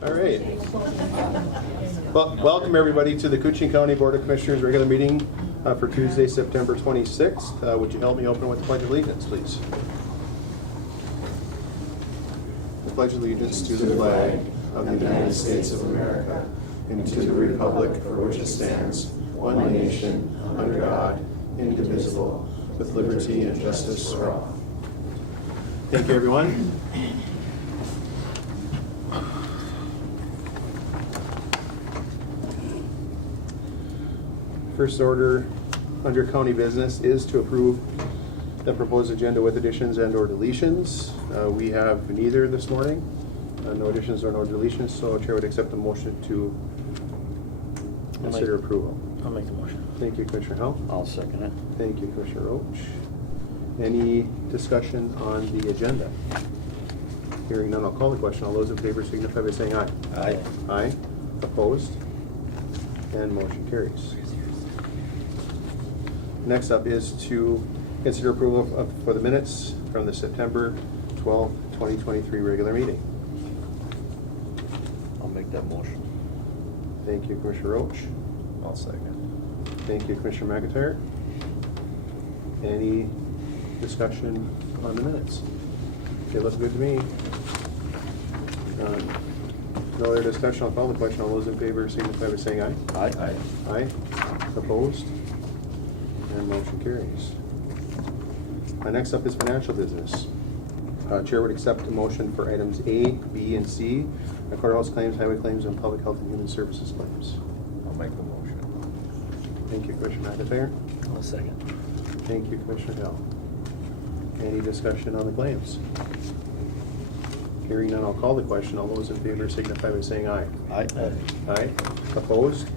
All right. Well, welcome everybody to the Koochiching County Board of Commissioners regular meeting for Tuesday, September 26th. Would you help me open with the Pledge of Allegiance, please? I pledge allegiance to the flag of the United States of America and to the republic for which it stands, one nation, under God, indivisible, with liberty and justice for all. Thank you, everyone. First order under county business is to approve the proposed agenda with additions and or deletions. We have neither this morning, no additions or no deletions, so Chair would accept the motion to consider approval. I'll make the motion. Thank you, Commissioner Howell. I'll second it. Thank you, Commissioner Roach. Any discussion on the agenda? Hearing none, I'll call the question. All those in favor signify by saying aye. Aye. Aye. Opposed? And motion carries. Next up is to consider approval for the minutes from the September 12th, 2023 regular meeting. I'll make that motion. Thank you, Commissioner Roach. I'll second. Thank you, Commissioner McIntyre. Any discussion on the minutes? Okay, looks good to me. No other discussion. I'll call the question. All those in favor signify by saying aye. Aye. Aye. Aye. Opposed? And motion carries. Next up is financial business. Chair would accept a motion for items A, B, and C, the courthouse claims, highway claims, and public health and human services claims. I'll make the motion. Thank you, Commissioner McIntyre. I'll second. Thank you, Commissioner Hill. Any discussion on the claims? Hearing none, I'll call the question. All those in favor signify by saying aye. Aye. Aye. Opposed?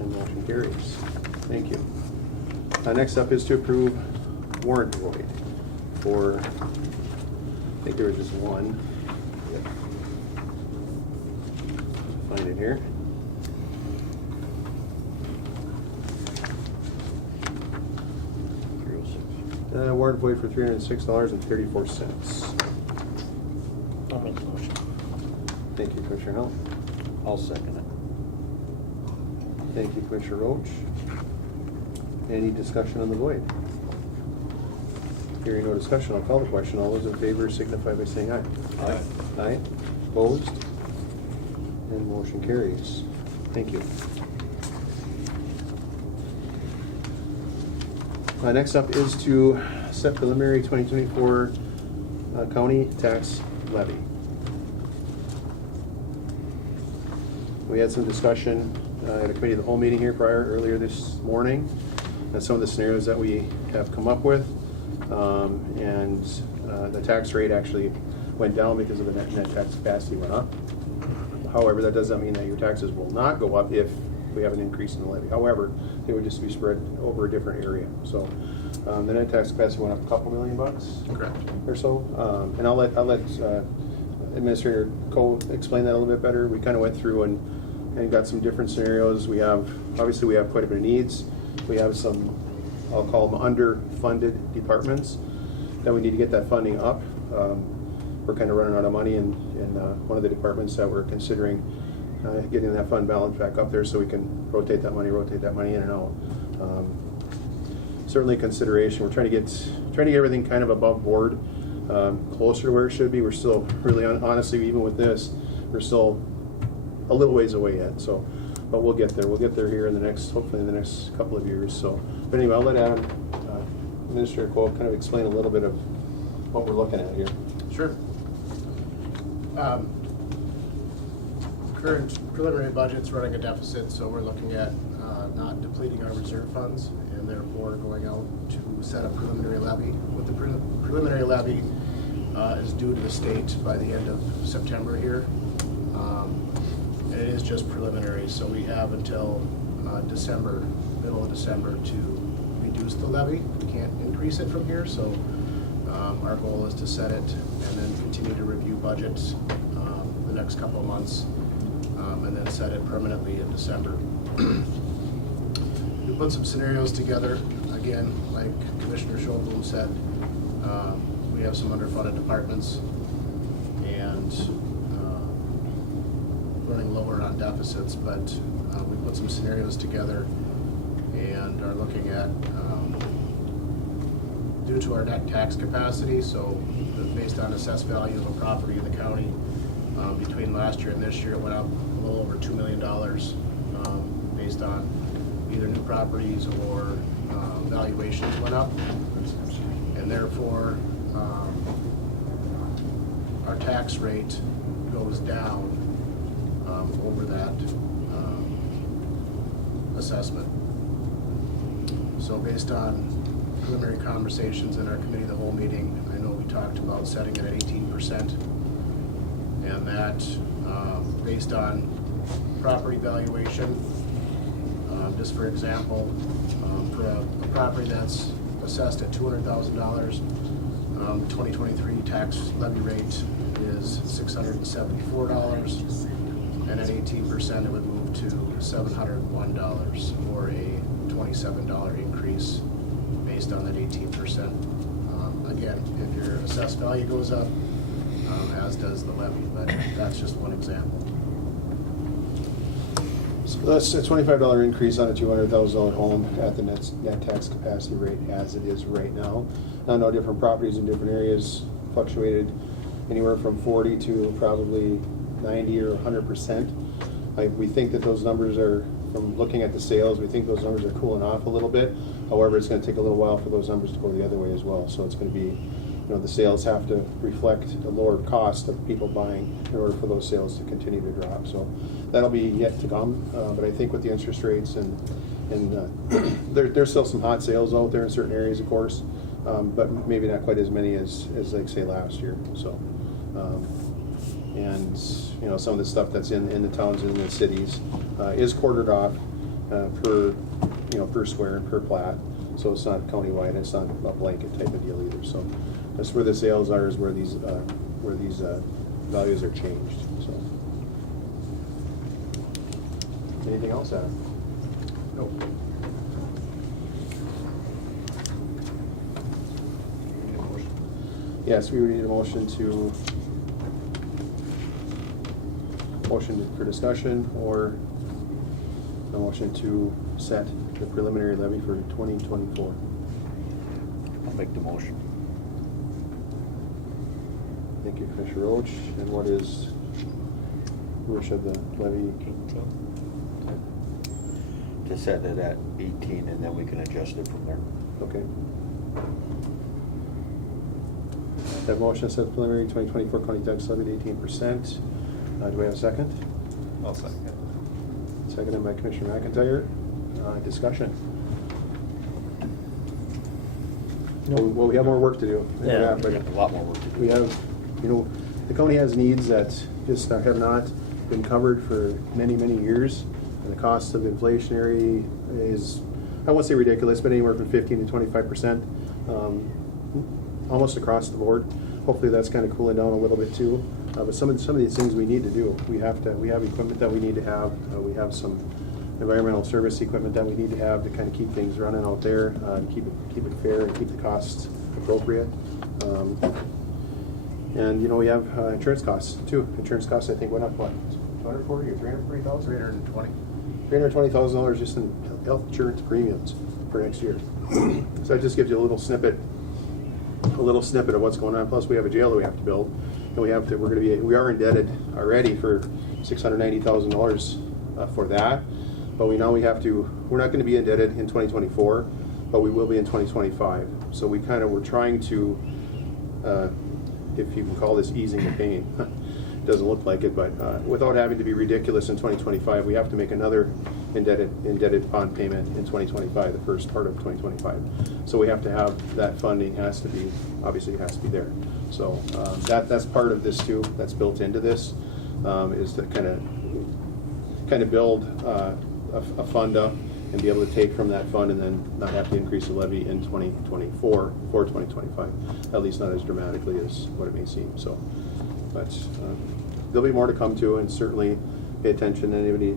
And motion carries. Thank you. Next up is to approve warrant void for, I think there was just one. Find it here. Warrant void for $306.34. I'll make the motion. Thank you, Commissioner Hill. I'll second it. Thank you, Commissioner Roach. Any discussion on the void? Hearing no discussion, I'll call the question. All those in favor signify by saying aye. Aye. Aye. Opposed? And motion carries. Thank you. Next up is to set preliminary 2024 county tax levy. We had some discussion at a committee of the whole meeting here earlier this morning. That's some of the scenarios that we have come up with. The tax rate actually went down because of the net tax capacity went up. However, that does not mean that your taxes will not go up if we have an increase in the levy. However, they would just be spread over a different area. So the net tax capacity went up a couple $1 million Correct. or so. And I'll let Administrator Cole explain that a little bit better. We kind of went through and got some different scenarios. Obviously we have quite a bit of needs. We have some, I'll call them underfunded departments that we need to get that funding up. We're kind of running out of money in one of the departments that we're considering getting that fund balance back up there so we can rotate that money in and out. Certainly consideration. We're trying to get everything kind of above board, closer to where it should be. We're still really, honestly, even with this, we're still a little ways away yet. So, but we'll get there. We'll get there here hopefully in the next couple of years. So, but anyway, I'll let Adam, Administrator Cole, kind of explain a little bit of what we're looking at here. Sure. Current preliminary budget's running a deficit, so we're looking at not depleting our reserve funds and therefore going out to set a preliminary levy. With the preliminary levy is due to the state by the end of September here. And it is just preliminary, so we have until December, middle of December to reduce the levy. We can't increase it from here, so our goal is to set it and then continue to review budgets the next couple of months and then set it permanently in December. We put some scenarios together. Again, like Commissioner Schulboom said, we have some underfunded departments, and lower on deficits, but we put some scenarios together and are looking at, due to our net tax capacity, so based on assessed value of a property in the county, between last year and this year, it went up a little over $2 million based on either new properties or valuations went up. And therefore, our tax rate goes down over that assessment. So based on preliminary conversations in our committee of the whole meeting, I know we talked about setting it at 18%. And that, based on property valuation, just for example, for a property that's assessed at $200,000, 2023 tax levy rate is $674, and at 18% it would move to $701, or a $27 increase based on that 18%. Again, if your assessed value goes up, as does the levy, but that's just one example. So that's a $25 increase on a $200,000 home at the net tax capacity rate as it is right now. Now, I know different properties in different areas fluctuated anywhere from 40 to probably 90 or 100%. We think that those numbers are, from looking at the sales, we think those numbers are cooling off a little bit. However, it's going to take a little while for those numbers to go the other way as well. So it's going to be, the sales have to reflect the lower cost of people buying in order for those sales to continue to drop. So that'll be yet to come. But I think with the interest rates and there's still some hot sales out there in certain areas, of course, but maybe not quite as many as like say last year. So and some of the stuff that's in the towns and in the cities is quartered off per square and per plat. So it's not countywide. It's not a blanket type of deal either. So that's where the sales are, is where these values are changed. So anything else, Adam? Nope. Yes, we would need a motion for discussion, or a motion to set the preliminary levy for 2024. I'll make the motion. Thank you, Commissioner Roach. And what is wish of the levy? To set it at 18, and then we can adjust it from there. Okay. That motion set preliminary 2024 county tax levy at 18%. Do we have a second? I'll second. Seconded by Commissioner McIntyre. Discussion. Well, we have more work to do. Yeah, but we have a lot more work to do. we have, the county has needs that just have not been covered for many, many years. And the cost of inflationary is, I won't say ridiculous, but anywhere from 15 to 25%, almost across the board. Hopefully that's kind of cooling down a little bit too. But some of these things we need to do. We have equipment that we need to have. We have some environmental service equipment that we need to have to kind of keep things running out there, keep it fair and keep the costs appropriate. And we have insurance costs too. Insurance costs I think went up what, $240,000 or $340,000? $320,000 just in health insurance premiums for next year. So that just gives you a little snippet of what's going on. Plus we have a jail that we have to build, and we are indebted already for $690,000 for that. But we're not going to be indebted in 2024, but we will be in 2025. So we're trying to, if you can call this easing the pain, it doesn't look like it, but without having to be ridiculous in 2025, we have to make another indebted bond payment in 2025, the first part of 2025. So we have to have that funding obviously has to be there. So that's part of this too. That's built into this, is to kind of build a fund up and be able to take from that fund and then not have to increase the levy in 2024 for 2025, at least not as dramatically as what it may seem. So, but there'll be more to come to, and certainly pay attention. Anybody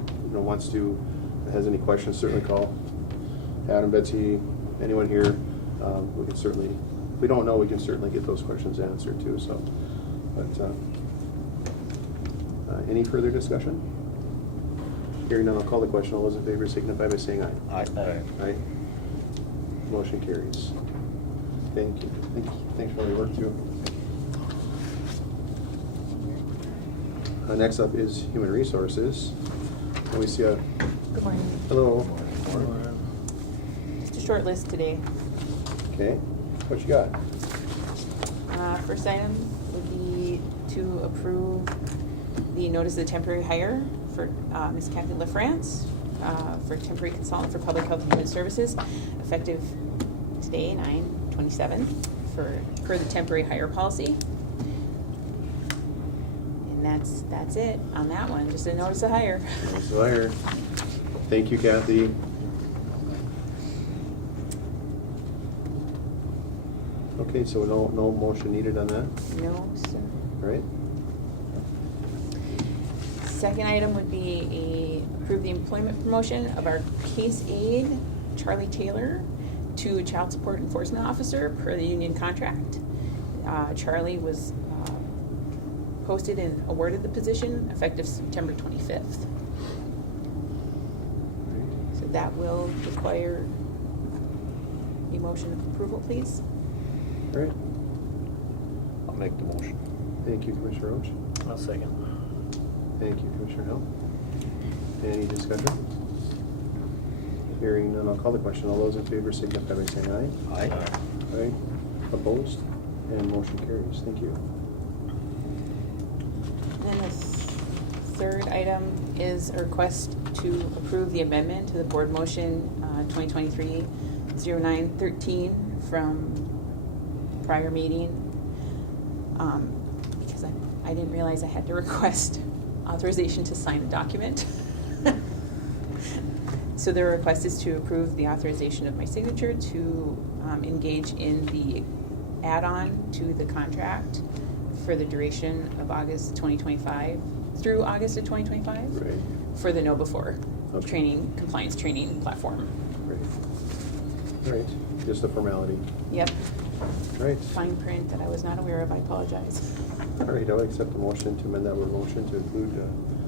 has any questions, certainly call Adam, Betsy, anyone here. We can certainly, if we don't know, we can certainly get those questions answered too. So, but any further discussion? Hearing none, I'll call the question. All those in favor signify by saying aye. Aye. Aye. Motion carries. Thank you. Thanks for all your work too. Next up is Human Resources. And we see a, Good morning. hello. Just a short list today. Okay, what you got? First item would be to approve the notice of temporary hire for Ms. Kathy LaFrance for temporary consultant for public health and human services, effective today, 9/27, per the temporary hire policy. And that's it on that one. Just a notice of hire. Notice of hire. Thank you, Kathy. Okay, so no motion needed on that, No, sir. right? Second item would be approve the employment promotion of our case aide, Charlie Taylor, to child support enforcement officer per the union contract. Charlie was posted and awarded the position effective September 25th. So that will require a motion of approval, please. All right, I'll make the motion. thank you, Commissioner Roach. I'll second. Thank you, Commissioner Hill. Any discussion? Hearing none, I'll call the question. All those in favor signify by saying aye. Aye. Aye. Opposed? And motion carries. Thank you. And then the third item is a request to approve the amendment to the board motion 2023-0913 from prior meeting. Because I didn't realize I had to request authorization to sign a document. So the request is to approve the authorization of my signature to engage in the add-on to the contract for the duration of August 2025 through August of 2025 Right. for the Know Before Okay. training, compliance training platform. Great. All right, just a formality. Yep, All right. fine print that I was not aware of, I apologize. All right, I'll accept the motion to amend that with motion to include,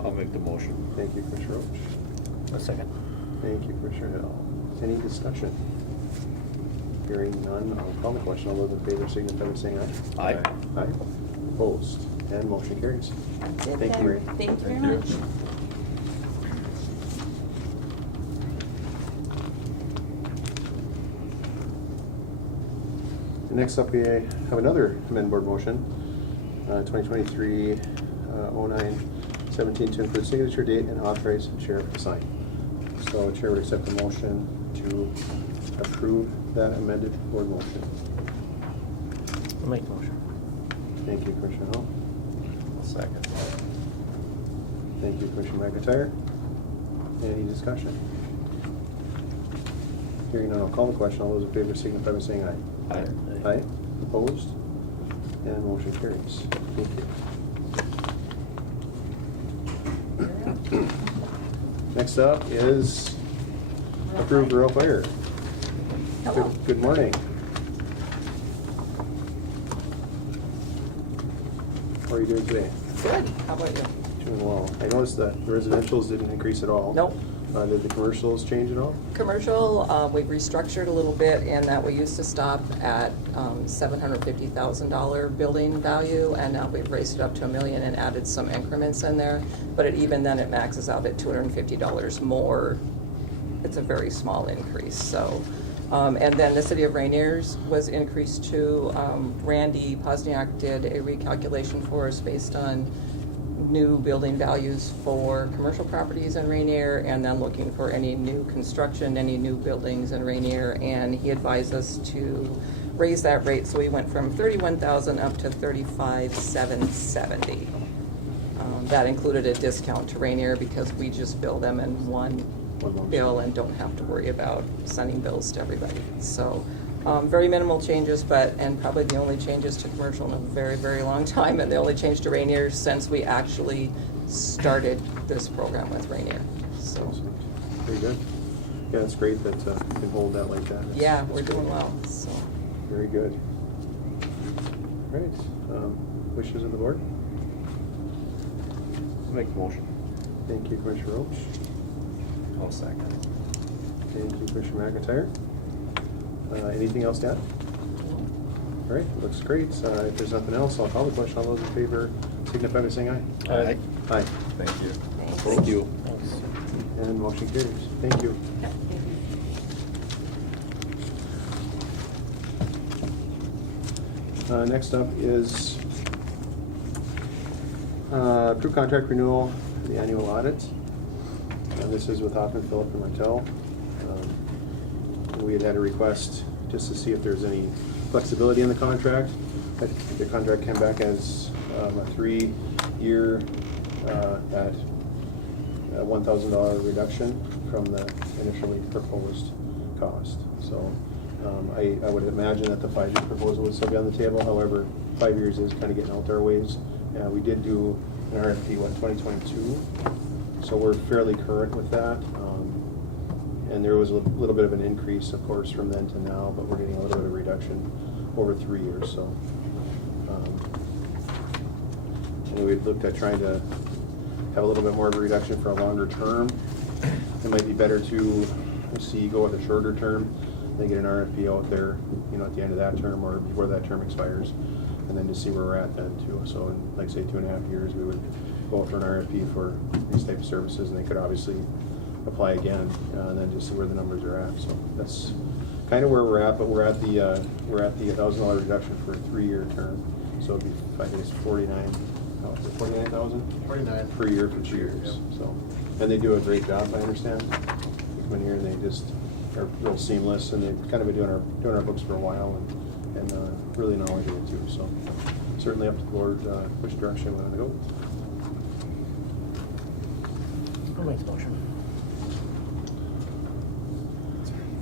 I'll make the motion. thank you, Commissioner Roach. A second. Thank you, Commissioner Hill. Any discussion? Hearing none, I'll call the question. All those in favor signify by saying aye. Aye. Aye. Opposed? And motion carries. That's it Thank then. you. Thank you very Thank you. much. Next up, we have another amend board motion, 2023-09-17, to include signature date and authorize sheriff to sign. So Chair would accept the motion to approve that amended board motion. I'll make the motion. Thank you, Commissioner Hall. Second. Thank you, Commissioner McIntyre. Any discussion? Hearing none, I'll call the question. All those in favor signify by saying aye. Aye. Aye. Opposed? And motion carries. Thank you. Next up is approved rural fire. Hello. Good morning. How are you doing today? Good, how about you? Doing well. I noticed that the residentials didn't increase at all. Nope. Did the commercials change at all? Commercial, we've restructured a little bit in that we used to stop at $750,000 building value, and now we've raised it up to $1 million and added some increments in there. But even then, it maxes out at $250 more. It's a very small increase, so. And then the city of Rainier's was increased to, Randy Posniak did a recalculation for us based on new building values for commercial properties in Rainier, and then looking for any new construction, any new buildings in Rainier, and he advised us to raise that rate, so we went from $31,000 up to $35,770. That included a discount to Rainier because we just bill them in one bill and don't have to worry about sending bills to everybody. So very minimal changes, and probably the only changes to commercial in a very, very long time, and the only change to Rainier since we actually started this program with Rainier. So Very good. Yeah, it's great that you can hold that like that. yeah, we're doing well. So Very good. All right. Wishes of the board? I'll make the motion. Thank you, Commissioner Roach. I'll second. Thank you, Commissioner McIntyre. Anything else to add? All right, looks great. If there's nothing else, I'll call the question. All those in favor signify by saying aye. Aye. Aye. Thank you. Thank you. Thanks. And motion carries. Thank you. Next up is approved contract renewal for the annual audit. This is with Hoffman, Phillip, and Martell. We had a request just to see if there's any flexibility in the contract. I think the contract came back as a 3-year at a $1,000 reduction from the initially proposed cost. So I would imagine that the 5-year proposal would still be on the table. However, 5 years is kind of getting out our ways. We did do an RFP, 2022? So we're fairly current with that. And there was a little bit of an increase, of course, from then to now, but we're getting a little bit of reduction over 3 years. So and we looked at trying to have a little bit more of a reduction for a longer term. It might be better to go with a shorter term, then get an RFP out there, at the end of that term or before that term expires, and then to see where we're at then too. So in, like say, 2.5 years, we would go out for an RFP for these type of services, and they could obviously apply again, and then just see where the numbers are at. So that's kind of where we're at, but we're at the $1,000 reduction for a 3-year term. So it'd be, I think it's 49,000 49. per year for 2 years. Yep. So, and they do a great job, I understand. They come in here and they just are real seamless, and they've kind of been doing our books for a while, and really knowledgeable too. So certainly up to the board which direction we want to go. I'll make the motion.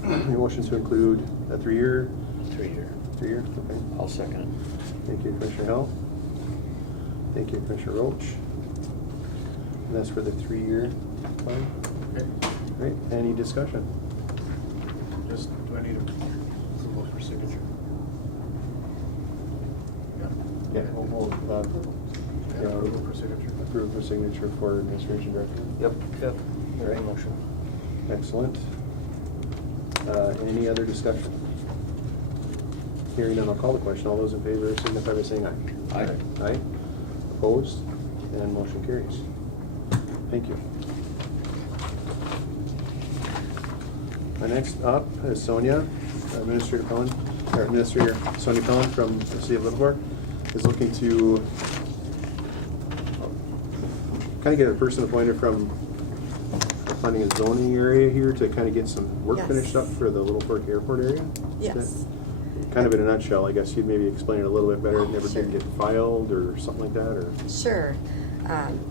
Your motion to include a 3-year? 3-year. 3-year, okay. I'll second it. Thank you, Commissioner Hill. Thank you, Commissioner Roach. And that's for the 3-year plan. Okay. Great, any discussion? Just, do I need approval for signature? Yeah, we'll Yeah, approval for signature. approve the signature for Administration Director. Yep. Make the Right. motion. Excellent. Any other discussion? Hearing none, I'll call the question. All those in favor signify by saying aye. Aye. Aye. Opposed? And motion carries. Thank you. Next up is Sonia, Administrator Sonia Pellin from the City of Little Fork is looking to kind of get a person appointed from the planning and zoning area here to kind of get some work Yes. finished up for the Little Fork Airport area. Yes. That- Kind of in a nutshell, I guess you'd maybe explain it a little bit better. It never Sure. did get filed or something like that, or? Sure.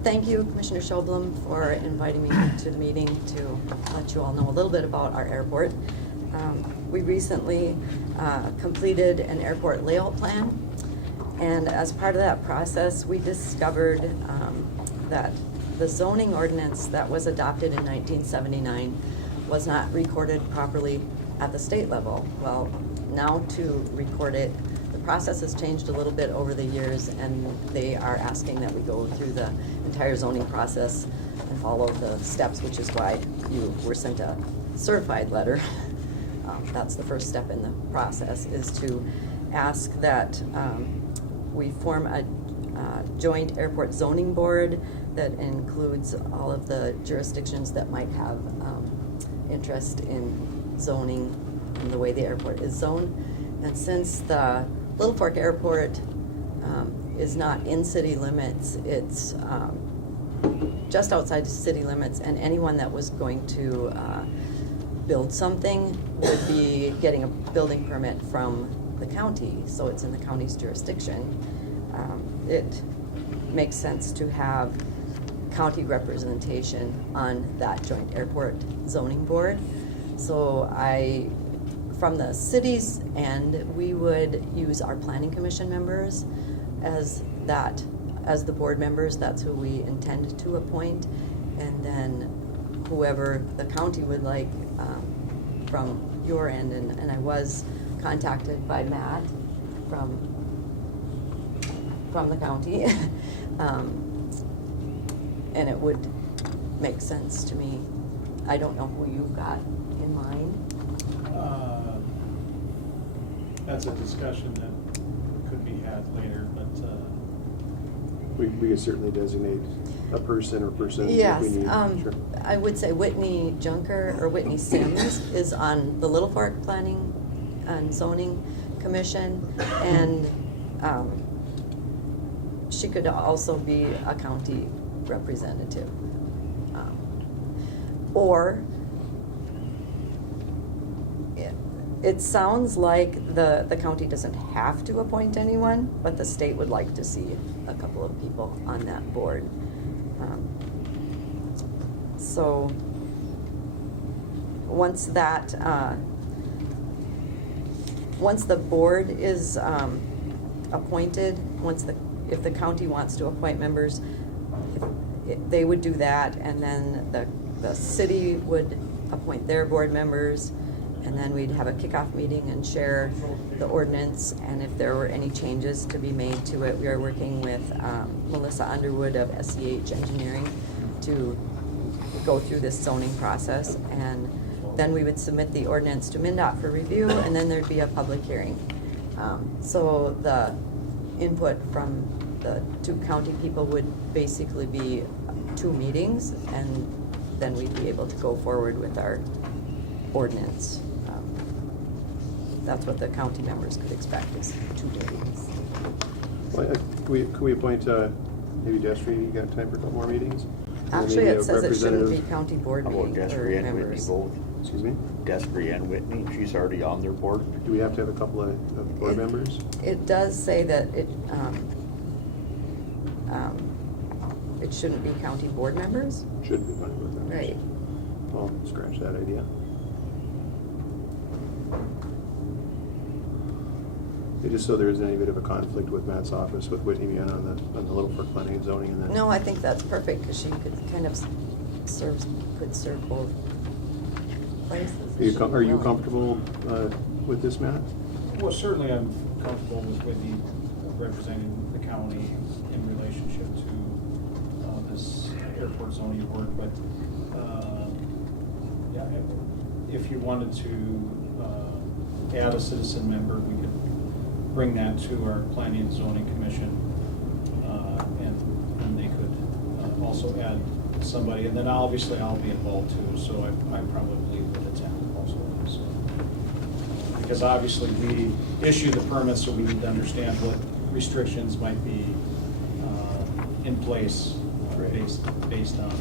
Thank you, Commissioner Schoblum, for inviting me to the meeting to let you all know a little bit about our airport. We recently completed an airport layout plan, and as part of that process, we discovered that the zoning ordinance that was adopted in 1979 was not recorded properly at the state level. Well, now to record it, the process has changed a little bit over the years, and they are asking that we go through the entire zoning process and follow the steps, which is why you were sent a certified letter. That's the first step in the process, is to ask that we form a joint airport zoning board that includes all of the jurisdictions that might have interest in zoning and the way the airport is zoned. And since the Little Fork Airport is not in city limits, it's just outside city limits, and anyone that was going to build something would be getting a building permit from the county, so it's in the county's jurisdiction. It makes sense to have county representation on that joint airport zoning board. So from the city's end, we would use our planning commission members as the board members. That's who we intend to appoint, and then whoever the county would like from your end. And I was contacted by Matt from the county, and it would make sense to me I don't know who you've got in mind. That's a discussion that could be had later, but We could certainly designate a person or persons if Yes, we need. Sure. I would say Whitney Junker or Whitney Sims is on the Little Fork Planning and Zoning Commission, and she could also be a county representative. Or it sounds like the county doesn't have to appoint anyone, but the state would like to see a couple of people on that board. So once the board is appointed, if the county wants to appoint members, they would do that, and then the city would appoint their board members, and then we'd have a kickoff meeting and share the ordinance, and if there were any changes to be made to it, we are working with Melissa Underwood of SEH Engineering to go through this zoning process, and then we would submit the ordinance to MnDOT for review, and then there'd be a public hearing. So the input from the two county people would basically be 2 meetings, and then we'd be able to go forward with our ordinance. That's what the county members could expect, is 2 meetings. Well, could we appoint maybe Destry? You got time for a couple more meetings? And then Actually, maybe it a says it shouldn't be representative- county board How about meeting or Desiree and Whitney members. both? Excuse me? Desiree and Whitney, she's already on their board. Do we have to have a couple of board members? It does say that it shouldn't be county board members. Should be fine with members. Right. Well, scratch that idea. Just so there isn't any bit of a conflict with Matt's office with Whitney being on the Little Fork Planning and Zoning, and then. No, I think that's perfect, because she could kind of serve both places. Are you comfortable with this, Matt? well, certainly I'm comfortable with Whitney representing the county in relationship to this airport zoning board, but yeah, if you wanted to add a citizen member, we could bring that to our planning and zoning commission, and they could also add somebody, and then obviously I'll be involved too, so I probably would attend also. So, because obviously we issue the permits, so we need to understand what restrictions might be in place based on,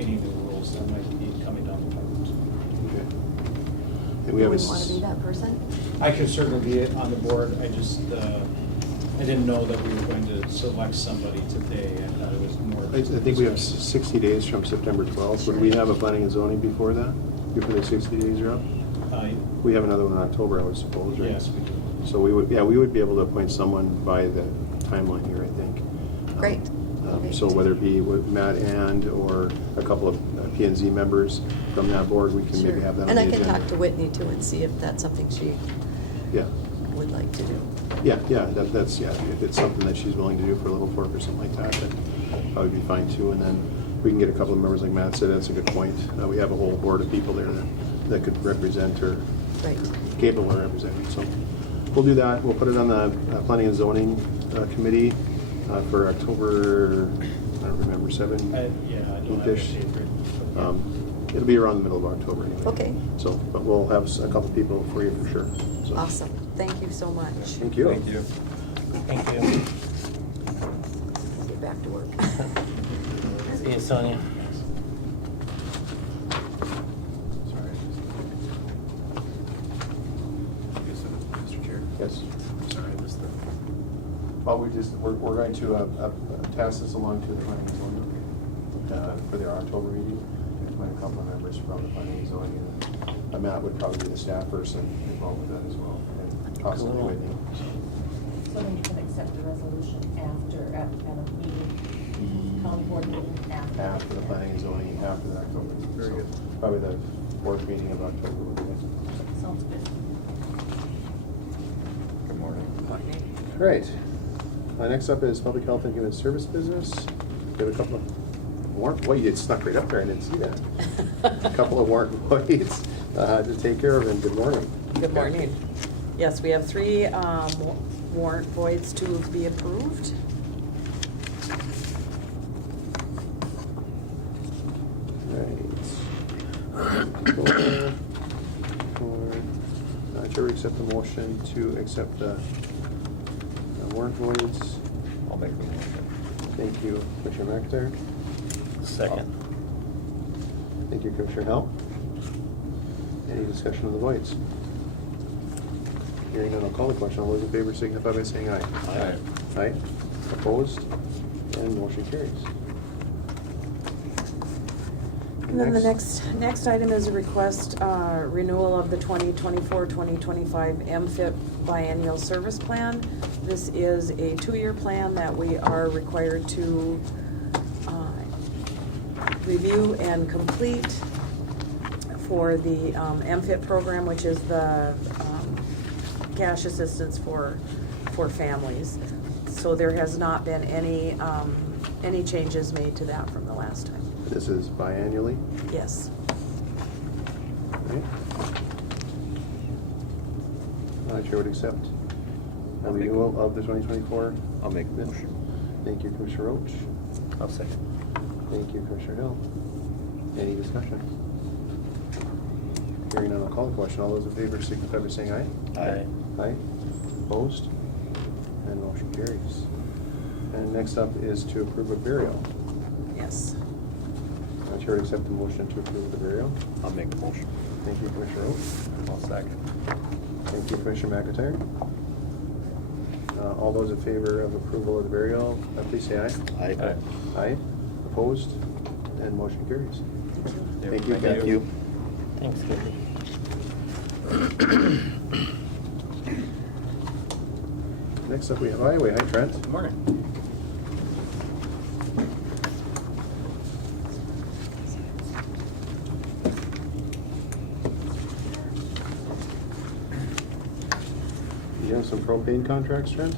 any new rules that might be coming down the pipe. Okay. And Do we have we a want to be that person? I could certainly be on the board, I just, I didn't know that we were going to select somebody today, I thought it was more. I think we have 60 days from September 12th. Would we have a planning and zoning before that? Before the 60 days are up? We have another one in October, I would suppose, right? Yes, we do. So we would be able to appoint someone by the timeline here, I think. Great. So whether it be with Matt or a couple of P and Z members from that board, we can maybe have that on And the I can agenda. talk to Whitney too and see if that's something she Yeah, would like to do. yeah, that's, if it's something that she's willing to do for a Little Fork or something like that, then probably be fine too. And then we can get a couple of members, like Matt said, that's a good point. We have a whole board of people there that could represent or Right. capable of representing. So we'll do that. We'll put it on the Planning and Zoning Committee for October, I don't remember, 7? Yeah, I don't have a Ish. date right. It'll be around the middle of October anyway. Okay. So, but we'll have a couple people for you for sure. So, Awesome. Thank you so much. Thank you. Thank you. Thank you. Get back to work. See you, Sonia. Mr. Chair. Yes. Sorry, I missed that. Well, we're going to pass this along to the planning and zoning for their October meeting. There's a couple of members from the planning and zoning, and Matt would probably be the staff person involved with that as well, and possibly Cool. Whitney. So then you can accept the resolution at a meeting, county board meeting after. After the planning and zoning, after the October. Very good. Probably the fourth meeting of October would be it. Sounds good. Good morning. All right. Next up is Public Health and Human Service Business. We have warrant, well, you snuck right up there, I didn't see that. A couple of warrant voids to take care of, and good morning. Good morning. Yes, we have 3 warrant voids to be approved. Chair, we accept the motion to accept the warrant voids. I'll make the motion. Thank you, Commissioner McIntyre. Second. Thank you, Commissioner Hell. Any discussion of the voids? Hearing none, I'll call the question. All those in favor signify by saying aye. Aye. Aye. Opposed? And motion carries. And then the next item is a request, renewal of the 2024-2025 MFIP biennial service plan. This is a 2-year plan that we are required to review and complete for the MFIP program, which is the cash assistance for families. So there has not been any changes made to that from the last time. This is biannually. Yes. Okay. Chair would accept a renewal of the 2024. I'll make the motion. Thank you, Commissioner Roach. I'll second. Thank you, Commissioner Hill. Any discussion? Hearing none, I'll call the question. All those in favor signify by saying aye. Aye. Aye. Opposed? And motion carries. And next up is to approve a burial. Yes. Chair would accept the motion to approve the burial. I'll make the motion. Thank you, Commissioner Roach. I'll second. Thank you, Commissioner McIntyre. All those in favor of approval of the burial, please say aye. Aye. Aye. Opposed? And motion carries. Thank you. Thank you. Thanks, Kathy. Next up, we have highway. Hi, Trent. Good morning. You have some propane contracts, Trent?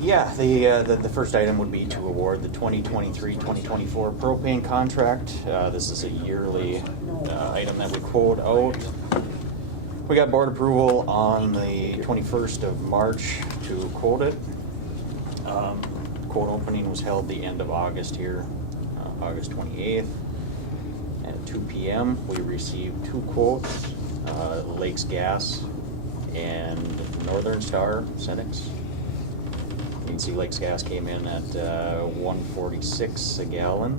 Yeah, the first item would be to award the 2023-2024 propane contract. This is a yearly item that we quote out. We got board approval on the 21st of March to quote it. Quote opening was held the end of August here, August 28th. At 2 p.m. we received 2 quotes, Lakes Gas and Northern Star Senex. You can see Lakes Gas came in at $1.46 a gallon,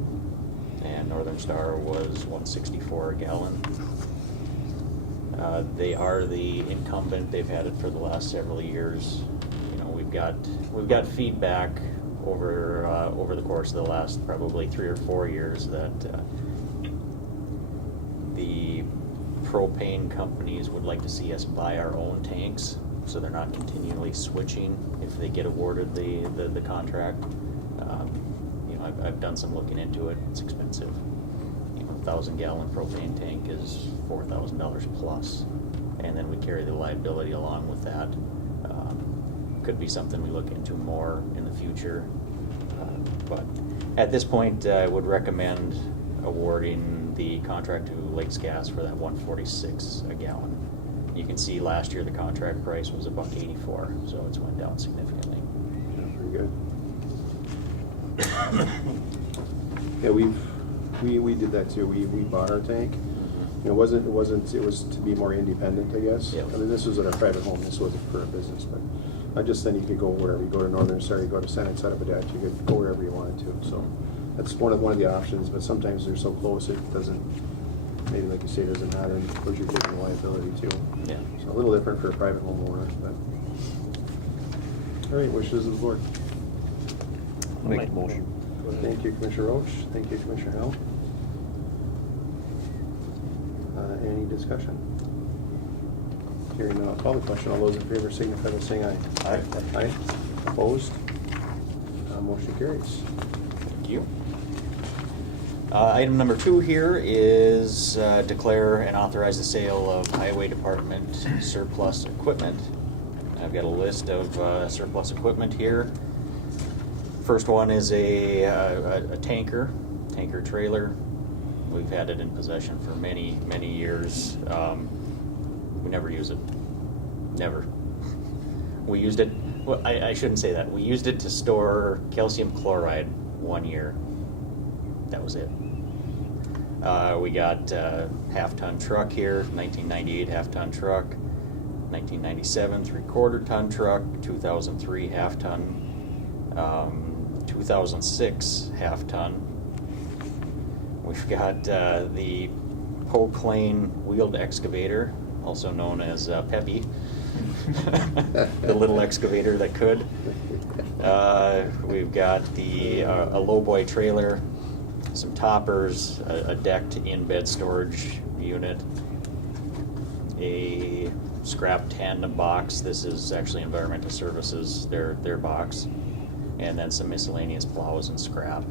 and Northern Star was $1.64 a gallon. They are the incumbent. They've had it for the last several years. You know, we've got feedback over the course of the last probably 3 or 4 years that the propane companies would like to see us buy our own tanks, so they're not continually switching if they get awarded the contract. You know, I've done some looking into it. It's expensive. You know, 1,000-gallon propane tank is $4,000 plus, and then we carry the liability along with that. Could be something we look into more in the future, but at this point, I would recommend awarding the contract to Lakes Gas for that $1.46 a gallon. You can see last year the contract price was $1.84, so it's went down significantly. Yeah, pretty good. Yeah, we did that too. We bought our tank. It was to be more independent, I guess. Yeah. I mean, this was at our private home. This wasn't for a business, but just then you could go wherever. You go to Northern Star, you go to Senex, set up a deck. You could go wherever you wanted to. So that's one of the options. But sometimes they're so close it doesn't. Maybe like you say, it doesn't matter. And of course, you're taking the liability too. Yeah. So a little different for a private homeowner, but. All right, wishes of the board. I'll make the motion. Thank you, Commissioner Roach. Thank you, Commissioner Hell. Any discussion? Hearing none, I'll call the question. All those in favor signify by saying aye. Aye. Aye. Opposed? Motion carries. Thank you. Item number 2 here is declare and authorize the sale of Highway Department surplus equipment. I've got a list of surplus equipment here. First one is a tanker, tanker trailer. We've had it in possession for many, many years. We never use it. Never. We used it, well, I shouldn't say that. We used it to store calcium chloride 1 year. That was it. We got a half-ton truck here, 1998 half-ton truck, 1997 three-quarter ton truck, 2003 half-ton, 2006 half-ton. We've got the Polk Lane wheeled excavator, also known as Peppy, the little excavator that could. We've got the a lowboy trailer, some toppers, a decked in-bed storage unit, a scrap tandem box. This is actually Environmental Services, their box, and then some miscellaneous plows and scrap.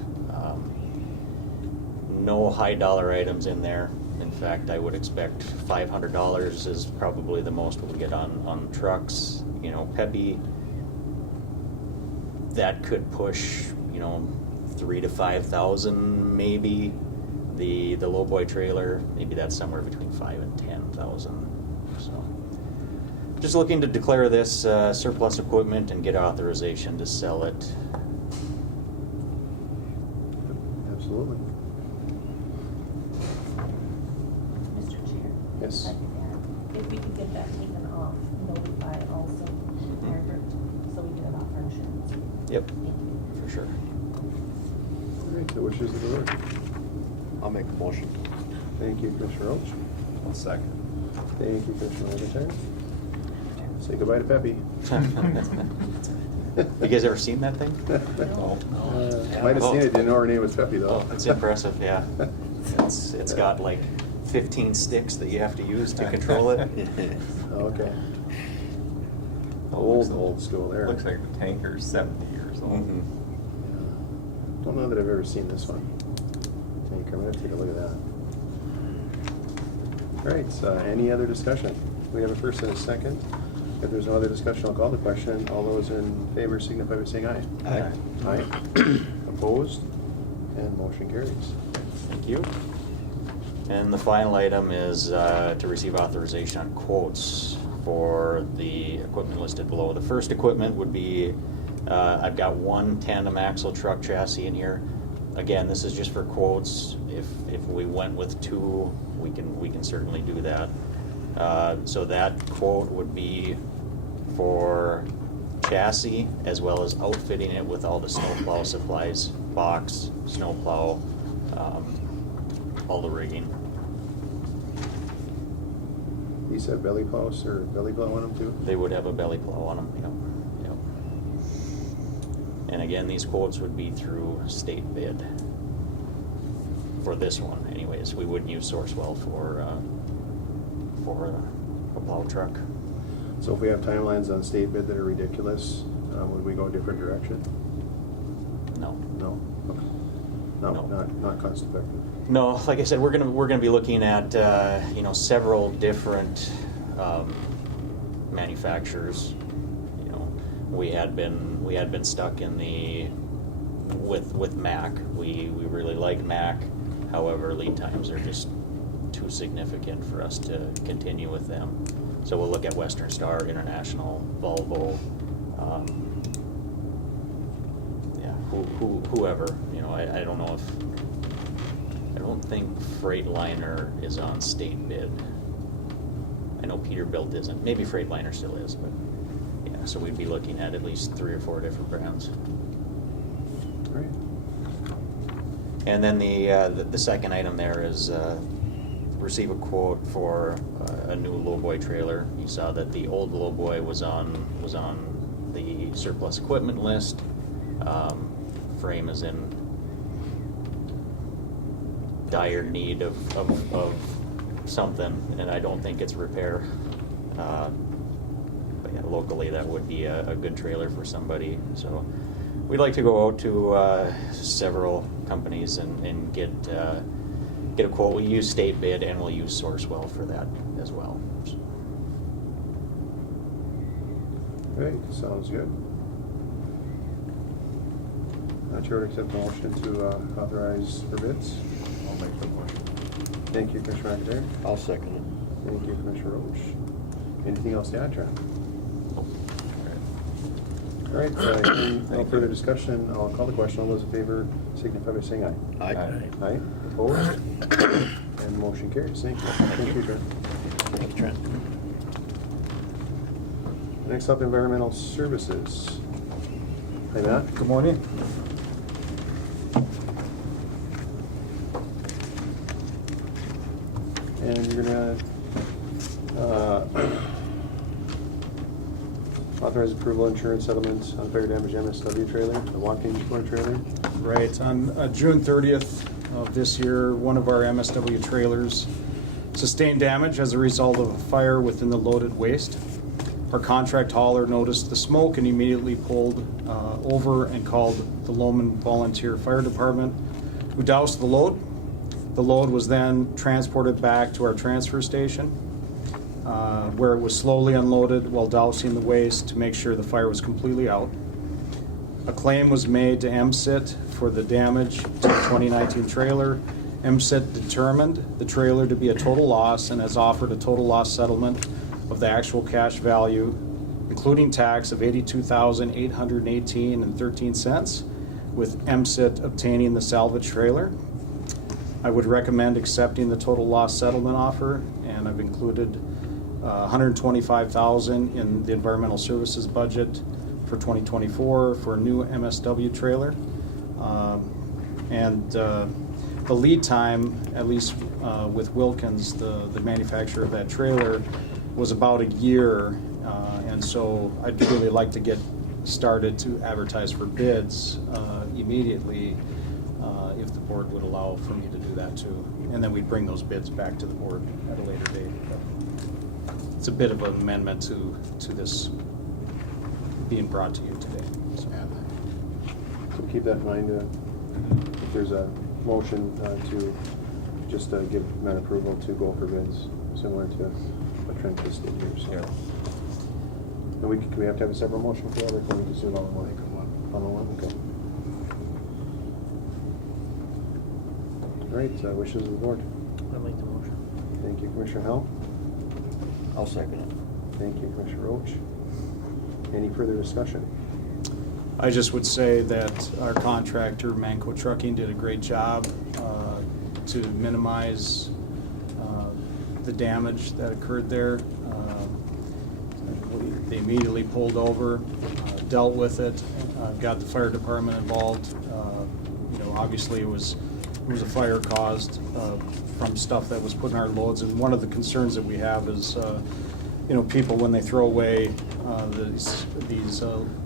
No high dollar items in there. In fact, I would expect $500 is probably the most we'll get on trucks. You know, Peppy, that could push, you know, 3,000 to 5,000 maybe. The lowboy trailer, maybe that's somewhere between 5,000 and 10,000. So, just looking to declare this surplus equipment and get authorization to sell it. Absolutely. Mr. Chair? Yes. If I could add, if we could get that taken off, notify also Margaret, so we get it off our insurance. Yep, Thank you. for sure. All right, the wishes of the board. I'll make a motion. Thank you, Commissioner Roach. I'll second. Thank you, Commissioner McIntyre. Say goodbye to Peppy. You guys ever seen that thing? Might have seen it, didn't know her name was Peppy though. Oh, it's impressive, yeah. It's got like 15 sticks that you have to use to control it. Okay. Looks- Old school there. Looks like the tanker's 70 years old. Mhm. Don't know that I've ever seen this one. Tanker, I'm gonna take a look at that. All right, so any other discussion? We have a first and a second. If there's no other discussion, I'll call the question. All those in favor signify by saying aye. Aye. Aye. Opposed? And motion carries. Thank you. And the final item is to receive authorization on quotes for the equipment listed below. The first equipment would be, I've got one tandem axle truck chassis in here. Again, this is just for quotes. If we went with two, we can certainly do that. So that quote would be for chassis as well as outfitting it with all the snowplow supplies, box, snowplow, all the rigging. These have belly plows or belly plow on them too? They would have a belly plow on them, yep. And again, these quotes would be through state bid. For this one anyways, we wouldn't use Sourcewell for a plow truck. So if we have timelines on state bid that are ridiculous, would we go a different direction? No. No? Okay. No, No. not cost effective. No, like I said, we're gonna be looking at several different manufacturers. You know, we had been stuck in the with Mac. We really like Mac. However, lead times are just too significant for us to continue with them. So we'll look at Western Star, International, Volvo. Whoever. You know, I don't know if. I don't think Freightliner is on state bid. I know Peterbilt isn't. Maybe Freightliner still is, but yeah. So we'd be looking at least 3 or 4 different brands. All right. And then the second item there is receive a quote for a new lowboy trailer. You saw that the old lowboy was on the surplus equipment list. Frame is in dire need of something, and I don't think it's repair. But yeah, locally that would be a good trailer for somebody. So we'd like to go out to several companies and get a quote. We use state bid and we'll use Sourcewell for that as well. So. All right, sounds good. Chair would accept the motion to authorize for bids. I'll make the motion. Thank you, Commissioner McIntyre. I'll second it. Thank you, Commissioner Roach. Anything else to add, Trent? All right, no further discussion. I'll call the question. All those in favor signify by saying aye. Aye. Aye. Opposed? And motion carries. Thank you. Thank you, Trent. Thank you, Trent. Next up, Environmental Services. Hi, Matt. Good morning. And you're gonna authorize approval of insurance settlements on fire damage MSW trailer, the walking motor trailer. Right, on June 30th of this year, one of our MSW trailers sustained damage as a result of a fire within the loaded waste. Our contract hauler noticed the smoke and immediately pulled over and called the Lowman Volunteer Fire Department, who doused the load. The load was then transported back to our transfer station, where it was slowly unloaded while dousing the waste to make sure the fire was completely out. A claim was made to MSIT for the damage to the 2019 trailer. MSIT determined the trailer to be a total loss and has offered a total loss settlement of the actual cash value, including tax, of $82,818.13, with MSIT obtaining the salvage trailer. I would recommend accepting the total loss settlement offer, and I've included $125,000 in the environmental services budget for 2024 for a new MSW trailer. The lead time, at least with Wilkins, the manufacturer of that trailer, was about a year, and so I'd really like to get started to advertise for bids immediately, if the board would allow for me to do that too. And then we'd bring those bids back to the board at a later date. But it's a bit of an amendment to this being brought to you today. So. So keep that in mind. If there's a motion to just give Matt approval to go for bids, similar to what Trent just did here. So. Yeah. And can we have to have a separate motion for that, or can we just do it all in one? All in one, okay. All right, wishes of the board. I'll make the motion. Thank you, Commissioner Howell. I'll second it. Thank you, Commissioner Roach. Any further discussion? I just would say that our contractor, Manco Trucking, did a great job to minimize the damage that occurred there. They immediately pulled over, dealt with it, got the fire department involved. Obviously it was a fire caused from stuff that was put in our loads, and one of the concerns that we have is people, when they throw away these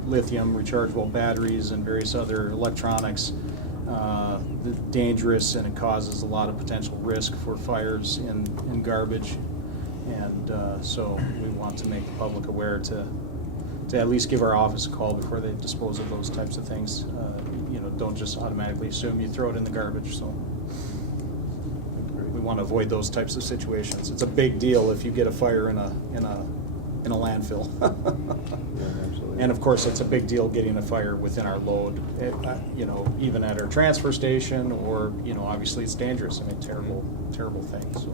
lithium rechargeable batteries and various other electronics, dangerous, and it causes a lot of potential risk for fires in garbage. And so we want to make the public aware to at least give our office a call before they dispose of those types of things. Don't just automatically assume you throw it in the garbage. So we want to avoid those types of situations. It's a big deal if you get a fire in a landfill. Yeah, absolutely. And of course, it's a big deal getting a fire within our load, even at our transfer station, or, obviously it's dangerous. I mean, terrible thing. So,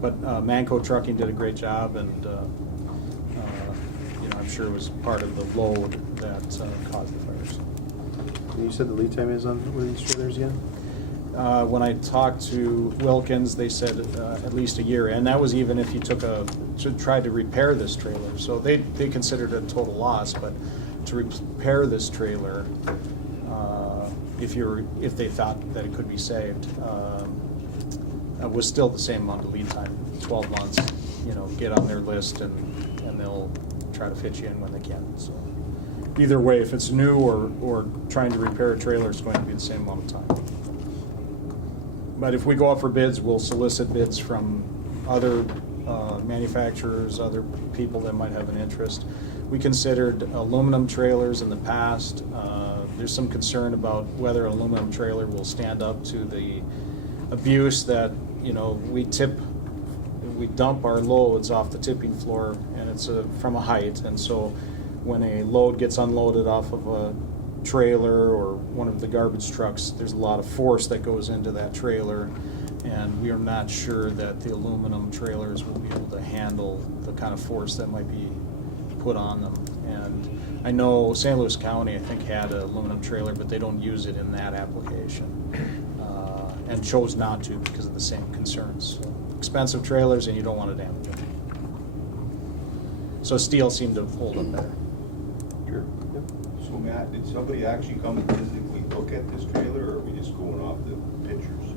but Manco Trucking did a great job, and I'm sure it was part of the load that caused the fires. And you said the lead time is on one of these trailers again? When I talked to Wilkins, they said at least a year, and that was even if you tried to repair this trailer. So they considered it a total loss, but to repair this trailer, if they thought that it could be saved, was still the same amount of lead time, 12 months. Get on their list, and they'll try to fit you in when they can. So either way, if it's new or trying to repair a trailer, it's going to be the same amount of time. But if we go out for bids, we'll solicit bids from other manufacturers, other people that might have an interest. We considered aluminum trailers in the past. There's some concern about whether an aluminum trailer will stand up to the abuse that, we dump our loads off the tipping floor, and it's from a height, and so when a load gets unloaded off of a trailer or one of the garbage trucks, there's a lot of force that goes into that trailer, and we are not sure that the aluminum trailers will be able to handle the kind of force that might be put on them. And I know St. Louis County, I think, had an aluminum trailer, but they don't use it in that application, and chose not to because of the same concerns. So, expensive trailers, and you don't want to damage them. So steel seemed to hold up better. Sure. Yep. So Matt, did somebody actually come and physically look at this trailer, or are we just going off the pictures?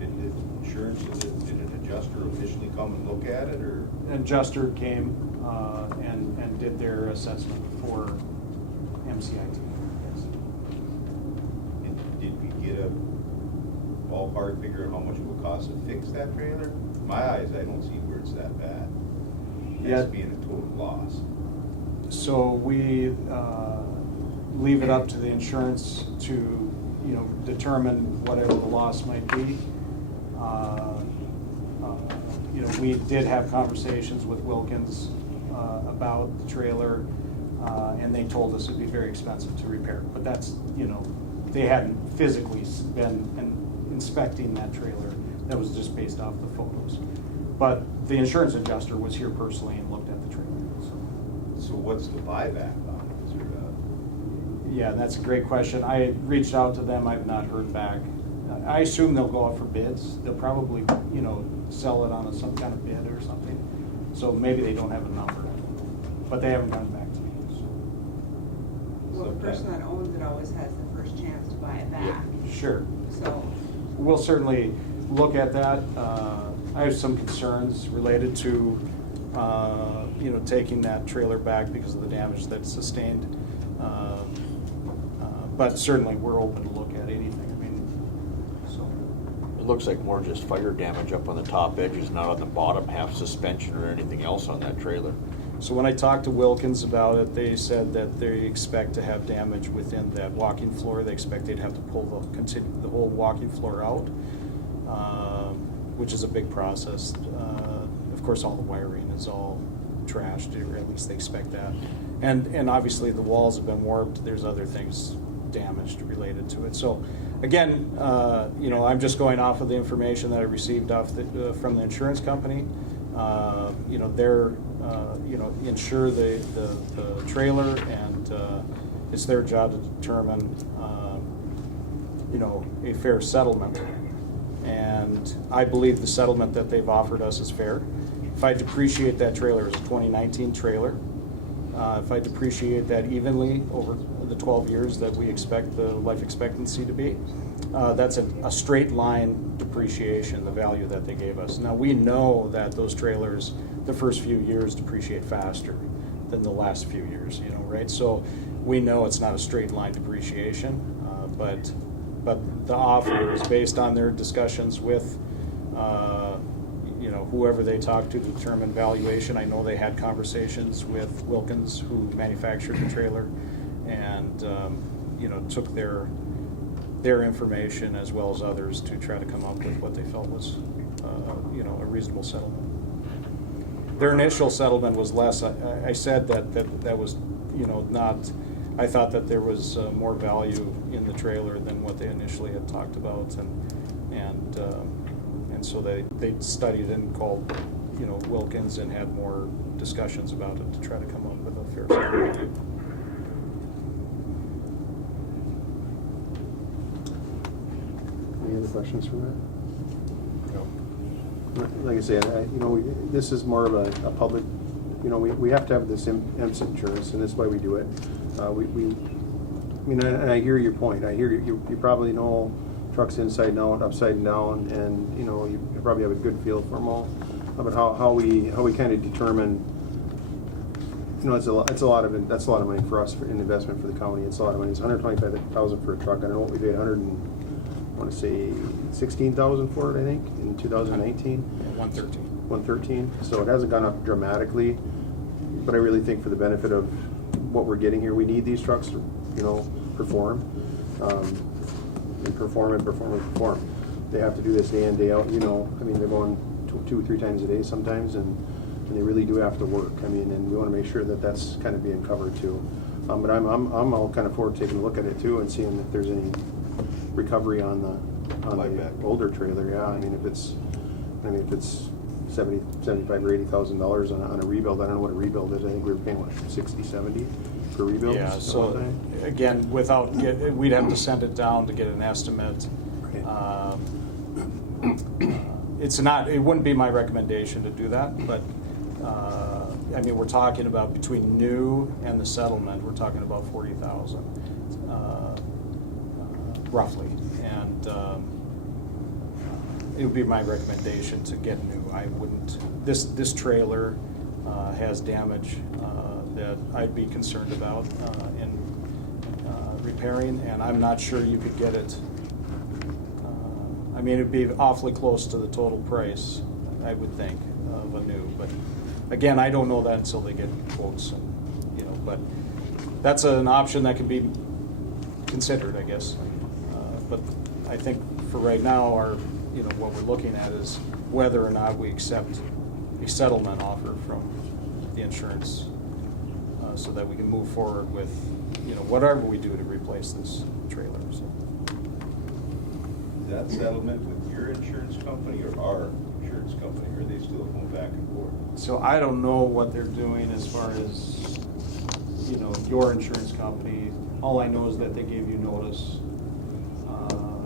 Did the insurance, did an adjuster officially come and look at it, or? An adjuster came and did their assessment for MCIT. Yes. Did we get a ballpark figure of how much it would cost to fix that trailer? In my eyes, I don't see where it's that bad. Yeah. It's being a total loss. So we leave it up to the insurance to, determine whatever the loss might be. We did have conversations with Wilkins about the trailer, and they told us it'd be very expensive to repair. But that's, they hadn't physically been inspecting that trailer. That was just based off the photos. But the insurance adjuster was here personally and looked at the trailer. So what's the buyback on it? Is there Yeah, that's a great question. I reached out to them. I've not heard back. I assume they'll go out for bids. They'll probably, sell it on some kind of bid or something. So maybe they don't have a number, but they haven't gotten back to me. Well, the person that owns it always has the first chance to buy it back. Sure. So, We'll certainly look at that. I have some concerns related to, taking that trailer back because of the damage that's sustained. But certainly, we're open to look at anything. It looks like more just fire damage up on the top edges, not on the bottom half suspension or anything else on that trailer. So when I talked to Wilkins about it, they said that they expect to have damage within that walking floor. They expect they'd have to pull the whole walking floor out, which is a big process. Of course, all the wiring is all trashed, or at least they expect that. And obviously the walls have been warped. There's other things damaged related to it. So again, I'm just going off of the information that I received from the insurance company. They're insure the trailer, and it's their job to determine a fair settlement. And I believe the settlement that they've offered us is fair. If I depreciate that trailer as a 2019 trailer, if I depreciate that evenly over the 12 years that we expect the life expectancy to be, that's a straight line depreciation, the value that they gave us. Now, we know that those trailers, the first few years, depreciate faster than the last few years, right? So we know it's not a straight line depreciation, but the offer is based on their discussions with whoever they talked to determine valuation. I know they had conversations with Wilkins, who manufactured the trailer, and took their information as well as others to try to come up with what they felt was a reasonable settlement. Their initial settlement was less. I said that was not. I thought that there was more value in the trailer than what they initially had talked about, and so they studied and called Wilkins and had more discussions about it to try to come up with a fair settlement. Any other questions from that? No. Like I say, this is more of a public, we have to have this EMS insurance, and that's why we do it. And I hear your point. I hear you probably know trucks inside and out, upside and down, and you probably have a good feel for them all. But how we kind of determine, that's a lot of money for us in investment for the county. It's a lot of money. It's $125,000 for a truck. I don't know what we paid. I want to say $16,000 for it, I think, in 2019. 113. So it hasn't gone up dramatically, but I really think for the benefit of what we're getting here, we need these trucks to, perform, and perform. They have to do this day in, day out. They're going 2 or 3 times a day sometimes, and they really do have to work. And we want to make sure that that's kind of being covered too. But I'm all kind of forward taking a look at it too and seeing if there's any recovery on the Buyback. older trailer, yeah. I mean, if it's $75,000 or $80,000 on a rebuild, I don't know what a rebuild is. I think we were paying, what, 60, 70 for rebuilds? Yeah, at so, one time? again, we'd have to send it down to get an estimate. Right. It wouldn't be my recommendation to do that, but, I mean, we're talking about between new and the settlement, we're talking about 40,000, roughly. And it would be my recommendation to get new. I wouldn't, this trailer has damage that I'd be concerned about in repairing, and I'm not sure you could get it. I mean, it'd be awfully close to the total price, I would think, of a new. But again, I don't know that until they get quotes, and but that's an option that can be considered, I guess. But I think for right now, what we're looking at is whether or not we accept a settlement offer from the insurance, so that we can move forward with whatever we do to replace this trailer. So. Is that settlement with your insurance company or our insurance company, or are they still going back and forth? So I don't know what they're doing as far as, your insurance company. All I know is that they gave you notice.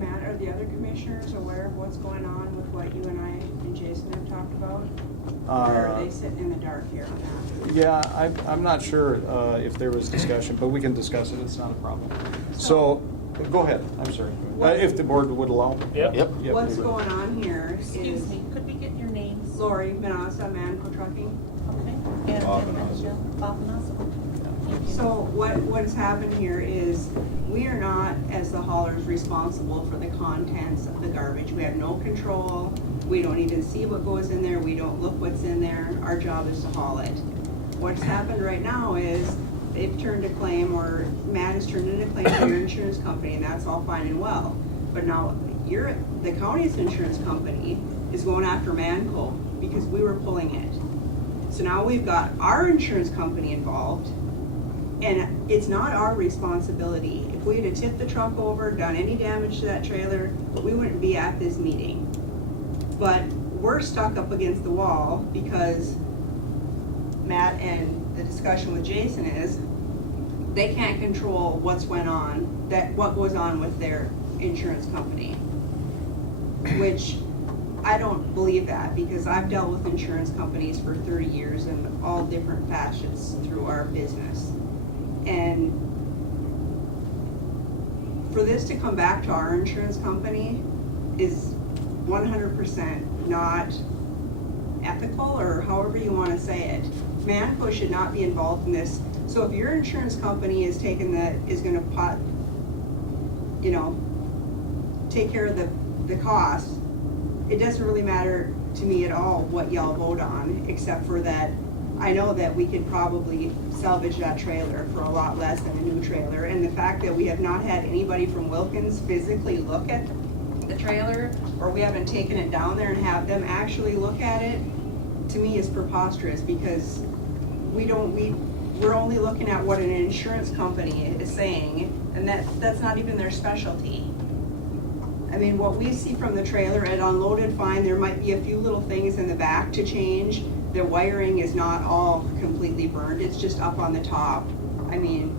Matt, are the other commissioners aware of what's going on with what you and I and Jason have talked about? Or are they sitting in the dark here on that? Yeah, I'm not sure if there was discussion, but we can discuss it, it's not a problem. So, go ahead, I'm sorry. If the board would allow. Yep. What's going on here Excuse is me, could we get your names? Lori Manassa, Manco Trucking. Okay. And Michelle Bofanassa. Thank you. So what has happened here is we are not, as the haulers, responsible for the contents of the garbage. We have no control. We don't even see what goes in there. We don't look what's in there. Our job is to haul it. What's happened right now is they've turned a claim, or Matt has turned in a claim to your insurance company, and that's all fine and well. But now the county's insurance company is going after Manco because we were pulling it. So now we've got our insurance company involved, and it's not our responsibility. If we had tipped the truck over, done any damage to that trailer, we wouldn't be at this meeting. But we're stuck up against the wall because Matt and the discussion with Jason is they can't control what goes on with their insurance company. Which I don't believe that, because I've dealt with insurance companies for 30 years in all different facets through our business. And for this to come back to our insurance company is 100% not ethical, or however you want to say it. Manco should not be involved in this. So if your insurance company is going to take care of the cost, it doesn't really matter to me at all what y'all vote on, except for that I know that we could probably salvage that trailer for a lot less than a new trailer. And the fact that we have not had anybody from Wilkins physically look at the trailer, or we haven't taken it down there and have them actually look at it, to me is preposterous, because we're only looking at what an insurance company is saying, and that's not even their specialty. I mean, what we see from the trailer, it unloaded fine. There might be a few little things in the back to change. The wiring is not all completely burned. It's just up on the top. I mean,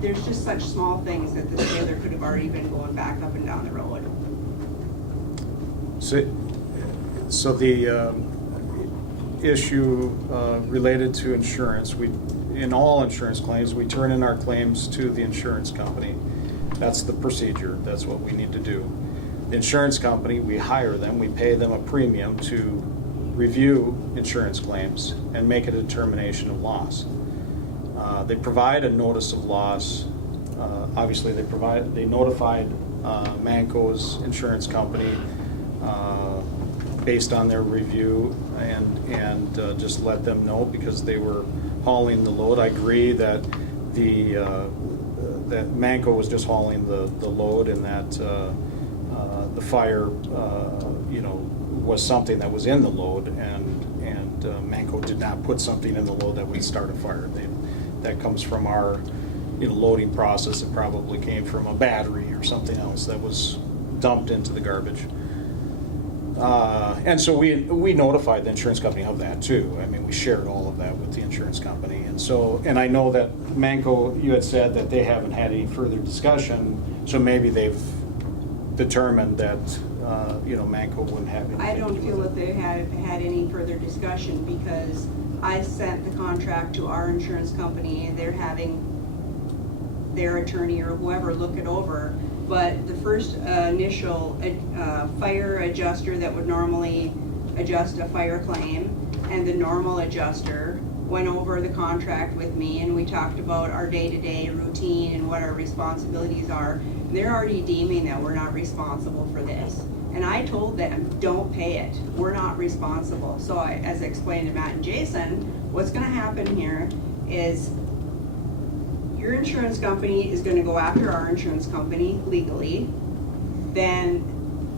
there's just such small things that the trailer could have already been going back up and down the road. So the issue related to insurance, in all insurance claims, we turn in our claims to the insurance company. That's the procedure. That's what we need to do. The insurance company, we hire them, we pay them a premium to review insurance claims and make a determination of loss. They provide a notice of loss. Obviously, they notified Manco's insurance company based on their review, and just let them know, because they were hauling the load. I agree that that Manco was just hauling the load, and that the fire was something that was in the load, and Manco did not put something in the load that would start a fire. That comes from our loading process. It probably came from a battery or something else that was dumped into the garbage. And so we notified the insurance company of that too. I mean, we shared all of that with the insurance company. And I know that Manco, you had said that they haven't had any further discussion, so maybe they've determined that, Manco wouldn't have anything I don't to do feel with that they had any further discussion because I sent the contract to our insurance company and they're having their attorney or whoever look it over. But the first initial fire adjuster that would normally adjust a fire claim and the normal adjuster went over the contract with me and we talked about our day-to-day routine and what our responsibilities are. They're already deeming that we're not responsible for this. And I told them, don't pay it. We're not responsible. So as I explained to Matt and Jason, what's gonna happen here is your insurance company is gonna go after our insurance company legally. Then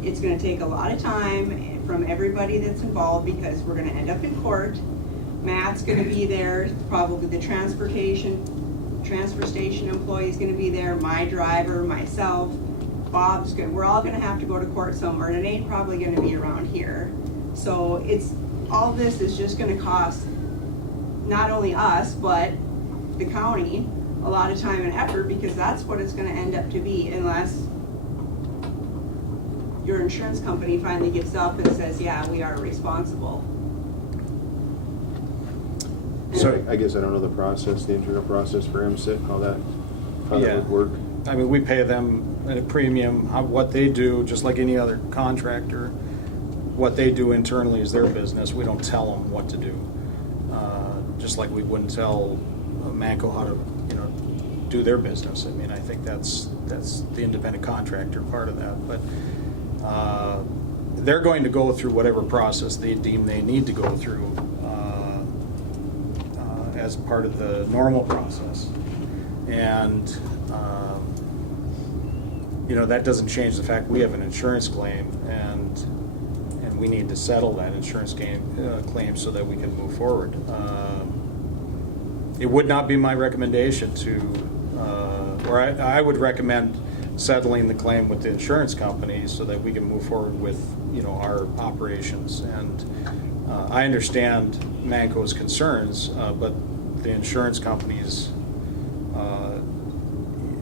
it's gonna take a lot of time from everybody that's involved because we're gonna end up in court. Matt's gonna be there, probably the transfer station employee's gonna be there, my driver, myself, Bob's good. We're all gonna have to go to court somewhere, and it ain't probably gonna be around here. So all this is just gonna cost not only us, but the county a lot of time and effort, because that's what it's gonna end up to be unless your insurance company finally gives up and says, yeah, we are responsible. So I guess I don't know the process, the internal process for MSIT, how that Yeah. would work. I mean, we pay them at a premium. What they do, just like any other contractor, what they do internally is their business. We don't tell them what to do. Just like we wouldn't tell Manco how to, do their business. I mean, I think that's the independent contractor part of that. But they're going to go through whatever process they deem they need to go through as part of the normal process. And that doesn't change the fact we have an insurance claim, and we need to settle that insurance claim so that we can move forward. It would not be my recommendation or I would recommend settling the claim with the insurance company so that we can move forward with our operations. And I understand Manco's concerns, but the insurance companies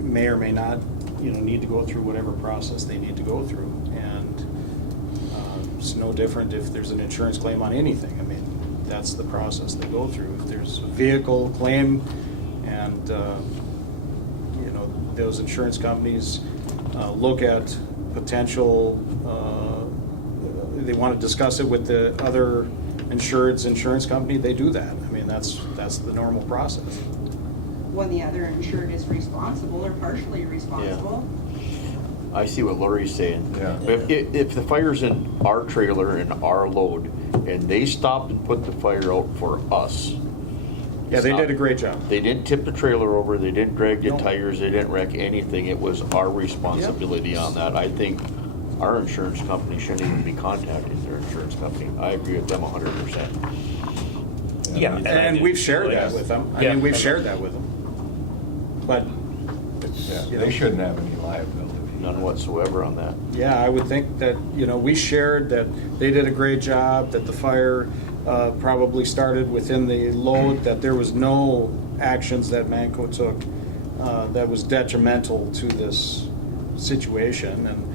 may or may not need to go through whatever process they need to go through. And it's no different if there's an insurance claim on anything. I mean, that's the process they go through. If there's a vehicle claim and those insurance companies look at potential, they want to discuss it with the other insured's insurance company, they do that. I mean, that's the normal process. When the other insured is responsible or partially responsible. I see what Lori's saying. Yeah. If the fire's in our trailer and our load, and they stopped and put the fire out for us. Yeah, they did a great job. They didn't tip the trailer over, they didn't drag the No. tires, they didn't wreck anything. It was our responsibility on that. I think our insurance company shouldn't even be contacting their insurance company. I agree with them 100%. Yeah. And we've shared that with them. I mean, we've shared that with them. But, They shouldn't have any liability. None whatsoever on that. yeah, I would think that, we shared that they did a great job, that the fire probably started within the load, that there was no actions that Manco took that was detrimental to this situation. And,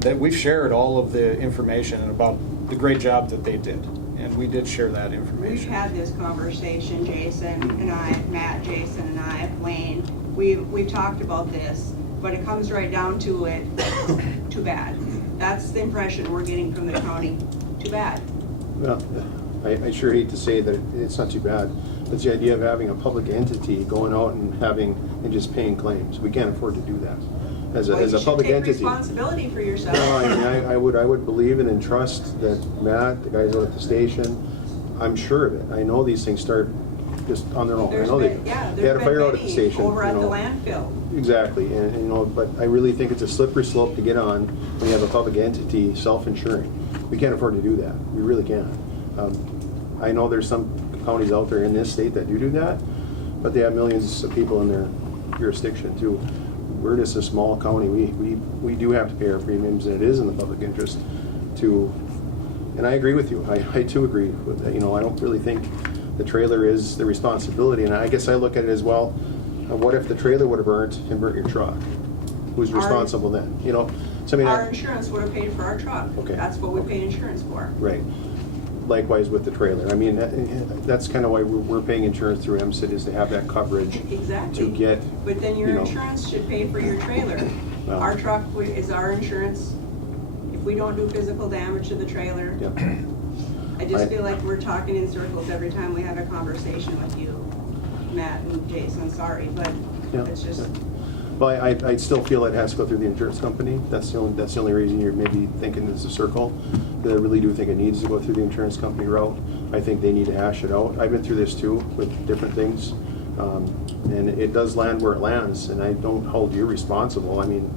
that we've shared all of the information about the great job that they did. And we did share that information. We've had this conversation, Jason and I, Matt, Jason and I, Wayne. We've talked about this, but it comes right down to it. Too bad. That's the impression we're getting from the county. Too bad. Well, I sure hate to say that it's not too bad. But the idea of having a public entity going out and just paying claims, we can't afford to do that. As a public You entity. should take responsibility for yourself. No, I mean, I would believe in and trust that Matt, the guys out at the station, I'm sure of it. I know these things start just on their own. I know they had a fire out at the station. Over at the landfill. Exactly, and but I really think it's a slippery slope to get on when you have a public entity self-insuring. We can't afford to do that. We really can't. I know there's some counties out there in this state that do that, but they have millions of people in their jurisdiction too. We're just a small county. We do have to pay our premiums, and it is in the public interest to, and I agree with you. I too agree with that. You know, I don't really think the trailer is the responsibility, and I guess I look at it as well, what if the trailer would have burnt your truck? Who's responsible then? You know, so I mean, Our insurance would have paid for our truck. Okay. That's what we paid insurance for. right. Likewise with the trailer. I mean, that's kind of why we're paying insurance through MCIT, is to have that coverage. Exactly. To get, But then your you know, insurance should pay for your trailer. Well. Our truck is our insurance. If we don't do physical damage to the trailer, Yep. I just feel like we're talking in circles every time we have a conversation with you, Matt and Jason. Sorry, but Yeah. it's just. Well, I still feel it has to go through the insurance company. That's the only reason you're maybe thinking it's a circle. But I really do think it needs to go through the insurance company route. I think they need to hash it out. I've been through this too with different things. And it does land where it lands, and I don't hold you responsible. I mean,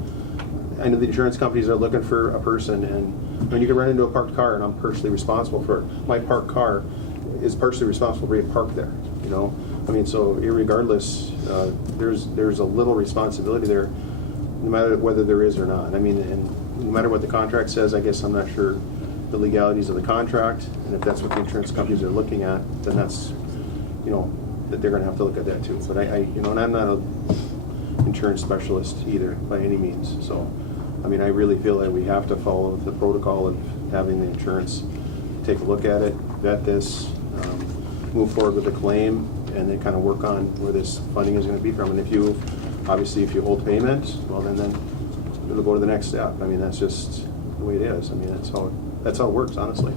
I know the insurance companies are looking for a person, and when you can run into a parked car, and I'm personally responsible for it. My parked car is partially responsible for being parked there, you know? I mean, so irregardless, there's a little responsibility there, no matter whether there is or not. I mean, and no matter what the contract says, I guess I'm not sure the legalities of the contract, and if that's what the insurance companies are looking at, then that's, you know, that they're gonna have to look at that too. But you know, and I'm not a insurance specialist either, by any means. So, I mean, I really feel that we have to follow the protocol of having the insurance take a look at it, vet this, move forward with the claim, and then kind of work on where this funding is going to be from. And if you hold payment, well, then it'll go to the next step. I mean, that's just the way it is. I mean, that's how it works, honestly.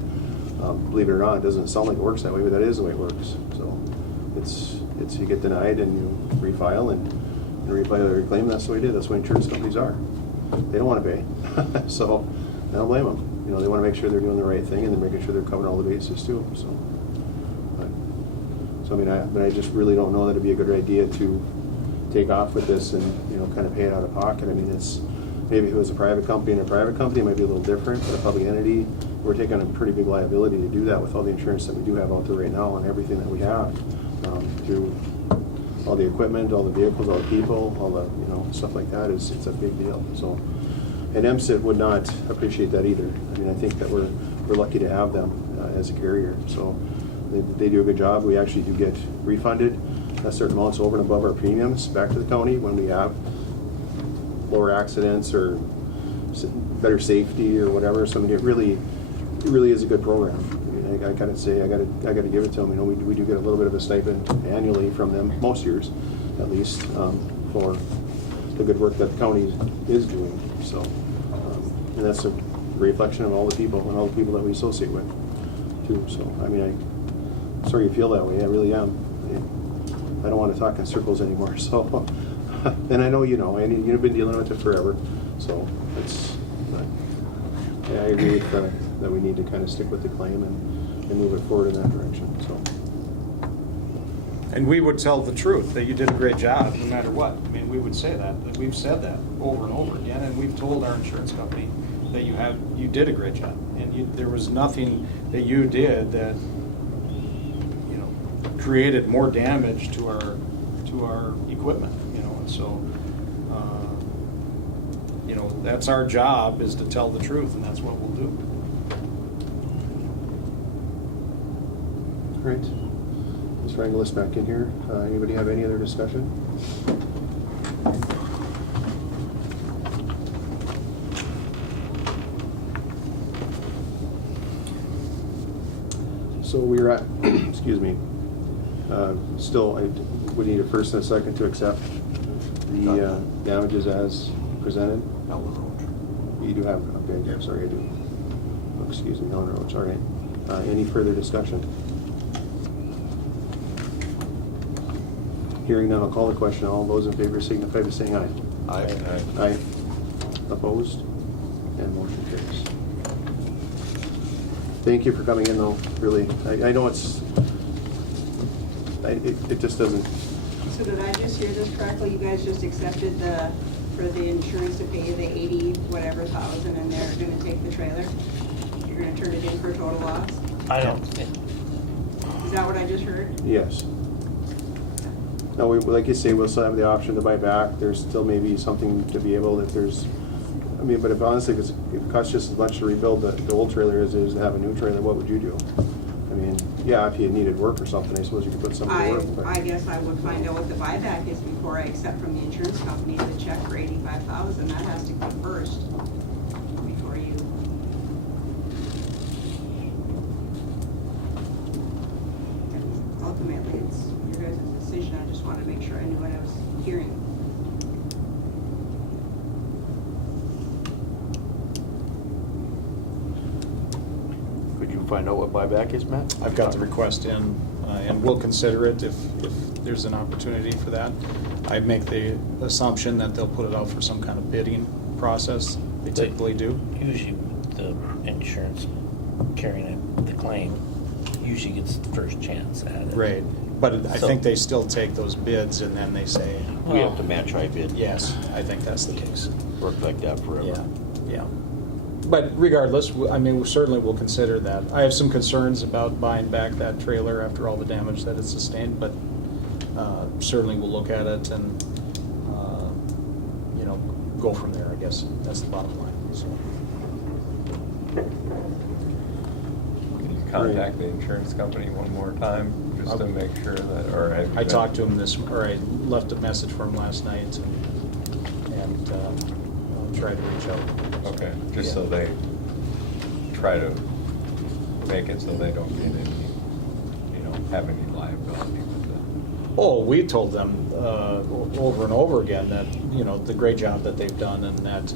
Believe it or not, it doesn't sound like it works that way, but that is the way it works. So it's you get denied and you refile and refile the claim. That's the way it is. That's what insurance companies are. They don't want to pay, so I don't blame them. You know, they want to make sure they're doing the right thing, and they're making sure they're covering all the bases too. So I mean, but I just really don't know that it'd be a good idea to take off with this and, you know, kind of pay it out of pocket. I mean, maybe if it was a private company, and a private company it might be a little different, but a public entity, we're taking on a pretty big liability to do that with all the insurance that we do have out there right now and everything that we have, through all the equipment, all the vehicles, all the people, all the, you know, stuff like that. It's a big deal. So, and MCIT would not appreciate that either. I mean, I think that we're lucky to have them as a carrier. So they do a good job. We actually do get refunded a certain amounts over and above our premiums back to the county when we have lower accidents or better safety or whatever. So I mean, it really is a good program. I mean, I gotta say, I gotta give it to them. You know, we do get a little bit of a stipend annually from them, most years, at least, for the good work that the county is doing. So, and that's a reflection of all the people and all the people that we associate with, too. So, I mean, I'm sorry you feel that way. I really am. I don't want to talk in circles anymore. So, and I know you know, and you've been dealing with it forever. So, yeah, I agree with that we need to kind of stick with the claim and move it forward in that direction. So. And we would tell the truth, that you did a great job, no matter what. I mean, we would say that. We've said that over and over again, and we've told our insurance company that you did a great job, and there was nothing that you did that, you know, created more damage to our equipment, you know. And so, you know, that's our job, is to tell the truth, and that's what we'll do. Great. Let's wrangle this back in here. Anybody have any other discussion? So we're at, excuse me, still, we need a first and a second to accept the damages as presented. You do have, okay, yeah, sorry, I do. Oh, excuse me, Eleanor Roach, all right. Any further discussion? Hearing none, I'll call the question. All those in favor signify by saying aye. Aye. Aye. Opposed? And motion carries. Thank you for coming in, though, really. I know it just doesn't. So did I just hear this correctly? You guys just accepted for the insurance to pay the 80 whatever thousand, and they're gonna take the trailer? You're gonna turn it in for total loss? I don't. Is that what I just heard? Yes. Now, like you say, we'll still have the option to buy back. There's still maybe something to be able, if there's, I mean, but if honestly, if it costs just as much to rebuild the old trailer as it is to have a new trailer, what would you do? I mean, yeah, if you needed work or something, I suppose you could put something to work. But I guess I would find out what the buyback is before I accept from the insurance company the check for $85,000. That has to come first before you. Ultimately, it's your guys' decision. I just wanted to make sure I knew what I was hearing. Could you find out what buyback is, Matt? I've got the request in, and we'll consider it if there's an opportunity for that. I make the assumption that they'll put it out for some kind of bidding process. They typically do. Usually the insurance carrying the claim usually gets the first chance at it. Right, but I think they still take those bids and then they say, We have to match high bid. yes, I think that's the case. Work like that forever. Yeah, yeah. But regardless, I mean, we certainly will consider that. I have some concerns about buying back that trailer after all the damage that it sustained, but certainly we'll look at it and, go from there, I guess. That's the bottom line, so. Can you contact the insurance company one more time, just to make sure that, or have you I been- talked to him I left a message for him last night and I'll try to reach out. Okay, just so Yeah. they try to make it so they don't get any, have any liability with it. Oh, we told them over and over again that, the great job that they've done and that,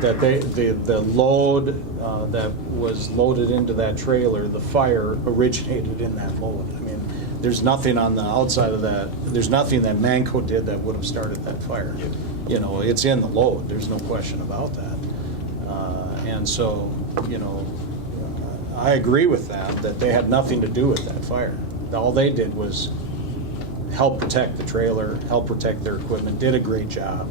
that the load that was loaded into that trailer, the fire originated in that load. I mean, there's nothing on the outside of that, there's nothing that Manco did that would have started that fire. It's in the load, there's no question about that. And so, I agree with that they had nothing to do with that fire. All they did was help protect the trailer, help protect their equipment, did a great job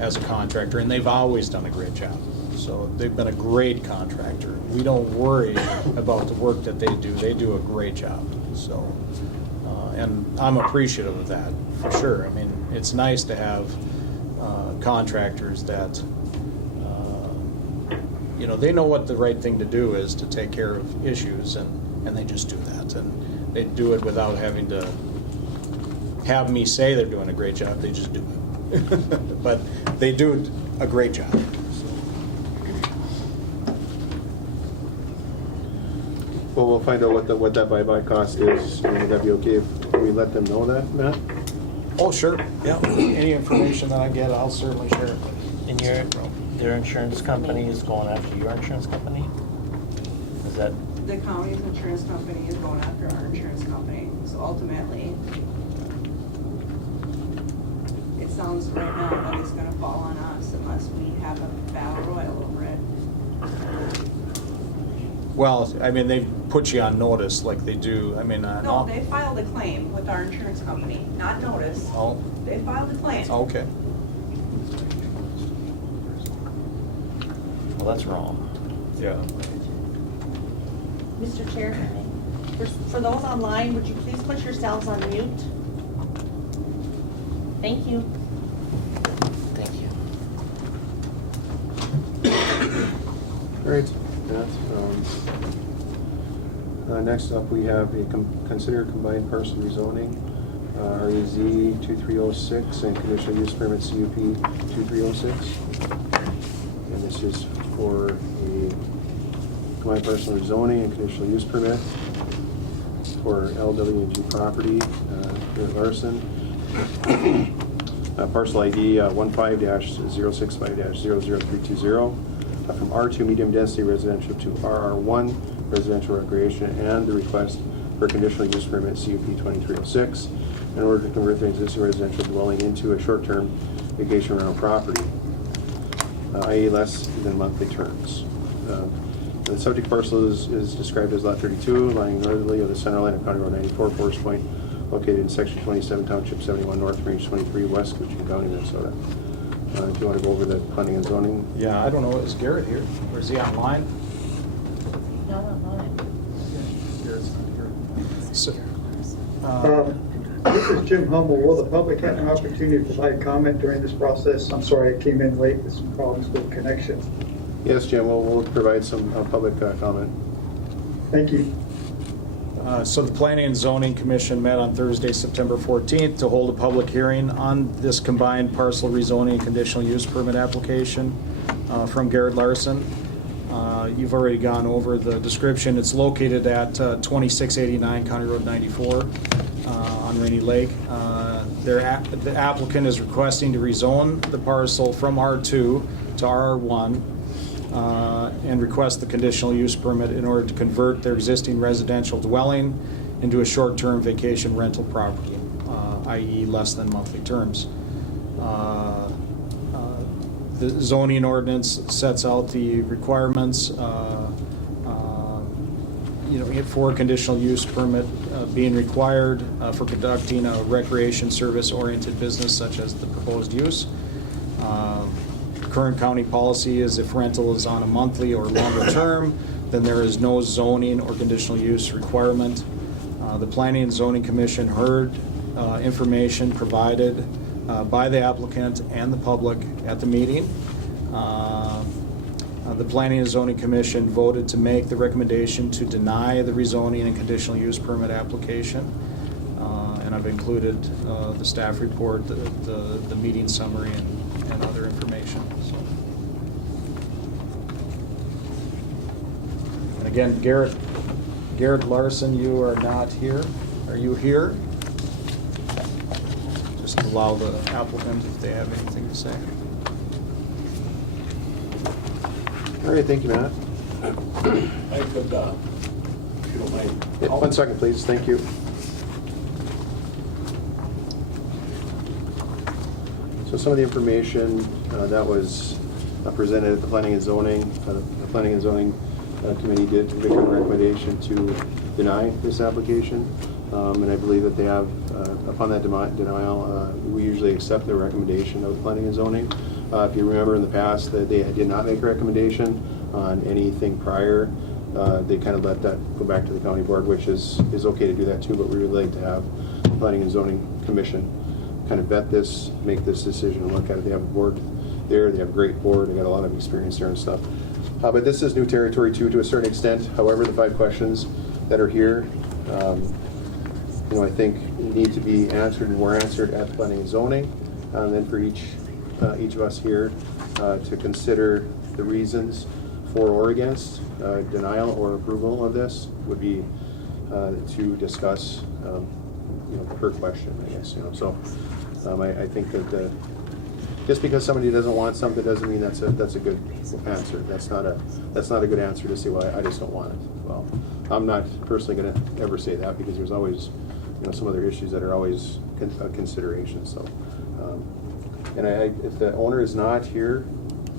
as a contractor, and they've always done a great job. So they've been a great contractor. We don't worry about the work that they do a great job. So, and I'm appreciative of that, for sure. I mean, it's nice to have contractors that they know what the right thing to do is to take care of issues, and they just do that. And they do it without having to have me say they're doing a great job. They just do it. But they do a great job. Well, we'll find out what that buyback cost is. Would that be okay if we let them know that, Matt? Oh, sure. Yeah. Any information that I get, I'll certainly share it. And their insurance company is going after your insurance company? Is that, The county's insurance company is going after our insurance company, so ultimately, it sounds right now that it's gonna fall on us unless we have a battle royal over it. Well, I mean, they put you on notice like they do. I mean, No, they filed a claim with our insurance company, not notice. Oh, They filed a claim. okay. well, that's wrong. Yeah. Mr. Chair, for those online, would you please put yourselves on mute? Thank you. Thank you. All right, Matt. Next up, we have a consider combined parcel rezoning, REZ 2306 and conditional use permit CUP 2306. And this is for a combined parcel rezoning and conditional use permit for LW&G property, here at Larson. Parcel ID 15-065-00320 from R2 medium density residential to RR1 residential recreation, and the request for conditional use permit CUP 2306 in order to convert the existing residential dwelling into a short-term vacation rental property, i.e. less than monthly terms. The subject parcel is described as Lot 32, lying northerly of the center line of County Road 94, Forest Point, located in Section 27, Township 71 North, Range 23 West, Koochiching County, Minnesota. If you want to go over the planning and zoning. Yeah, I don't know. Is Garrett here? Or is he online? Not online. Garrett's So, This is Jim Humble. Will the public have an opportunity to provide comment during this process? I'm sorry I came in late with some problems with connection. Yes, Jim, we'll provide some public comment. Thank you. So the Planning and Zoning Commission met on Thursday, September 14th to hold a public hearing on this combined parcel rezoning and conditional use permit application from Garrett Larson. You've already gone over the description. It's located at 2689 County Road 94 on Rainy Lake. The applicant is requesting to rezone the parcel from R2 to R1 and request the conditional use permit in order to convert their existing residential dwelling into a short-term vacation rental property, i.e. less than monthly terms. The zoning ordinance sets out the requirements for a conditional use permit being required for conducting a recreation service-oriented business such as the proposed use. Current county policy is if rental is on a monthly or longer term, then there is no zoning or conditional use requirement. The Planning and Zoning Commission heard information provided by the applicant and the public at the meeting. The Planning and Zoning Commission voted to make the recommendation to deny the rezoning and conditional use permit application. And I've included the staff report, the meeting summary, and other information. So. And again, Garrett Larson, you are not here. Are you here? Just allow the applicant if they have anything to say. All right, thank you, Matt. I could, if you don't mind. Yeah, 1 second, please. Thank you. So some of the information that was presented at the Planning and Zoning, the Planning and Zoning Committee did make a recommendation to deny this application. And I believe that they have, upon that denial, we usually accept the recommendation of the Planning and Zoning. If you remember in the past that they did not make a recommendation on anything prior, they kind of let that go back to the county board, which is okay to do that too, but we would like to have the Planning and Zoning Commission kind of vet this, make this decision and look at it. They have a board there, they have a great board, they got a lot of experience there and stuff. But this is new territory too, to a certain extent. However, the 5 questions that are here, I think need to be answered and were answered at Planning and Zoning. And then for each of us here to consider the reasons for or against denial or approval of this would be to discuss, per question, I guess. So I think that just because somebody doesn't want something doesn't mean that's a good answer. That's not a good answer to say, well, I just don't want it. Well, I'm not personally going to ever say that because there's always some other issues that are always a consideration. So. And if the owner is not here,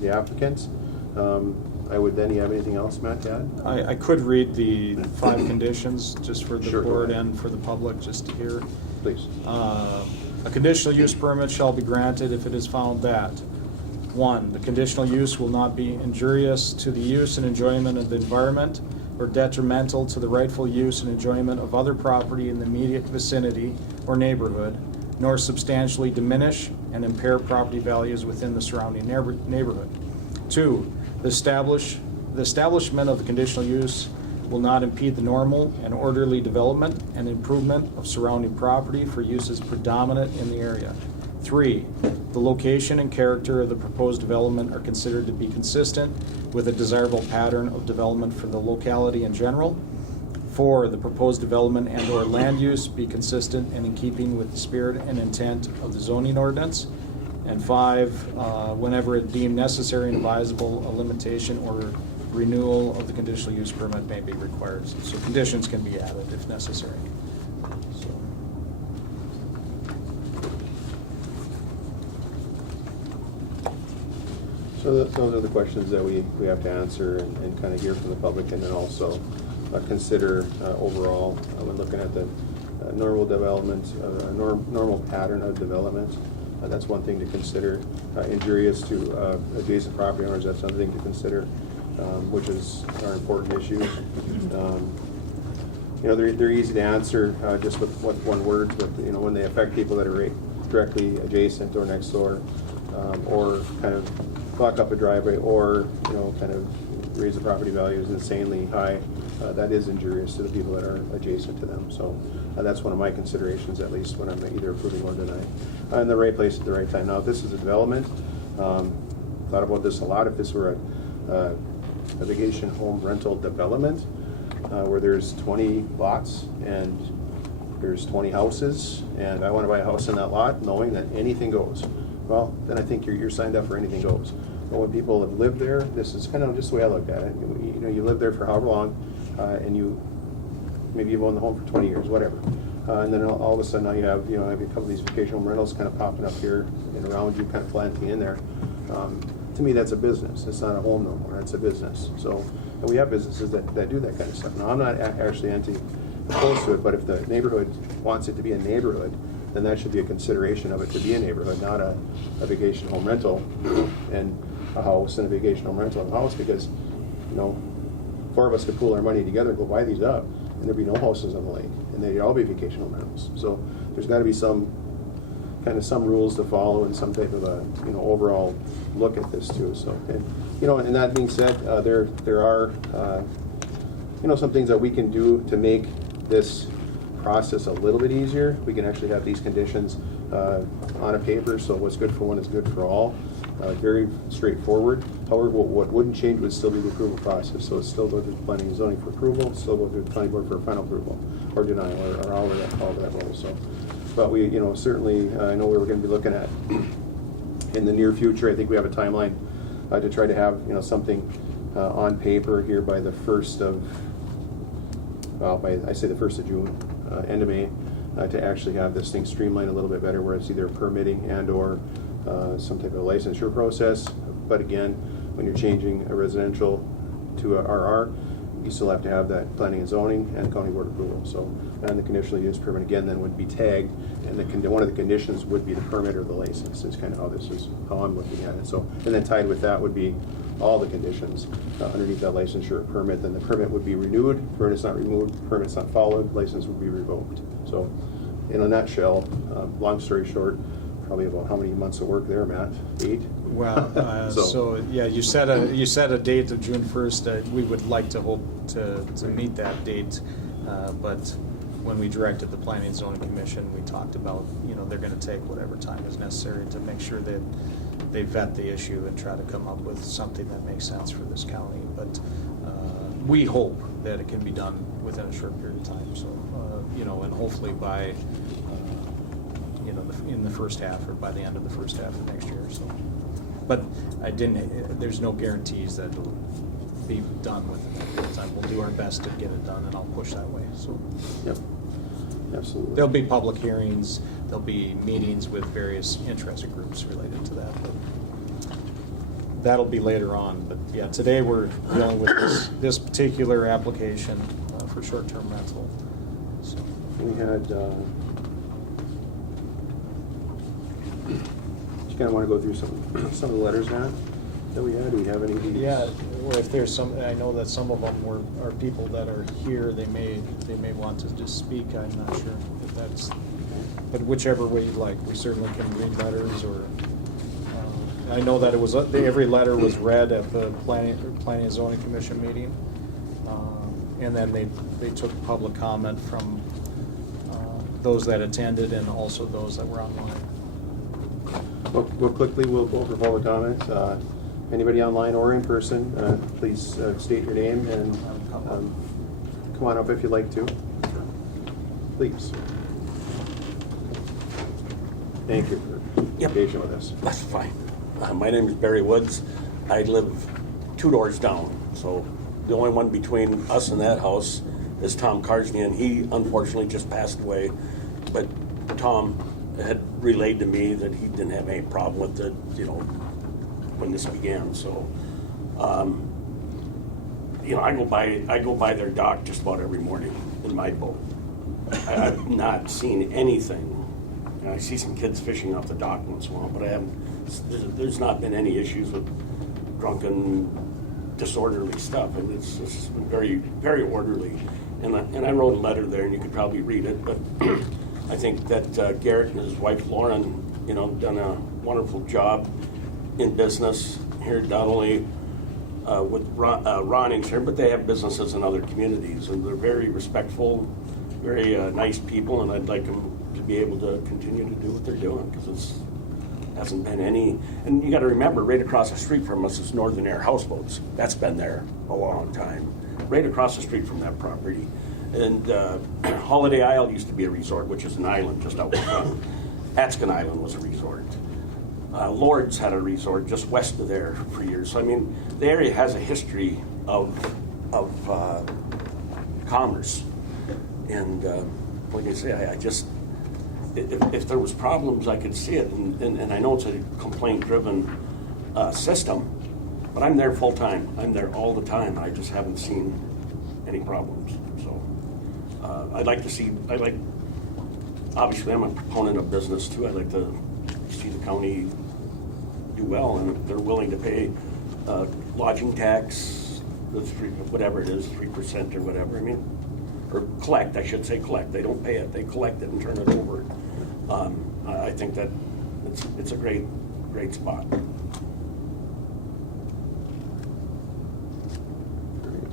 the applicant, I would then, you have anything else, Matt, to add? I could read the 5 conditions just for the Sure, go board ahead. and for the public just to hear. Please. A conditional use permit shall be granted if it is found that 1, the conditional use will not be injurious to the use and enjoyment of the environment or detrimental to the rightful use and enjoyment of other property in the immediate vicinity or neighborhood, nor substantially diminish and impair property values within the surrounding neighborhood. 2, the establishment of the conditional use will not impede the normal and orderly development and improvement of surrounding property for uses predominant in the area. 3, the location and character of the proposed development are considered to be consistent with a desirable pattern of development for the locality in general. 4, the proposed development and or land use be consistent and in keeping with the spirit and intent of the zoning ordinance. And 5, whenever it deemed necessary and advisable, a limitation or renewal of the conditional use permit may be required. So conditions can be added if necessary. So those are the questions that we have to answer and kind of hear from the public, and then also consider overall when looking at the normal development, normal pattern of development. That's one thing to consider. Injurious to adjacent property owners, that's another thing to consider, which is our important issue. you know, they're easy to answer just with one word, but, you know, when they affect people that are directly adjacent or next door, or kind of block up a driveway, or, you know, kind of raise the property values insanely high, that is injurious to the people that are adjacent to them. So that's one of my considerations, at least, when I'm either approving or denying. In the right place at the right time. Now, if this is a development, thought about this a lot. If this were a vacation home rental development, where there's 20 lots and there's 20 houses, and I want to buy a house in that lot knowing that anything goes, well, then I think you're signed up for anything goes. But when people have lived there, this is kind of just the way I look at it. You know, you live there for however long, and maybe you've owned the home for 20 years, whatever. And then all of a sudden now you have a couple of these vacation home rentals kind of popping up here and around you, kind of planting in there. To me, that's a business. It's not a home no more. It's a business. So, and we have businesses that do that kind of stuff. Now, I'm not actually opposed to it, but if the neighborhood wants it to be a neighborhood, then that should be a consideration of it to be a neighborhood, not a vacation home rental and a house and a vacation home rental and a house, because, you know, 4 of us could pool our money together and go buy these up, and there'd be no houses on the lake, and they'd all be vacation home rentals. So there's got to be some rules to follow and some type of a overall look at this too. So, and that being said, there are some things that we can do to make this process a little bit easier. We can actually have these conditions on a paper, so what's good for one is good for all. Very straightforward. However, what wouldn't change would still be the approval process. So it's still go through planning and zoning for approval, still go through the planning board for final approval, or denial, or all of that rolls. So, but we, certainly, I know we're going to be looking at in the near future. I think we have a timeline to try to have something on paper here by the 1st of, I say the 1st of June, end of May, to actually have this thing streamlined a little bit better, where it's either permitting and or some type of licensure process. But again, when you're changing a residential to a RR, you still have to have that planning and zoning and county board approval. So, and the conditional use permit again then would be tagged, and one of the conditions would be the permit or the license. Is kind of how I'm looking at it. So, and then tied with that would be all the conditions underneath that licensure or permit. Then the permit would be renewed. Permit's not removed. Permit's not followed. License would be revoked. So, in a nutshell, long story short, probably about how many months of work there, Matt? 8? Well, so yeah, you set a date of June 1st. We would like to hope to meet that date, but when we directed the Planning and Zoning Commission, we talked about they're going to take whatever time is necessary to make sure that they vet the issue and try to come up with something that makes sense for this county. But we hope that it can be done within a short period of time. So and hopefully by in the first half or by the end of the first half of next year. So, but there's no guarantees that it'll be done within that period of time. We'll do our best to get it done, and I'll push that way. So, yep, absolutely. There'll be public hearings. There'll be meetings with various interested groups related to that. But that'll be later on. But yeah, today we're dealing with this particular application for short-term rental. So we had. You kind of want to go through some of the letters now that we had. Do we have any of these? Yeah, or if there's some, I know that some of them are people that are here. They may want to just speak. I'm not sure if that's, but whichever way you'd like. We certainly can read letters, or I know that it was every letter was read at the Planning and Zoning Commission meeting, and then they took public comment from those that attended and also those that were online. We'll quickly, we'll go over public comments. Anybody online or in person, please state your name and come on up if you'd like to. Please. Thank you for being patient with us. That's fine. My name is Barry Woods. I live 2 doors down, so the only one between us and that house is Tom Karsney, and he unfortunately just passed away. But Tom had relayed to me that he didn't have any problem with it, when this began. So, I go by their dock just about every morning in my boat. I've not seen anything. I see some kids fishing off the dock once in a while, but there's not been any issues with drunken, disorderly stuff, and it's been very, very orderly. and I wrote a letter there, and you could probably read it, but I think that Garrett and his wife Lauren, done a wonderful job in business here, not only with Ronings here, but they have businesses in other communities, and they're very respectful, very nice people, and I'd like them to be able to continue to do what they're doing, because it's hasn't been any, and you got to remember, right across the street from us is Northern Air Houseboats. That's been there a long time, right across the street from that property. And Holiday Isle used to be a resort, which is an island just out front. Atskin Island was a resort. Lord's had a resort just west of there for years. So I mean, the area has a history of commerce, and like I say, I just. If there was problems, I could see it, and I know it's a complaint-driven system, but I'm there full-time. I'm there all the time. I just haven't seen any problems. So I'd like to see, obviously I'm a proponent of business too. I'd like to see the county do well, and if they're willing to pay lodging tax, whatever it is, 3% or whatever, I mean, or collect, I should say collect. They don't pay it, they collect it and turn it over. I think that it's a great spot. Great.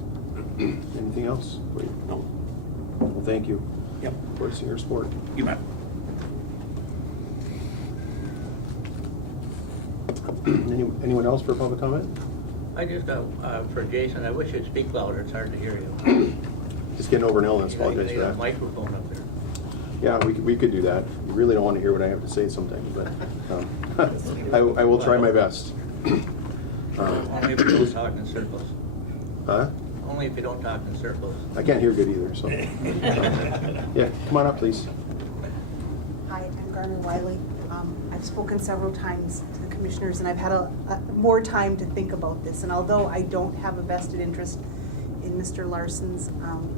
Anything else? Wait. No. Well, thank you. Yep. For your support. You bet. Anyone else for public comment? I just, for Jason, I wish you'd speak louder, it's hard to hear you. Just getting over an illness, apologize for that. Microphone up there. Yeah, we could do that. You really don't want to hear what I have to say sometimes, but I will try my best. Only if you don't talk in circles. Huh? Only if you don't talk in circles. I can't hear good either, so. Yeah, come on up, please. Hi, I'm Garner Wiley. I've spoken several times to the commissioners, and I've had more time to think about this. And although I don't have a vested interest in Mr. Larson's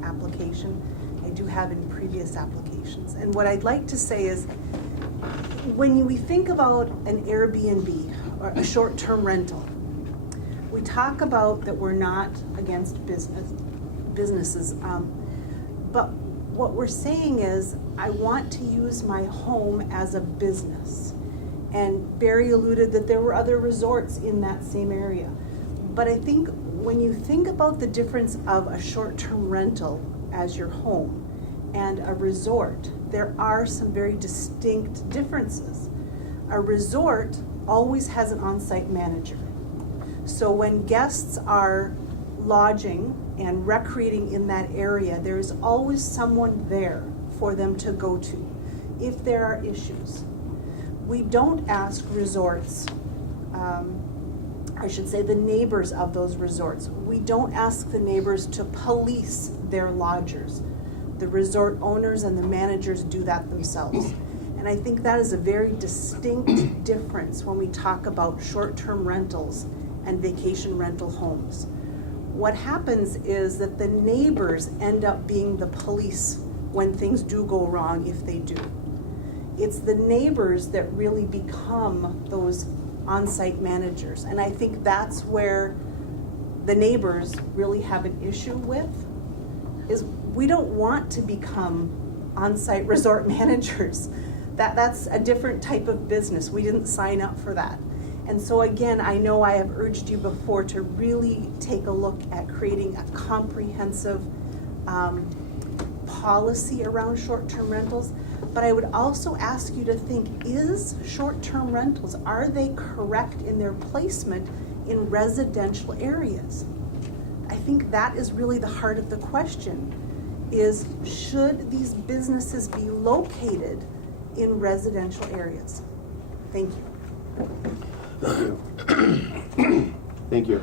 application, I do have in previous applications. And what I'd like to say is, when we think about an Airbnb or a short-term rental, we talk about that we're not against businesses, but what we're saying is, I want to use my home as a business. And Barry alluded that there were other resorts in that same area. But I think when you think about the difference of a short-term rental as your home and a resort, there are some very distinct differences. A resort always has an on-site manager. So when guests are lodging and recreating in that area, there is always someone there for them to go to if there are issues. We don't ask resorts, I should say the neighbors of those resorts, we don't ask the neighbors to police their lodgers. The resort owners and the managers do that themselves. And I think that is a very distinct difference when we talk about short-term rentals and vacation rental homes. What happens is that the neighbors end up being the police when things do go wrong, if they do. It's the neighbors that really become those on-site managers. And I think that's where the neighbors really have an issue with, is we don't want to become on-site resort managers. That's a different type of business. We didn't sign up for that. And so again, I know I have urged you before to really take a look at creating a comprehensive policy around short-term rentals. But I would also ask you to think, is short-term rentals, are they correct in their placement in residential areas? I think that is really the heart of the question, is should these businesses be located in residential areas? Thank you. Thank you.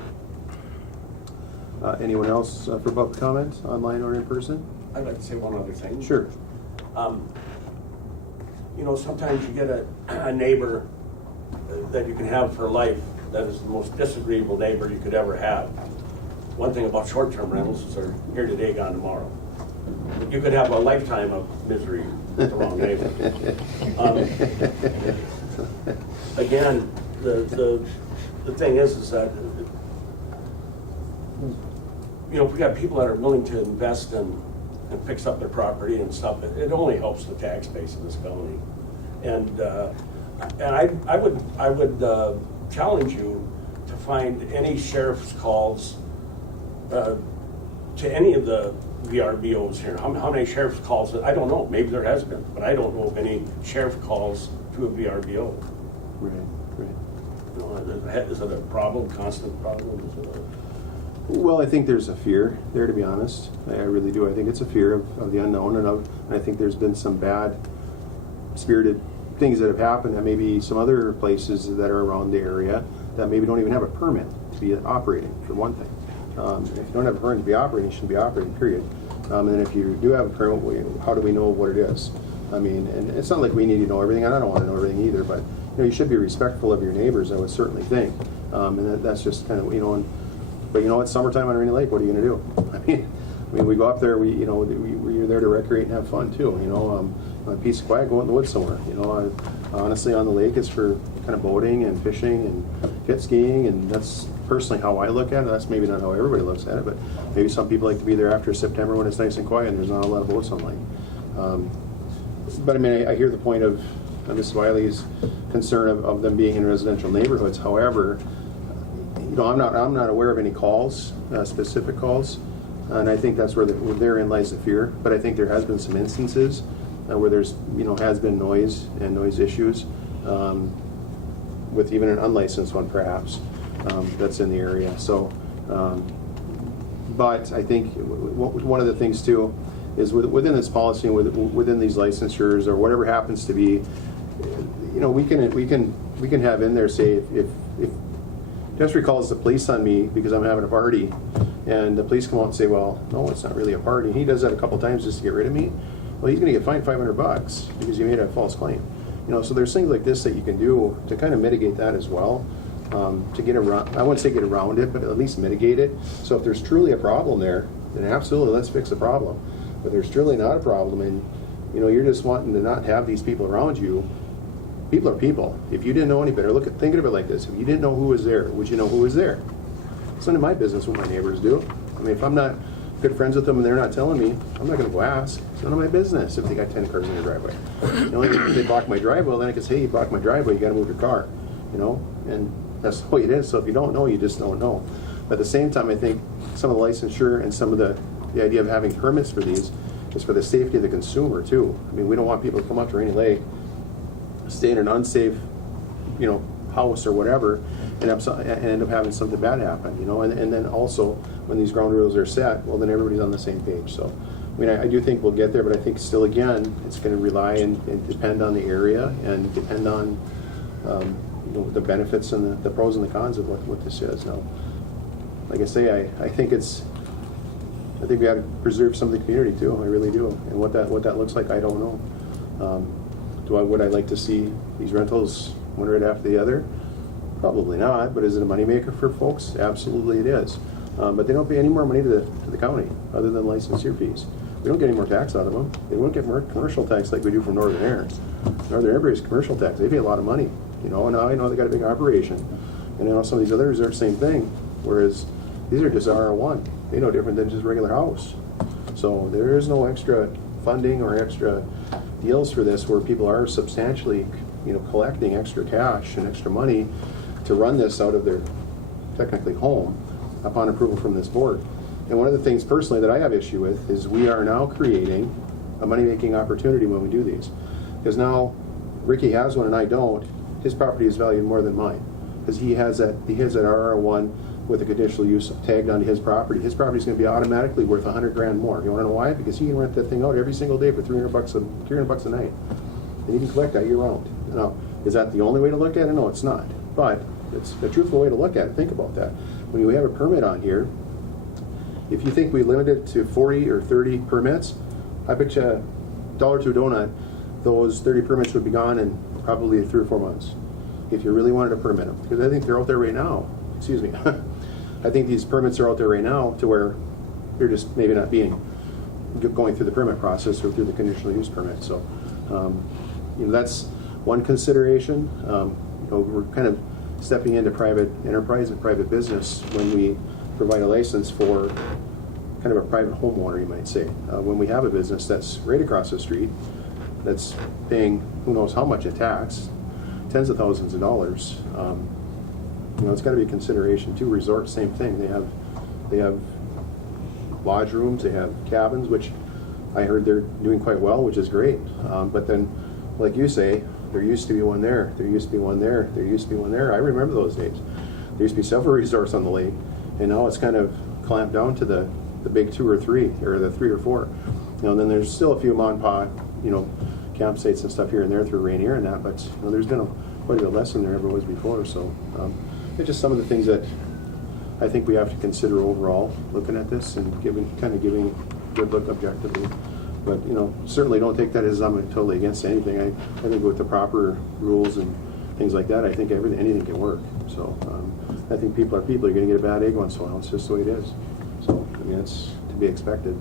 Anyone else for public comment, online or in person? I'd like to say one other thing. Sure. Sometimes you get a neighbor that you can have for life that is the most disagreeable neighbor you could ever have. One thing about short-term rentals is they're here today, gone tomorrow. You could have a lifetime of misery with the wrong neighbor. Again, the thing is that if we got people that are willing to invest in and picks up their property and stuff, it only helps the tax base of this county. And I would challenge you to find any sheriff's calls to any of the VRBOs here. How many sheriff's calls? I don't know. Maybe there has been, but I don't know of any sheriff calls to a VRBO. Right, right. You know, is it a problem, constant problem? Is it Well, I think there's a fear there, to be honest. I really do. I think it's a fear of the unknown, and I think there's been some bad spirited things that have happened at maybe some other places that are around the area that maybe don't even have a permit to be operating, for one thing. If you don't have a permit to be operating, you shouldn't be operating, period. And if you do have a permit, how do we know what it is? I mean, and it's not like we need to know everything, and I don't want to know everything either, but you should be respectful of your neighbors, I would certainly think. And that's just kind of, but it's summertime on Rainy Lake, what are you going to do? I mean, we go up there, we're there to recreate and have fun too, a piece of quiet, go out in the woods somewhere. Honestly, on the lake is for kind of boating and fishing and jet skiing, and that's personally how I look at it. That's maybe not how everybody looks at it, but maybe some people like to be there after September when it's nice and quiet and there's not a lot of boats on lake. But I mean, I hear the point of Ms. Wiley's concern of them being in residential neighborhoods. However, I'm not aware of any calls, specific calls, and I think that's where therein lies the fear. But I think there has been some instances where there's has been noise and noise issues with even an unlicensed one, perhaps, that's in the area. So, but I think one of the things too is within this policy and within these licensures or whatever happens to be, we can have in there, say, if Jeffrey calls the police on me because I'm having a party, and the police come out and say, well, no, it's not really a party. And he does that a couple times just to get rid of me. Well, he's going to get fined $500 because you made a false claim. So there's things like this that you can do to kind of mitigate that as well. To get around, I wouldn't say get around it, but at least mitigate it. So if there's truly a problem there, then absolutely let's fix the problem. But there's truly not a problem, and you're just wanting to not have these people around you. People are people. If you didn't know any better, think of it like this. If you didn't know who was there, would you know who was there? It's none of my business what my neighbors do. I mean, if I'm not good friends with them and they're not telling me, I'm not going to go ask. It's none of my business if they got 10 cars in their driveway. If they block my driveway, well, then I can say, hey, you blocked my driveway, you got to move your car. And that's the way it is. So if you don't know, you just don't know. But at the same time, I think some of the licensure and some of the idea of having permits for these is for the safety of the consumer too. I mean, we don't want people to come up to Rainy Lake, stay in an unsafe, house or whatever, and end up having something bad happen, and then also when these ground rules are set, well, then everybody's on the same page. So, I mean, I do think we'll get there, but I think still, again, it's going to rely and depend on the area and depend on, the benefits and the pros and the cons of what this is. Now, like I say, I think we have to preserve some of the community too. I really do. And what that looks like, I don't know. Would I like to see these rentals one right after the other? Probably not. But is it a moneymaker for folks? Absolutely, it is. But they don't pay any more money to the county other than licensure fees. We don't get any more tax out of them. They won't get more commercial tax like we do from Northern Air. Northern Air pays commercial tax. They pay a lot of money. And now I know they got a big operation. And I know some of these others are the same thing. Whereas these are just R1. They're no different than just a regular house. So there is no extra funding or extra deals for this where people are substantially, collecting extra cash and extra money to run this out of their technically home upon approval from this board. And one of the things personally that I have issue with is we are now creating a money-making opportunity when we do these. Because now Ricky has one and I don't. His property is valued more than mine because he has that RR1 with a conditional use tagged onto his property. His property is going to be automatically worth $100,000 more. You want to know why? Because he can rent that thing out every single day for $300 a night, and he can collect that year round. Now, is that the only way to look at it? No, it's not. But it's a truthful way to look at it. Think about that. When you have a permit on here, if you think we limit it to 40 or 30 permits, I bet you $1 to a donut, those 30 permits would be gone in probably 3 or 4 months if you really wanted to permit them. Because I think they're out there right now. Excuse me. I think these permits are out there right now to where they're just maybe not going through the permit process or through the conditional use permit. So, that's one consideration. We're kind of stepping into private enterprise and private business when we provide a license for kind of a private homeowner, you might say. When we have a business that's right across the street, that's paying who knows how much in tax, tens of thousands of dollars, it's got to be a consideration too. Resorts, same thing. They have lodge rooms, they have cabins, which I heard they're doing quite well, which is great. But then, like you say, there used to be one there, there used to be one there, there used to be one there. I remember those days. There used to be several resorts on the lake, and now it's kind of clamped down to the big 2 or 3, or the 3 or 4. And then there's still a few mom and pop, campsites and stuff here and there through Rainier and that, but there's been quite a bit less than there ever was before. So it's just some of the things that I think we have to consider overall looking at this and giving a good look objectively. But certainly don't take that as I'm totally against anything. I think with the proper rules and things like that, I think anything can work. So I think people are people. You're going to get a bad egg once in a while. It's just the way it is. So it's to be expected.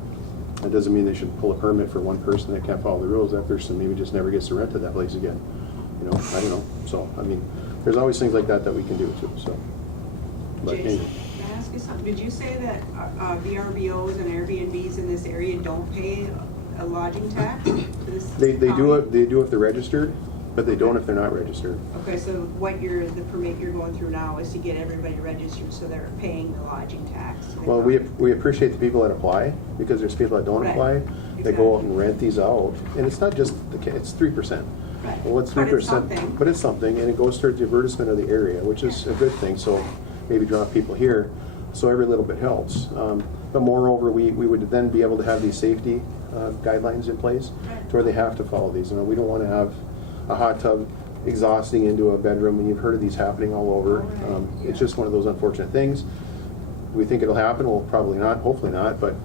That doesn't mean they should pull a permit for one person that can't follow the rules. That person maybe just never gets to rent to that place again. I don't know. So there's always things like that we can do too. So, but Jason, anyway. can I ask you something? Did you say that VRBOs and Airbnbs in this area don't pay a lodging tax? They do it. They do if they're registered, but they don't if they're not registered. Okay, so the permit you're going through now is to get everybody registered so they're paying the lodging tax. Well, we appreciate the people that apply, because there's people that don't Right. apply. They go out and rent these out, and it's not just it's 3%. Right. Well, it's But 3%, it's something. but it's something, and it goes towards the advertisement of the area, which is a good thing. So maybe draw people here, so every little bit helps. But moreover, we would then be able to have these safety guidelines in place to where they have to follow these. We don't want to have a hot tub exhausting into a bedroom, and you've heard of these happening all over. It's just one of those unfortunate things. We think it'll happen. Well, probably not. Hopefully not. But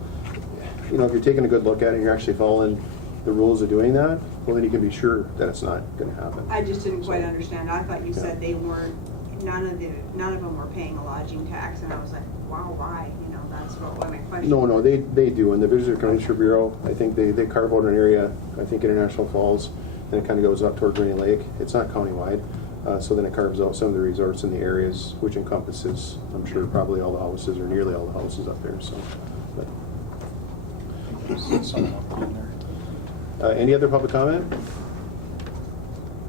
if you're taking a good look at it and you're actually following the rules of doing that, well, then you can be sure that it's not going to happen. I just didn't quite understand. I thought you said they weren't. None of them were paying a lodging tax, and I was like, wow, why? That's what my question. No, they do. And the Visitor Commissioner Bureau, I think they carve out an area. I think International Falls, and it kind of goes up toward Rainy Lake. It's not countywide. So then it carves out some of the resorts in the areas, which encompasses, I'm sure, probably all the houses or nearly all the houses up there. So, but. There's someone up in there. Any other public comment?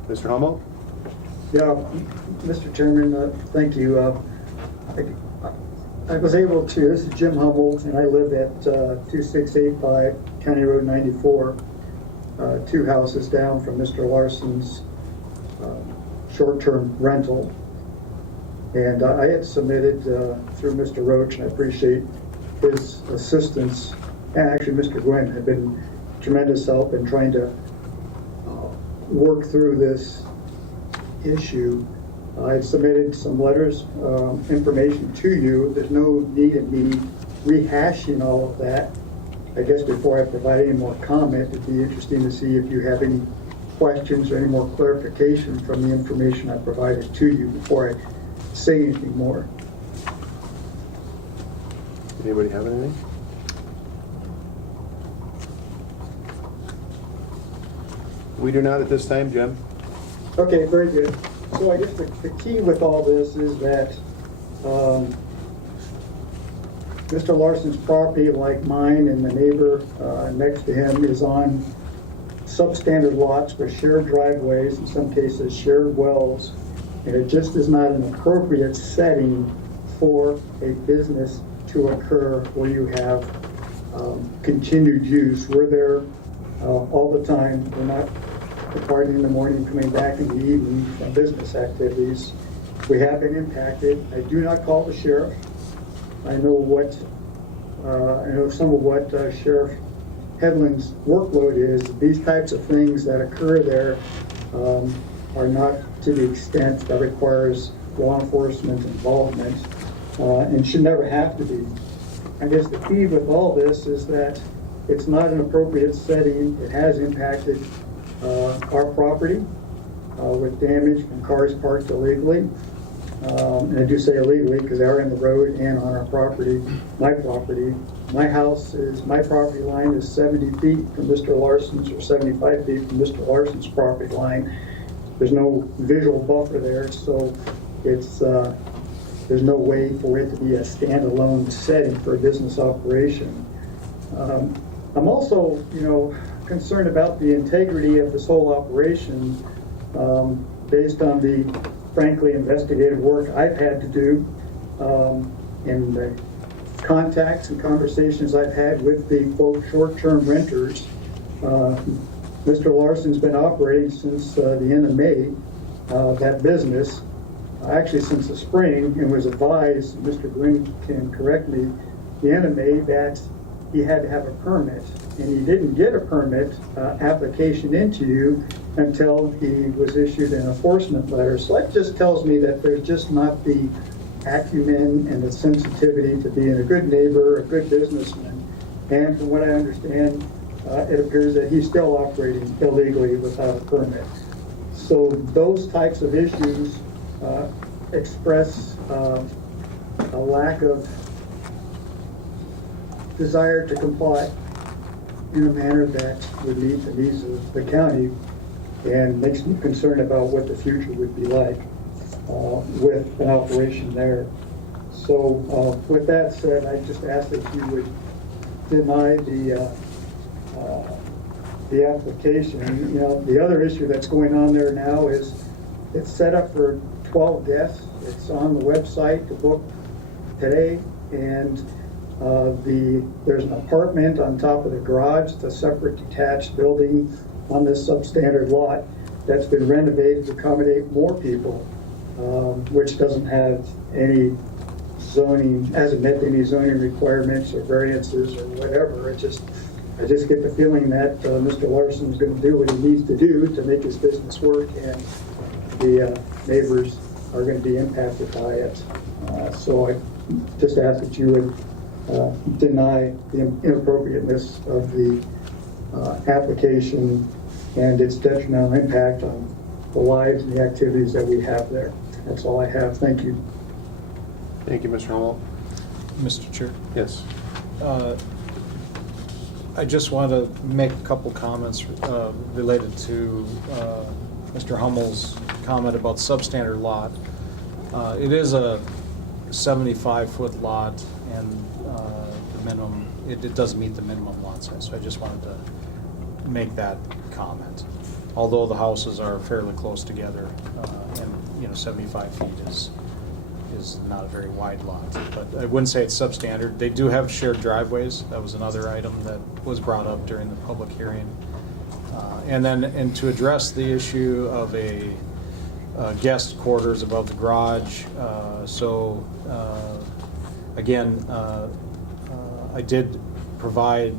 Mr. Hummel? Yeah, Mr. Chairman, thank you. I was able to, this is Jim Hummel, and I live at 2685 County Road 94, 2 houses down from Mr. Larson's short-term rental. And I had submitted through Mr. Roach, and I appreciate his assistance, and actually Mr. Gwynn had been tremendous help in trying to work through this issue. I submitted some letters, information to you. There's no need in me rehashing all of that. I guess before I provide any more comment, it'd be interesting to see if you have any questions or any more clarification from the information I provided to you before I say anything more. Anybody have anything? We do not at this time, Jim. Okay, very good. So I guess the key with all this is that Mr. Larson's property, like mine and the neighbor next to him, is on substandard lots with shared driveways, in some cases shared wells, and it just is not an appropriate setting for a business to occur where you have continued use. We're there all the time. We're not departing in the morning, coming back in the evening from business activities. We have been impacted. I do not call the sheriff. I know some of what Sheriff Hedlund's workload is. These types of things that occur there are not to the extent that requires law enforcement involvement and should never have to be. I guess the key with all this is that it's not an appropriate setting. It has impacted our property with damage from cars parked illegally. And I do say illegally because they are in the road and on our property, my property. My property line is 70 feet from Mr. Larson's, or 75 feet from Mr. Larson's property line. There's no visual buffer there, so there's no way for it to be a standalone setting for a business operation. I'm also, concerned about the integrity of this whole operation based on the, frankly, investigative work I've had to do and the contacts and conversations I've had with the, quote, short-term renters. Mr. Larson's been operating since the end of May, that business, actually since the spring, and was advised, Mr. Gwynn can correct me, the end of May, that he had to have a permit, and he didn't get a permit application into you until he was issued an enforcement letter. So that just tells me that there's just not the acumen and the sensitivity to being a good neighbor, a good businessman. And from what I understand, it appears that he's still operating illegally without a permit. So those types of issues express a lack of desire to comply in a manner that would meet the needs of the county, and makes me concerned about what the future would be like with an operation there. So with that said, I just ask that you would deny the application. The other issue that's going on there now is it's set up for 12 guests. It's on the website to book today, and there's an apartment on top of the garage. It's a separate detached building on this substandard lot that's been renovated to accommodate more people, which doesn't have any zoning, hasn't met any zoning requirements or variances or whatever. I just get the feeling that Mr. Larson is going to do what he needs to do to make his business work, and the neighbors are going to be impacted by it. So I just ask that you would deny the inappropriateness of the application and its detrimental impact on the lives and the activities that we have there. That's all I have. Thank you. Thank you, Mr. Hummel. Mr. Chair. Yes. I just want to make a couple comments related to Mr. Hummel's comment about substandard lot. It is a 75-foot lot, and the minimum, it does meet the minimum lot size. So I just wanted to make that comment. Although the houses are fairly close together, and 75 feet is not a very wide lot. But I wouldn't say it's substandard. They do have shared driveways. That was another item that was brought up during the public hearing. And to address the issue of a guest quarters above the garage. Again, I did provide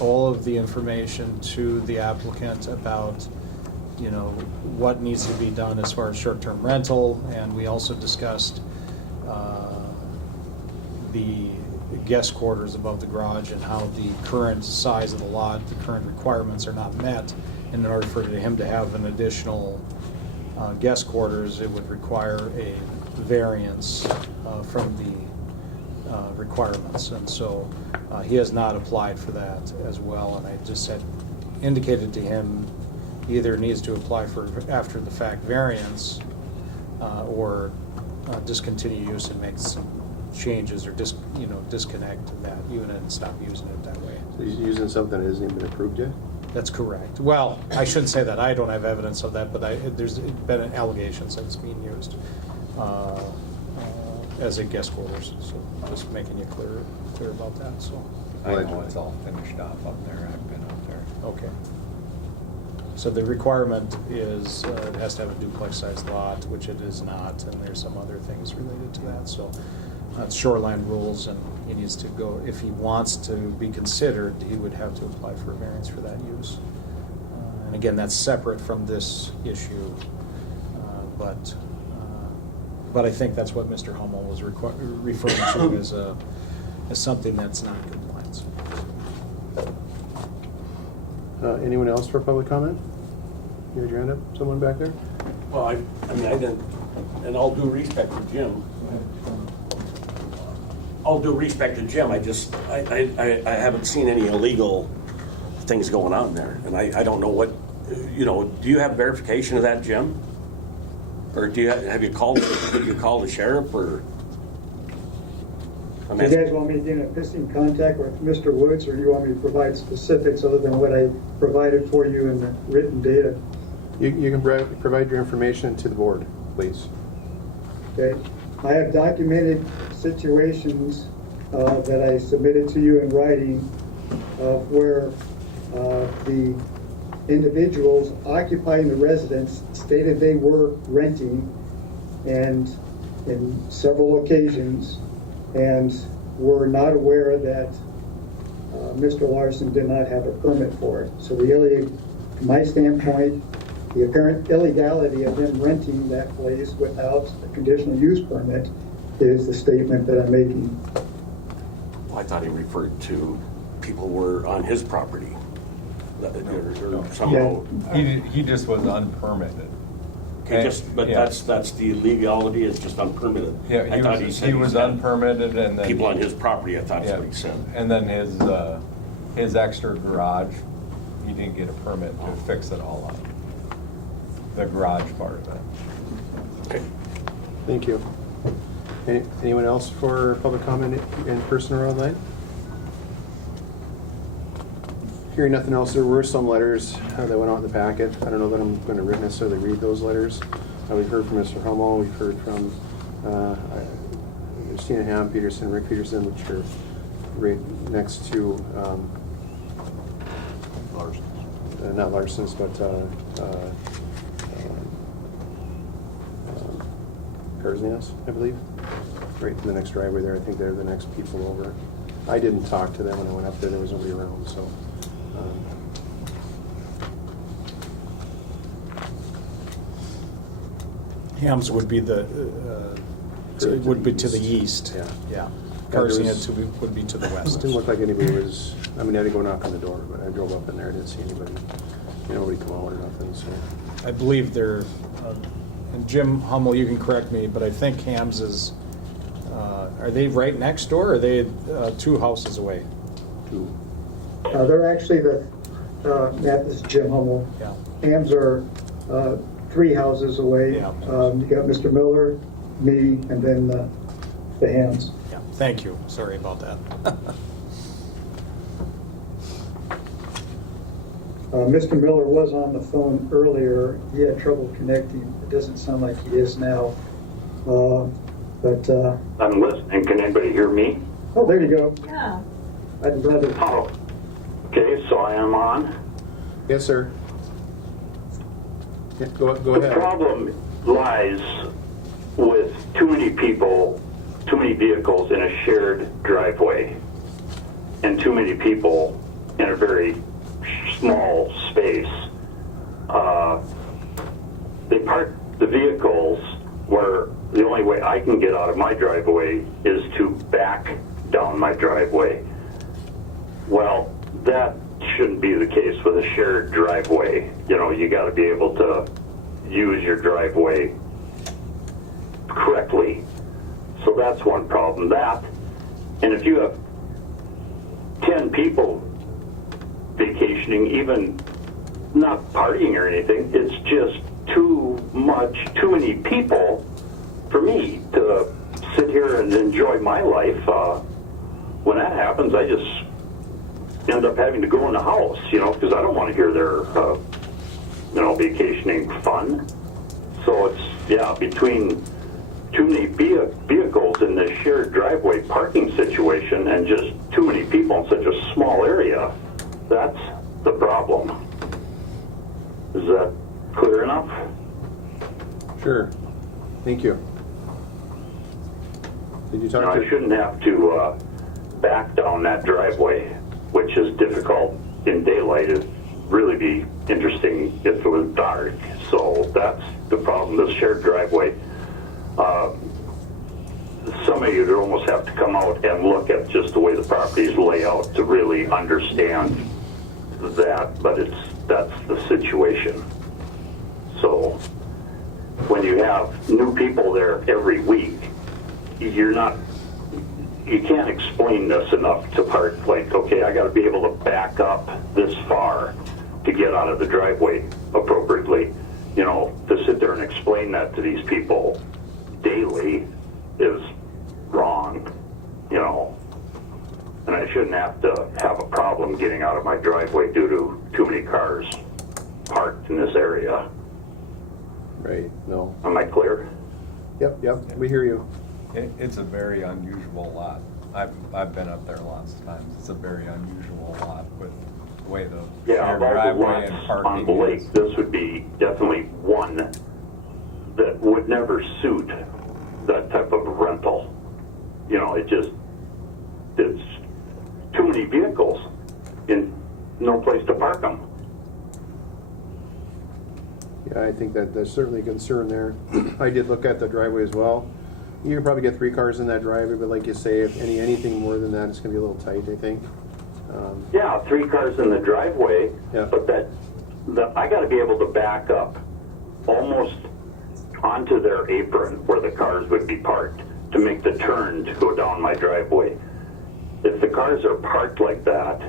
all of the information to the applicant about, what needs to be done as far as short-term rental, and we also discussed the guest quarters above the garage and how the current size of the lot, the current requirements are not met. And in order for him to have an additional guest quarters, it would require a variance from the requirements. And so he has not applied for that as well. And I just indicated to him either needs to apply for after the fact variance or discontinue use and make some changes or disconnect that unit and stop using it that way. So he's using something that hasn't even been approved yet? That's correct. Well, I shouldn't say that. I don't have evidence of that, but there's been allegations that it's being used as a guest quarters. So just making you clear about that. So I know it's all finished off up there. I've been up there. okay. So the requirement is it has to have a duplex-sized lot, which it is not, and there's some other things related to that. So it's shoreline rules, and he needs to go, if he wants to be considered, he would have to apply for a variance for that use. And again, that's separate from this issue, but I think that's what Mr. Hummel was referring to as something that's not in compliance. Anyone else for public comment? You had your hand up? Someone back there? Well, I mean, I didn't, and all due respect to Jim, I haven't seen any illegal things going on there, and I don't know what, do you have verification of that, Jim? Or have you called the sheriff, or? Do you guys want me to get in contact with Mr. Woods, or do you want me to provide specifics other than what I provided for you in the written data? You can provide your information to the board, please. Okay. I have documented situations that I submitted to you in writing of where the individuals occupying the residence stated they were renting, and in several occasions, and were not aware that Mr. Larson did not have a permit for it. So from my standpoint, the apparent illegality of them renting that place without a conditional use permit is the statement that I'm making. I thought he referred to people who were on his property. Or somehow. He just was unpermitted. Okay, but Yeah. that's the legality, is just unpermitted. Yeah, I thought he said he was had unpermitted, and then people on his property, I thought yeah, that's what he said. and then his extra garage, he didn't get a permit to fix it all up. The garage part of it. Okay. Thank you. Anyone else for public comment in person or online? Hearing nothing else, there were some letters that went out in the packet. I don't know that I'm going to necessarily read those letters. We've heard from Mr. Hummel, we've heard from Christina Ham Peterson, Rick Peterson, which are right next to Larson's. Not Larson's, but Karsnias, I believe. Right in the next driveway there. I think they're the next people over. I didn't talk to them when I went up there. There was nobody around, so. Hams would be the to the east. Yeah. Yeah. Karsnia would be to the It west. didn't look like anybody was, I mean, I had to go knock on the door, but I drove up in there, I didn't see anybody, nobody come out or nothing, so. I believe they're, and Jim Hummel, you can correct me, but I think Hams is, are they right next door, or are they 2 houses away? 2. They're actually Matt, this is Jim Hummel. Yeah. Hams are 3 houses away. Yeah. You got Mr. Miller, me, and then the Hams. Yeah, thank you. Sorry about that. Mr. Miller was on the phone earlier. He had trouble connecting. It doesn't sound like he is now. But I'm listening. Can anybody hear me? oh, there you go. Yeah. I'd rather. Oh, okay, so I am on. Yes, sir. Yeah, go The ahead. problem lies with too many people, too many vehicles in a shared driveway, and too many people in a very small space. They park the vehicles where the only way I can get out of my driveway is to back down my driveway. Well, that shouldn't be the case with a shared driveway. You know, you got to be able to use your driveway correctly. So that's one problem. That, and if you have 10 people vacationing, even not partying or anything, it's just too many people for me to sit here and enjoy my life. When that happens, I just end up having to go in the house, you know, because I don't want to hear their, vacationing fun. So it's, yeah, between too many vehicles in this shared driveway parking situation and just too many people in such a small area, that's the problem. Is that clear enough? Sure. Thank you. Did you talk I to? shouldn't have to back down that driveway, which is difficult in daylight. It'd really be interesting if it was dark. So that's the problem, this shared driveway. Some of you would almost have to come out and look at just the way the properties lay out to really understand that, but that's the situation. So when you have new people there every week, you can't explain this enough to park, like, okay, I got to be able to back up this far to get out of the driveway appropriately. You know, to sit there and explain that to these people daily is wrong. you know, and I shouldn't have to have a problem getting out of my driveway due to too many cars parked in this area. Right, no. Am I clear? Yep, we hear you. It's a very unusual lot. I've been up there lots of times. It's a very unusual lot with the way the Yeah, shared of all the driveway and lots on parking the is. lake, this would be definitely one that would never suit that type of rental. You know, it's too many vehicles and no place to park them. Yeah, I think that there's certainly a concern there. I did look at the driveway as well. You can probably get 3 cars in that driveway, but like you say, if anything more than that, it's gonna be a little tight, I think. Yeah, 3 cars in the driveway, Yeah. but I got to be able to back up almost onto their apron where the cars would be parked to make the turn to go down my driveway. If the cars are parked like that,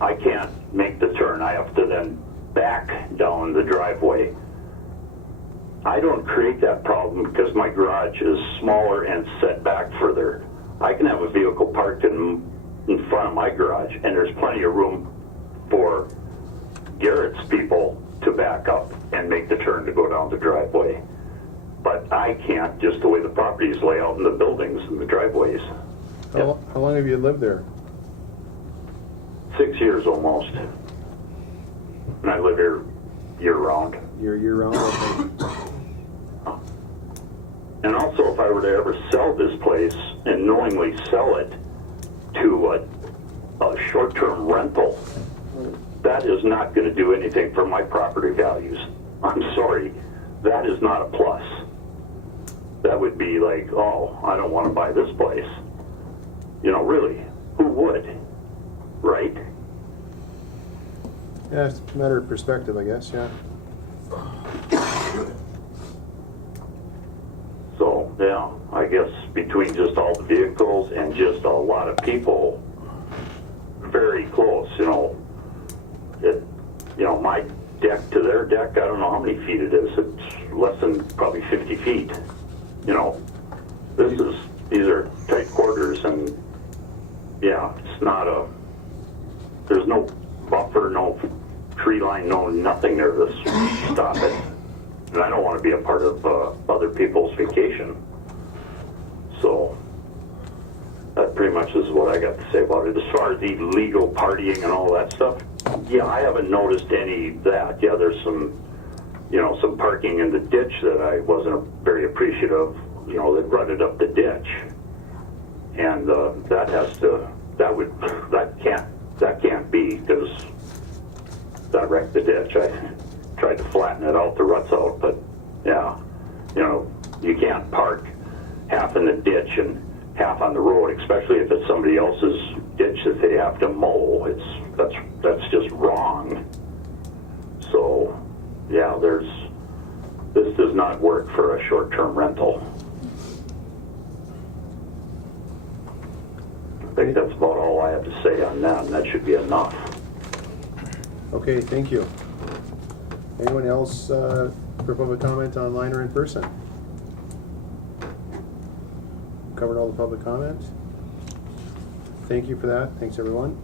I can't make the turn. I have to then back down the driveway. I don't create that problem because my garage is smaller and set back further. I can have a vehicle parked in front of my garage, and there's plenty of room for Garrett's people to back up and make the turn to go down the driveway. But I can't, just the way the properties lay out in the buildings and the driveways. How long have you lived there? 6 years almost. And I live here year-round. You're year-round, okay. And also, if I were to ever sell this place and knowingly sell it to a short-term rental, that is not going to do anything for my property values. I'm sorry, that is not a plus. That would be like, oh, I don't want to buy this place. You know, really, who would? Right? Yeah, it's a matter of perspective, I guess, yeah. So, yeah, I guess between just all the vehicles and just a lot of people, very close, you know. My deck to their deck, I don't know how many feet it is. It's less than probably 50 feet. You know, these are tight quarters, and yeah, it's not there's no buffer, no tree line, no nothing there to stop it. And I don't want to be a part of other people's vacation. So that pretty much is what I got to say about it. As far as illegal partying and all that stuff, yeah, I haven't noticed any of that. Yeah, there's some parking in the ditch that I wasn't very appreciative, that rutted up the ditch. And that can't be, because that wrecked the ditch. I tried to flatten it out, the ruts out, but yeah, you can't park half in the ditch and half on the road, especially if it's somebody else's ditch that they have to mow. That's just wrong. So, yeah, this does not work for a short-term rental. I think that's about all I have to say on that, and that should be enough. Okay, thank you. Anyone else for public comment online or in person? Covered all the public comment. Thank you for that. Thanks, everyone.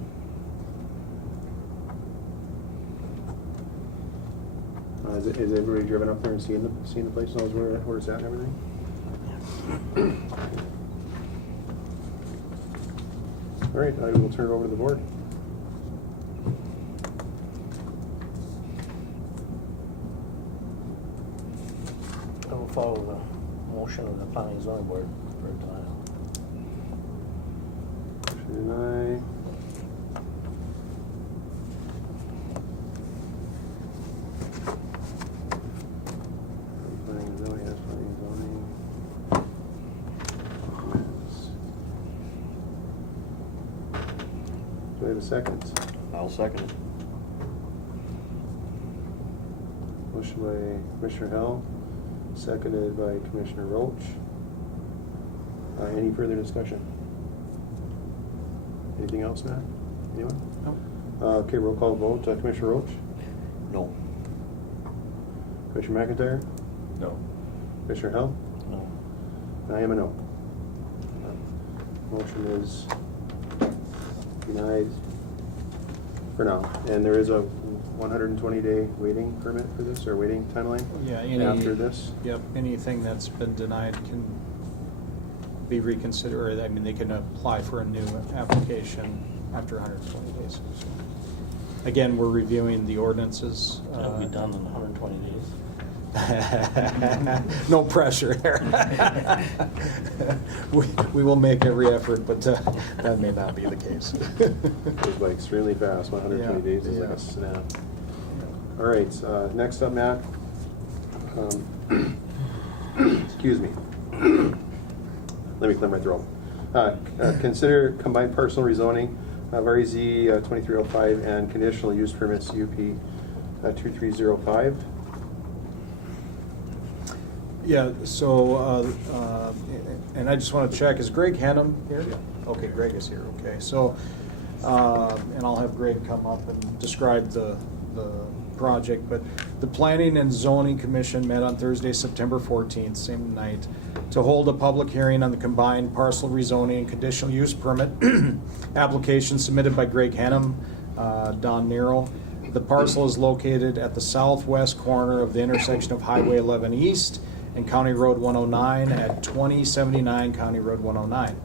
Is everybody driven up there and seen the place, knows where it's at and everything? All right, I will turn it over to the board. I will follow the motion of the planning and zoning board for denial. Deny. Planning and zoning, yes, planning and zoning. Comments. Do I have a second? I'll second it. Motion by Commissioner Hell, seconded by Commissioner Roach. Any further discussion? Anything else, Matt? Anyone? No. Okay, roll call vote. Commissioner Roach? No. Commissioner McIntyre? No. Commissioner Hell? No. I am a no. motion is denied for now. And there is a 120-day waiting permit for this, or waiting timeline? Yeah, any. After this? Yep, anything that's been denied can be reconsidered, or, I mean, they can apply for a new application after 120 days. So, again, we're reviewing the ordinances. That'll be done in 120 days. No pressure there. We will make every effort, but that may not be the case. Goes by extremely fast, 120 Yeah, days is yeah. like a snap. All right, next up, Matt. Excuse me. Let me clear my throat. Consider combined parcel rezoning of REZ 2305 and conditional use permits UP 2305. Yeah, so, and I just want to check, is Greg Henham here? Okay, Greg is here, okay. So, and I'll have Greg come up and describe the project, but the Planning and Zoning Commission met on Thursday, September 14th, same night, to hold a public hearing on the combined parcel rezoning and conditional use permit application submitted by Greg Henham, Don Nero. The parcel is located at the southwest corner of the intersection of Highway 11 East and County Road 109 at 2079 County Road 109.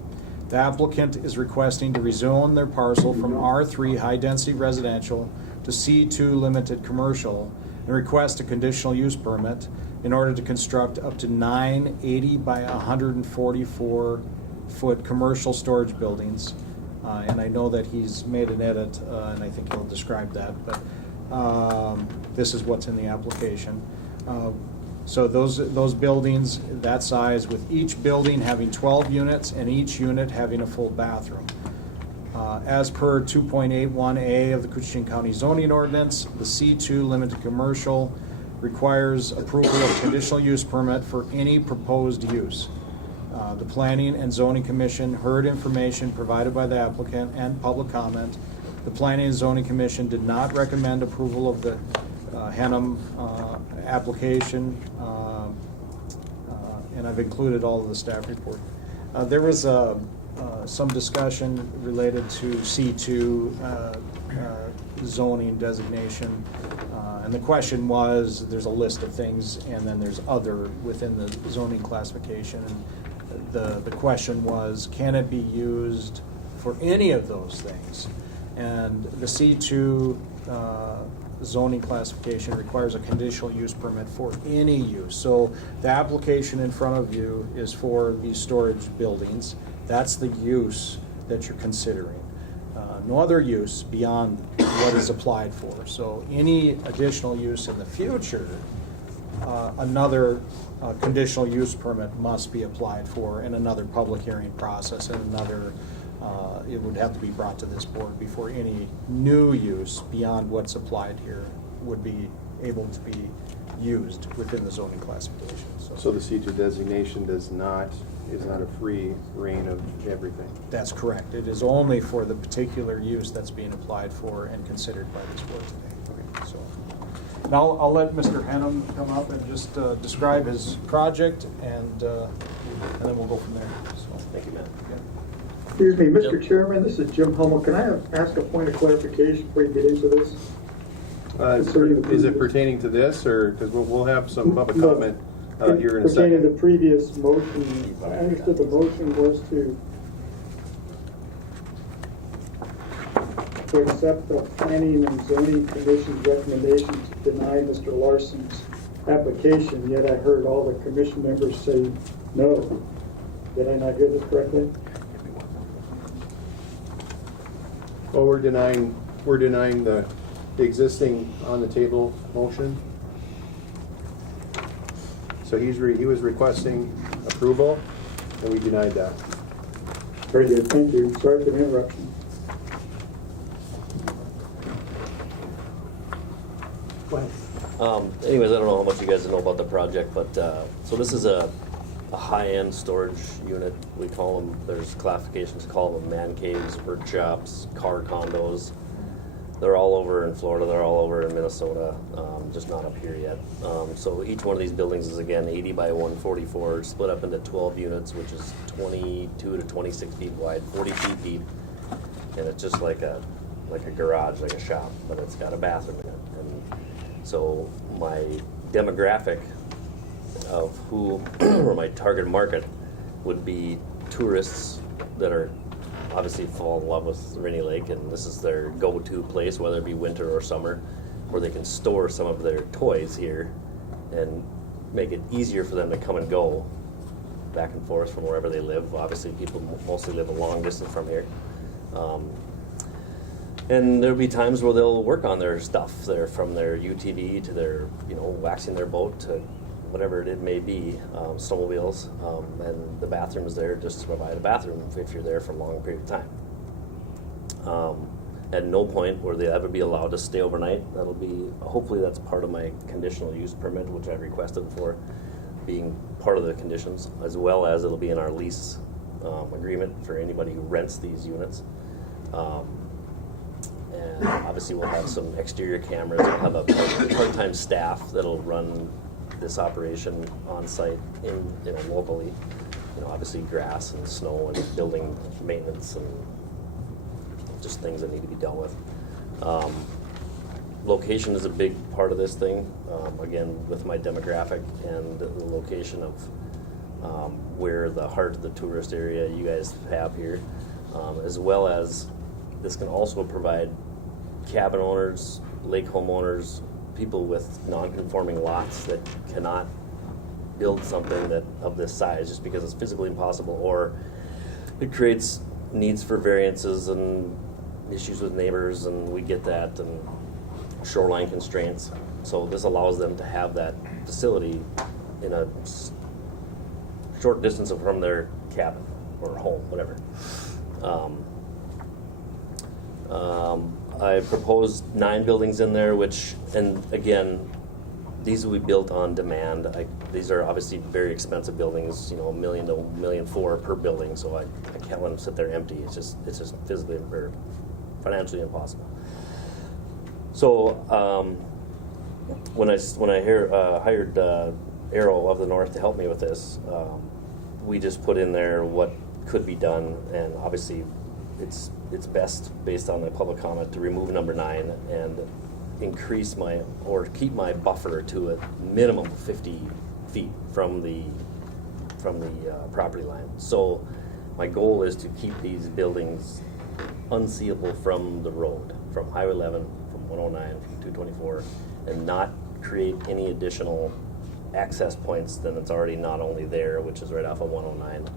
The applicant is requesting to rezone their parcel from R3 high-density residential to C2 limited commercial and request a conditional use permit in order to construct up to 9 80 by 144 foot commercial storage buildings. And I know that he's made an edit, and I think he'll describe that, but this is what's in the application. So those buildings that size, with each building having 12 units and each unit having a full bathroom. As per 2.81A of the Koochiching County zoning ordinance, the C2 limited commercial requires approval of conditional use permit for any proposed use. The Planning and Zoning Commission heard information provided by the applicant and public comment. The Planning and Zoning Commission did not recommend approval of the Henham application, and I've included all of the staff report. There was some discussion related to C2 zoning designation, and the question was, there's a list of things, and then there's other within the zoning classification. And the question was, can it be used for any of those things? And the C2 zoning classification requires a conditional use permit for any use. So the application in front of you is for these storage buildings. That's the use that you're considering. No other use beyond what is applied for. So any additional use in the future, another conditional use permit must be applied for, and another public hearing process, and another, it would have to be brought to this board before any new use beyond what's applied here would be able to be used within the zoning classification. So the C2 designation is not a free reign of everything? That's correct. It is only for the particular use that's being applied for and considered by this board today. Okay, so now I'll let Mr. Henham come up and just describe his project, and then we'll go from there. So, Thank you, Matt. Excuse me, Mr. Chairman, this is Jim Hummel. Can I ask a point of clarification before you get into this? Is it pertaining to this, or, because we'll have some public comment here in a Pertaining second. to the previous motion, I understood the motion was to accept the Planning and Zoning Commission's recommendation to deny Mr. Larson's application, yet I heard all the commission members say no. Did I not hear this correctly? Well, we're denying the existing on the table motion. So he was requesting approval, and we denied that. Very good, thank you. Sorry for the interruption. Go ahead. Anyways, I don't know how much you guys know about the project, but so this is a high-end storage unit. We call them, there's classifications, call them man caves, workshops, car condos. They're all over in Florida, they're all over in Minnesota, just not up here yet. So each one of these buildings is again 80 by 144, split up into 12 units, which is 22 to 26 feet wide, 40 feet deep, and it's just like a garage, like a shop, but it's got a bathroom in it. And so my demographic of who, or my target market, would be tourists that are obviously fall in love with Rainy Lake, and this is their go-to place, whether it be winter or summer, where they can store some of their toys here and make it easier for them to come and go back and forth from wherever they live. Obviously, people mostly live a long distance from here. And there'll be times where they'll work on their stuff there, from their UTV to their, waxing their boat to whatever it may be, snowmobiles, and the bathroom is there just to provide a bathroom if you're there for a long period of time. At no point will they ever be allowed to stay overnight. That'll be, hopefully that's part of my conditional use permit, which I've requested for, being part of the conditions, as well as it'll be in our lease agreement for anybody who rents these units. And obviously we'll have some exterior cameras. We'll have a part-time staff that'll run this operation on site locally. Obviously grass and snow and building maintenance and just things that need to be dealt with. Location is a big part of this thing. Again, with my demographic and the location of where the heart of the tourist area you guys have here, as well as this can also provide cabin owners, lake homeowners, people with non-conforming lots that cannot build something that of this size just because it's physically impossible, or it creates needs for variances and issues with neighbors, and we get that, and shoreline constraints. So this allows them to have that facility in a short distance from their cabin or home, whatever. I proposed 9 buildings in there, which, and again, these will be built on demand. These are obviously very expensive buildings, $1 million to $1.4 million per building, so I can't let them sit there empty. It's just physically or financially impossible. So when I hired Arrow of the North to help me with this, we just put in there what could be done, and obviously it's best, based on the public comment, to remove number 9 and increase keep my buffer to a minimum of 50 feet from the property line. So my goal is to keep these buildings unseeable from the road, from Highway 11, from 109, from 224, and not create any additional access points than it's already not only there, which is right off of 109.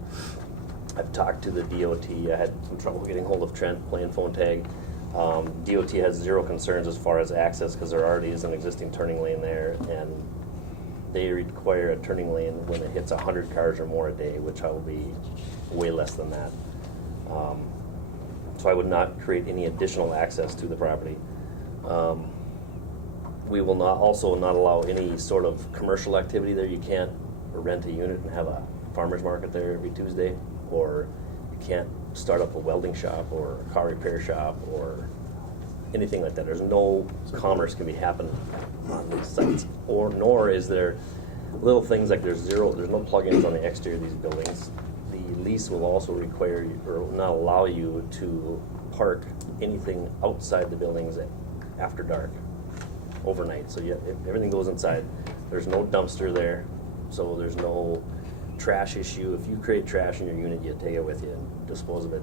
I've talked to the DOT. I had some trouble getting hold of Trent, playing phone tag. DOT has zero concerns as far as access because there already is an existing turning lane there, and they require a turning lane when it hits 100 cars or more a day, which I will be way less than that. So I would not create any additional access to the property. We will also not allow any sort of commercial activity there. You can't rent a unit and have a farmer's market there every Tuesday, or you can't start up a welding shop or a car repair shop or anything like that. There's no commerce can be happening on these sites, nor is there little things like there's no plugins on the exterior of these buildings. The lease will also require or not allow you to park anything outside the buildings after dark, overnight. So everything goes inside. There's no dumpster there, so there's no trash issue. If you create trash in your unit, you take it with you and dispose of it,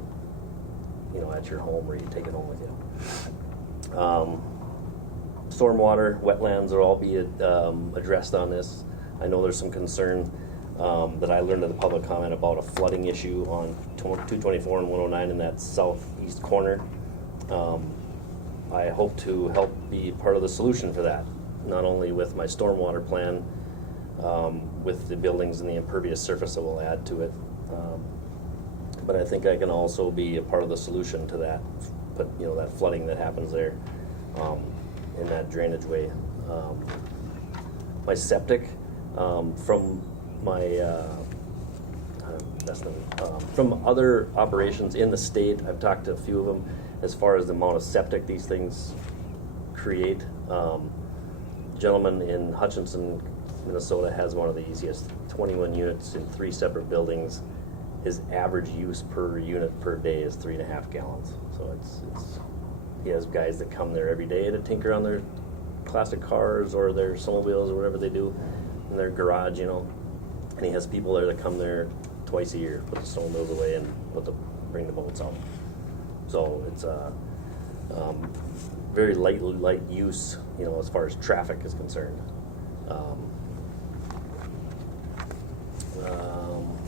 at your home, or you take it home with you. Stormwater, wetlands will all be addressed on this. I know there's some concern that I learned in the public comment about a flooding issue on 224 and 109 in that southeast corner. I hope to help be part of the solution for that, not only with my stormwater plan, with the buildings and the impervious surface that we'll add to it, but I think I can also be a part of the solution to that, that flooding that happens there in that drainage way. My septic, from my From other operations in the state, I've talked to a few of them as far as the amount of septic these things create. Gentleman in Hutchinson, Minnesota has one of the easiest, 21 units in 3 separate buildings. His average use per unit per day is 3.5 gallons. So he has guys that come there every day to tinker on their classic cars or their snowmobiles or whatever they do in their garage, you know. And he has people there that come there twice a year, put the snowmobiles away and bring the boats out. So it's very light use, you know, as far as traffic is concerned.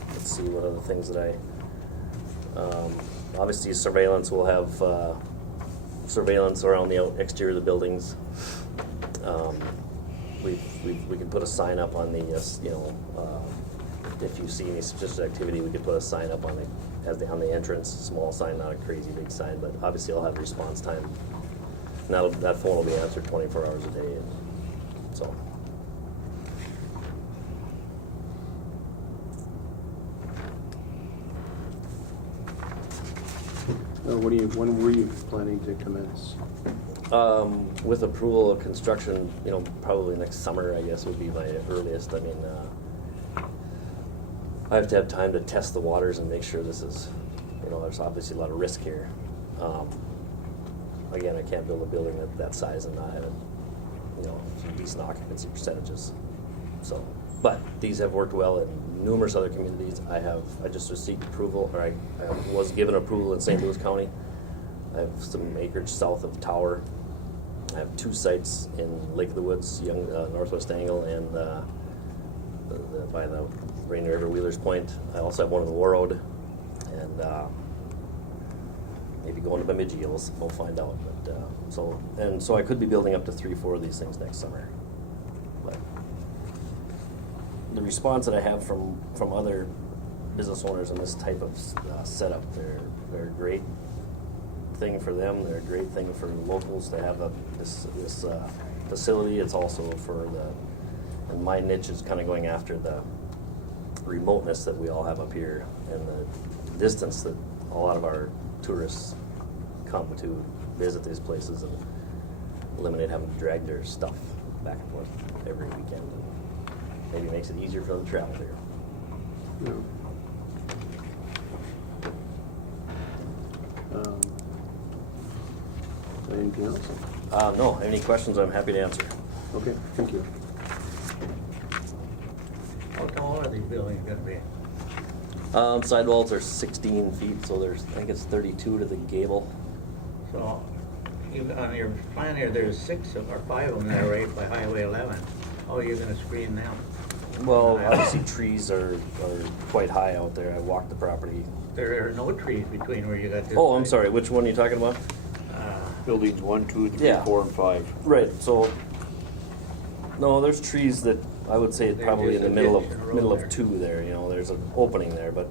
Let's see what other things that obviously surveillance. We'll have surveillance around the exterior of the buildings. We can put a sign up on the you know, if you see any suspicious activity, we could put a sign up on the entrance, small sign, not a crazy big sign, but obviously I'll have response time. And that phone will be answered 24 hours a day. And so. When were you planning to commence? With approval of construction, you know, probably next summer, I guess, would be my earliest. I mean, I have to have time to test the waters and make sure this is, you know, there's obviously a lot of risk here. Again, I can't build a building that size and not have it, you know, some decent occupancy percentages. So, but these have worked well in numerous other communities. I just received approval, or I was given approval in St. Louis County. I have some acreage south of Tower. I have 2 sites in Lake of the Woods, Northwest Angle, and by the Rainy River Wheelers Point. I also have one in the Warroad, and maybe going to Bemidji Hills. We'll find out. But so I could be building up to 3-4 of these things next summer. But the response that I have from other business owners in this type of setup, they're a great thing for them. They're a great thing for locals to have this facility. It's also for and my niche is kind of going after the remoteness that we all have up here and the distance that a lot of our tourists come to visit these places and eliminate having to drag their stuff back and forth every weekend. And maybe makes it easier for them to travel here. Yeah. Anything else? No. Any questions? I'm happy to answer. Okay, thank you. How tall are these buildings going to be? Sidewalls are 16 feet, so I think it's 32 to the gable. So, on your plan here, there's 6 or 5 of them that are right by Highway 11. How are you going to screen them? Well, obviously trees are quite high out there. I walked the property. There are no trees between where you got this. Oh, I'm sorry. Which one are you talking about? Buildings 1, 2, 3, Yeah. 4, and 5. Right. So, no, there's trees that I would say They're probably in just the a middle ditch in a row of there. 2 there. You know, there's an opening there, but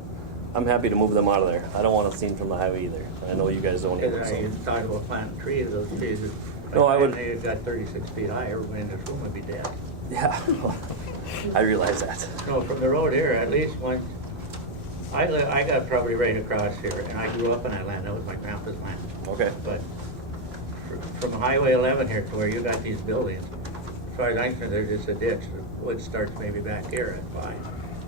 I'm happy to move them out of there. I don't want to see them from the highway either. I know you guys don't either. Because you talked about planting trees, those trees, No, I would- They got 36 feet high, everybody in this room would be dead. Yeah, I realize that. No, from the road here, at least once, I got property right across here, and I grew up in that land, that was my grandpa's land. Okay. But from Highway 11 here to where you got these buildings, as far as I'm concerned, there's just a ditch. The wood starts maybe back here at 5.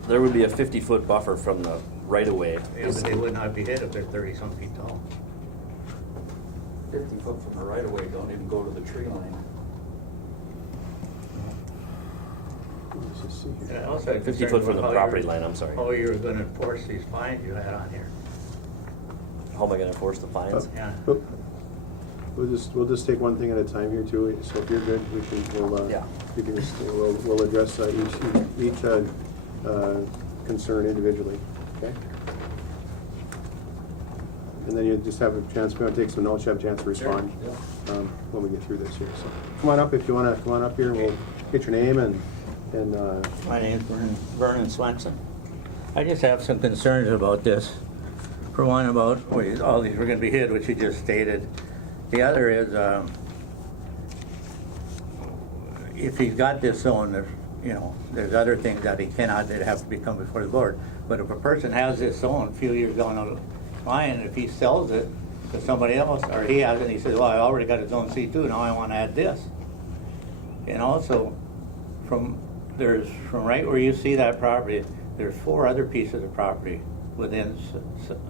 There would be a 50-foot buffer from the right-of-way. Yeah, but they would not be hit if they're 30-some feet tall. 50 foot from the right of way, don't even go to the tree line. Let's just see here. And I also had 50 concern foot from about the how property you're- line, I'm sorry. How you're gonna enforce these fines you had on here. How am I going to enforce the fines? Yeah. We'll just take one thing at a time here too. So if you're good, we'll address each concern individually. Okay. And then you just have a chance. We want to take some notes. You have a chance to respond when we get through this here. So come on up if you want to. Come on up here. And we'll get your name and. My name's Vernon Swenson. I just have some concerns about this. For one, about all these were going to be hid, which you just stated. The other is, if he's got this zone, there's other things that he cannot, that have to become before the board. But if a person has this own a few years down the line, if he sells it to somebody else, or he has it, and he says, well, I already got his own C2, now I want to add this. And also, from right where you see that property, there's 4 other pieces of property within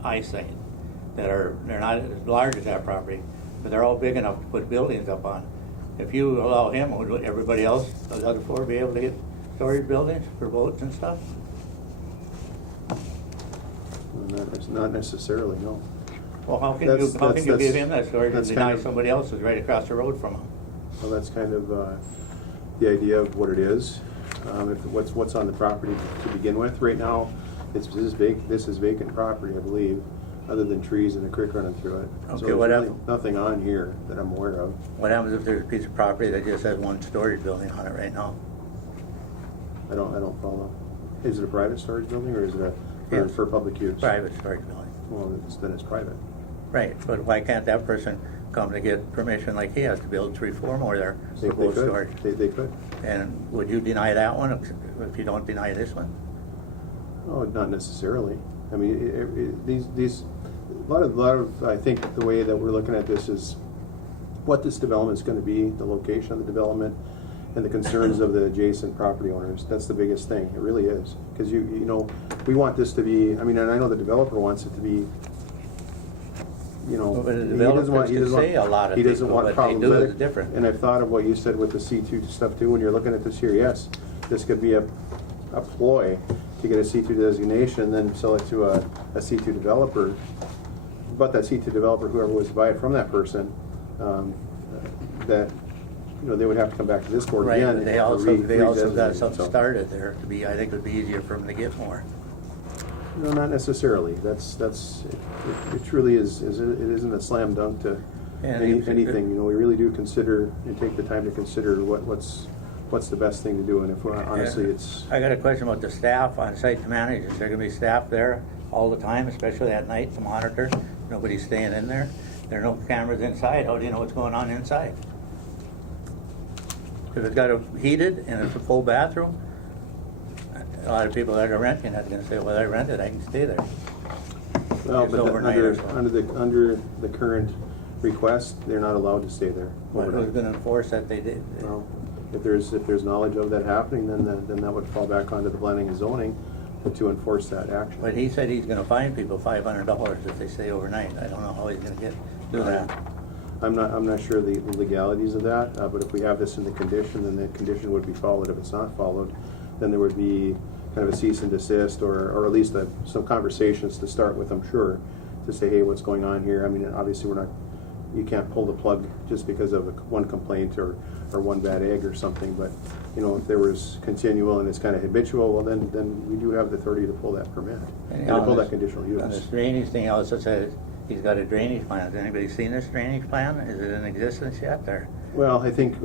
eyesight they're not as large as that property, but they're all big enough to put buildings up on. If you allow him, would everybody else, the other 4, be able to get storage buildings for boats and stuff? Not necessarily, no. Well, how can you give him that storage and deny somebody else who's right across the road from him? Well, that's kind of the idea of what it is. What's on the property to begin with. Right now, this is vacant property, I believe, other than trees and a creek running through it. Okay, so there's really nothing on here that I'm aware of. What happens if there's a piece of property that just has 1 storage building on it right now? I don't follow. Is it a private storage building or is it for public use? Private storage building. Well, then it's private. Right, but why can't that person come to get permission like he has to build 3, 4 more there for boat storage? They could. And would you deny that one if you don't deny this one? Oh, not necessarily. I mean, a lot of I think the way that we're looking at this is what this development is going to be, the location of the development, and the concerns of the adjacent property owners. That's the biggest thing. It really is, because you know, we want this to be. I mean, and I know the developer wants it to be. You know, but the developers can say a lot of things, but what they do is different. And I've thought of what you said with the C2 stuff too. When you're looking at this here, yes, this could be a ploy to get a C2 designation and then sell it to a C2 developer. But that C2 developer, whoever was to buy it from that person, that they would have to come back to this board right, again. But they also got something started there to be. I think it would be easier for them to get more. No, not necessarily. It truly is. It isn't a slam dunk to anything. We really do consider and take the time to consider what's the best thing to do. And if honestly, it's. I got a question about the staff on site to manage. Is there going to be staff there all the time, especially at night, to monitor? Nobody's staying in there. There are no cameras inside. How do you know what's going on inside? If it's got a heated and it's a full bathroom, a lot of people that are renting are going to say, well, I rented, I can stay there. Well, but under the current request, they're not allowed to stay there. Well, who's going to enforce that they did? Well, if there's knowledge of that happening, then that would fall back onto the planning and zoning to enforce that action. But he said he's going to fine people $500 if they stay overnight. I don't know how he's going to do that. I'm not sure the legalities of that, but if we have this in the condition, then the condition would be followed. If it's not followed, then there would be kind of a cease and desist, or at least some conversations to start with, I'm sure, to say, hey, what's going on here? I mean, obviously you can't pull the plug just because of one complaint or one bad egg or something, but if there was continual and it's kind of habitual, well then we do have the authority to pull that permit and to pull that conditional use. On this drainage thing also says he's got a drainage plan. Has anybody seen this drainage plan? Is it in existence yet? Or? Well, I think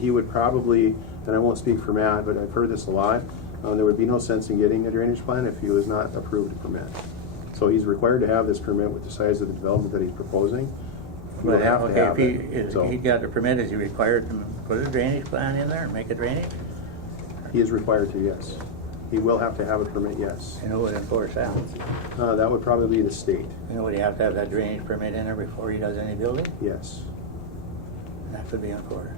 he would probably, and I won't speak for Matt, but I've heard this a lot. There would be no sense in getting a drainage plan if he was not approved to permit. So he's required to have this permit with the size of the development that he's proposing. But if he got the permit, is he required to put a drainage plan in there and make a drainage? He is required to, yes. He will have to have a permit, yes. And who would enforce that? That would probably be the state. Would he have to have that drainage permit in there before he does any building? Yes. And that could be enforced.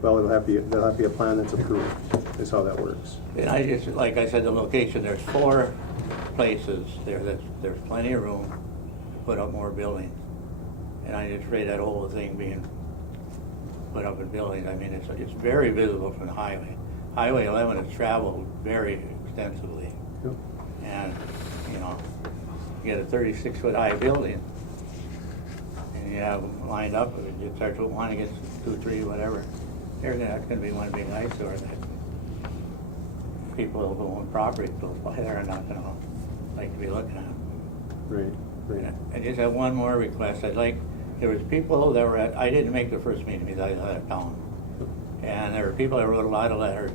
Well, there'll have to be a plan that's approved, is how that works. And I just, like I said, the location, there's 4 places there that there's plenty of room to put up more buildings. And I just afraid that whole thing being put up in buildings. I mean, it's very visible from the highway. Highway 11 is traveled very extensively. Yep. And, you get a 36-foot high building, and you have them lined up, and you start to want to get 2, 3, whatever. That's going to be one big eyesore that people who own property close by there are not going to like to be looking at. Right. I just have one more request. There was people that were I didn't make the first meeting because I was out of town. And there were people that wrote a lot of letters.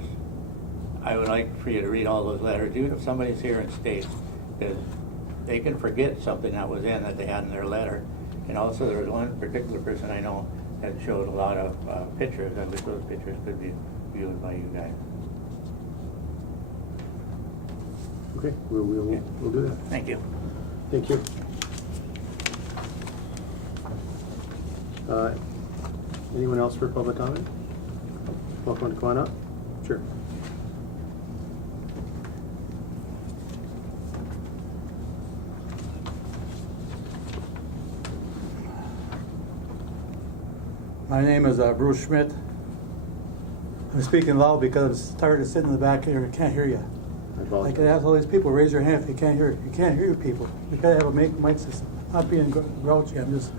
I would like for you to read all those letters, even if somebody's here and states, because they can forget something that was in that they had in their letter. And also there was one particular person I know that showed a lot of pictures, and those pictures could be viewed by you guys. Okay, we'll do that. Thank you. Thank you. Anyone else for public comment? Welcome to come on up. Sure. My name is Bruce Schmidt. I'm speaking loud because I'm tired of sitting in the back here and can't hear you. I could ask all these people, raise your hand if you can't hear. You can't hear you people. You gotta have a mic system. Not being grouchy, I'm just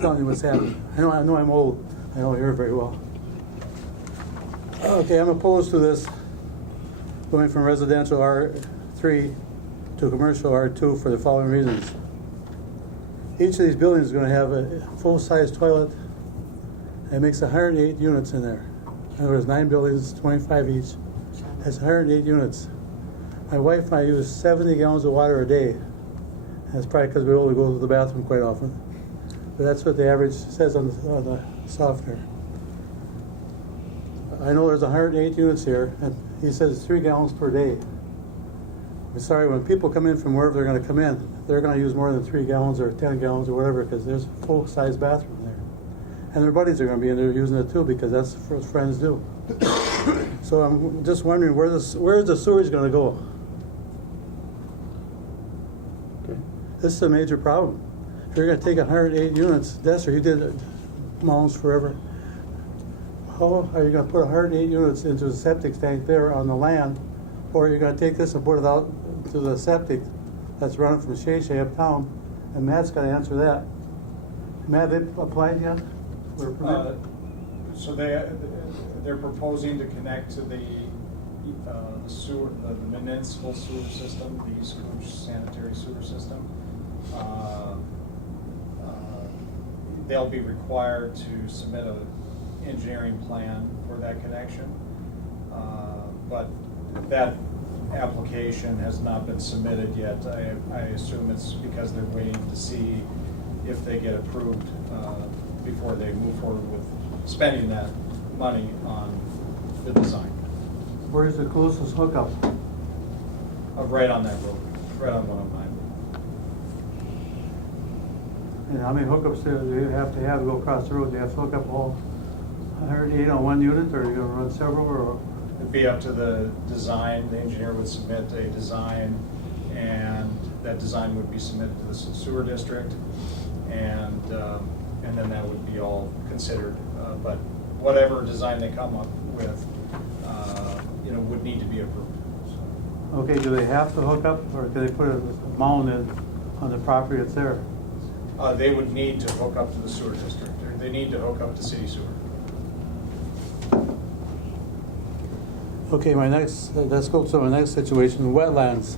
telling you what's happening. I know I'm old. I don't hear very well. Okay, I'm opposed to this going from residential R3 to commercial R2 for the following reasons. Each of these buildings is going to have a full-size toilet. It makes 108 units in there. In other words, 9 buildings, 25 each. That's 108 units. My wife and I use 70 gallons of water a day. And that's probably because we only go to the bathroom quite often. But that's what the average says on the software. I know there's 108 units here, and he says it's 3 gallons per day. I'm sorry, when people come in from wherever they're going to come in, they're going to use more than 3 gallons or 10 gallons or whatever, because there's a full-size bathroom there. And their buddies are going to be in there using it too, because that's what friends do. So I'm just wondering, where's the sewage going to go? Okay. This is a major problem. If you're going to take 108 units, Desser, you did mounds forever. How are you going to put 108 units into a septic tank there on the land, or are you going to take this and put it out to the septic that's running from Shea uptown? And Matt's got to answer that. Matt, they applied yet? So they're proposing to connect to the sewer, the municipal sewer system, the East Kooch sanitary sewer system. They'll be required to submit an engineering plan for that connection, but that application has not been submitted yet. I assume it's because they're waiting to see if they get approved before they move forward with spending that money on the design. Where's the closest hookup? Right on that road, right on 109. And how many hookups do you have to go across the road? Do you have to hook up all 108 on one unit, or are you going to run several? Or? It'd be up to the design. The engineer would submit a design, and that design would be submitted to the sewer district, and then that would be all considered. But whatever design they come up with, would need to be approved. So. Okay, do they have to hook up, or can they put a mound in on the property that's there? They would need to hook up to the sewer district, or they need to hook up to city sewer. Okay, let's go to my next situation, wetlands.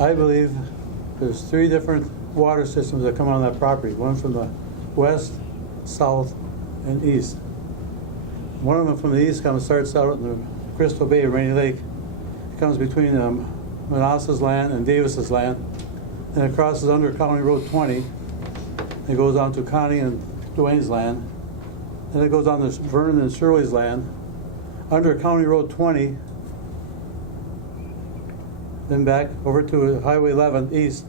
I believe there's 3 different water systems that come on that property, one from the west, south, and east. One of them from the east starts out in the Crystal Bay, Rainy Lake. It comes between Manassas land and Davis's land, and it crosses under County Road 20. It goes on to Connie and Dwayne's land, and it goes on to Vernon and Shirley's land, under County Road 20, then back over to Highway 11 east.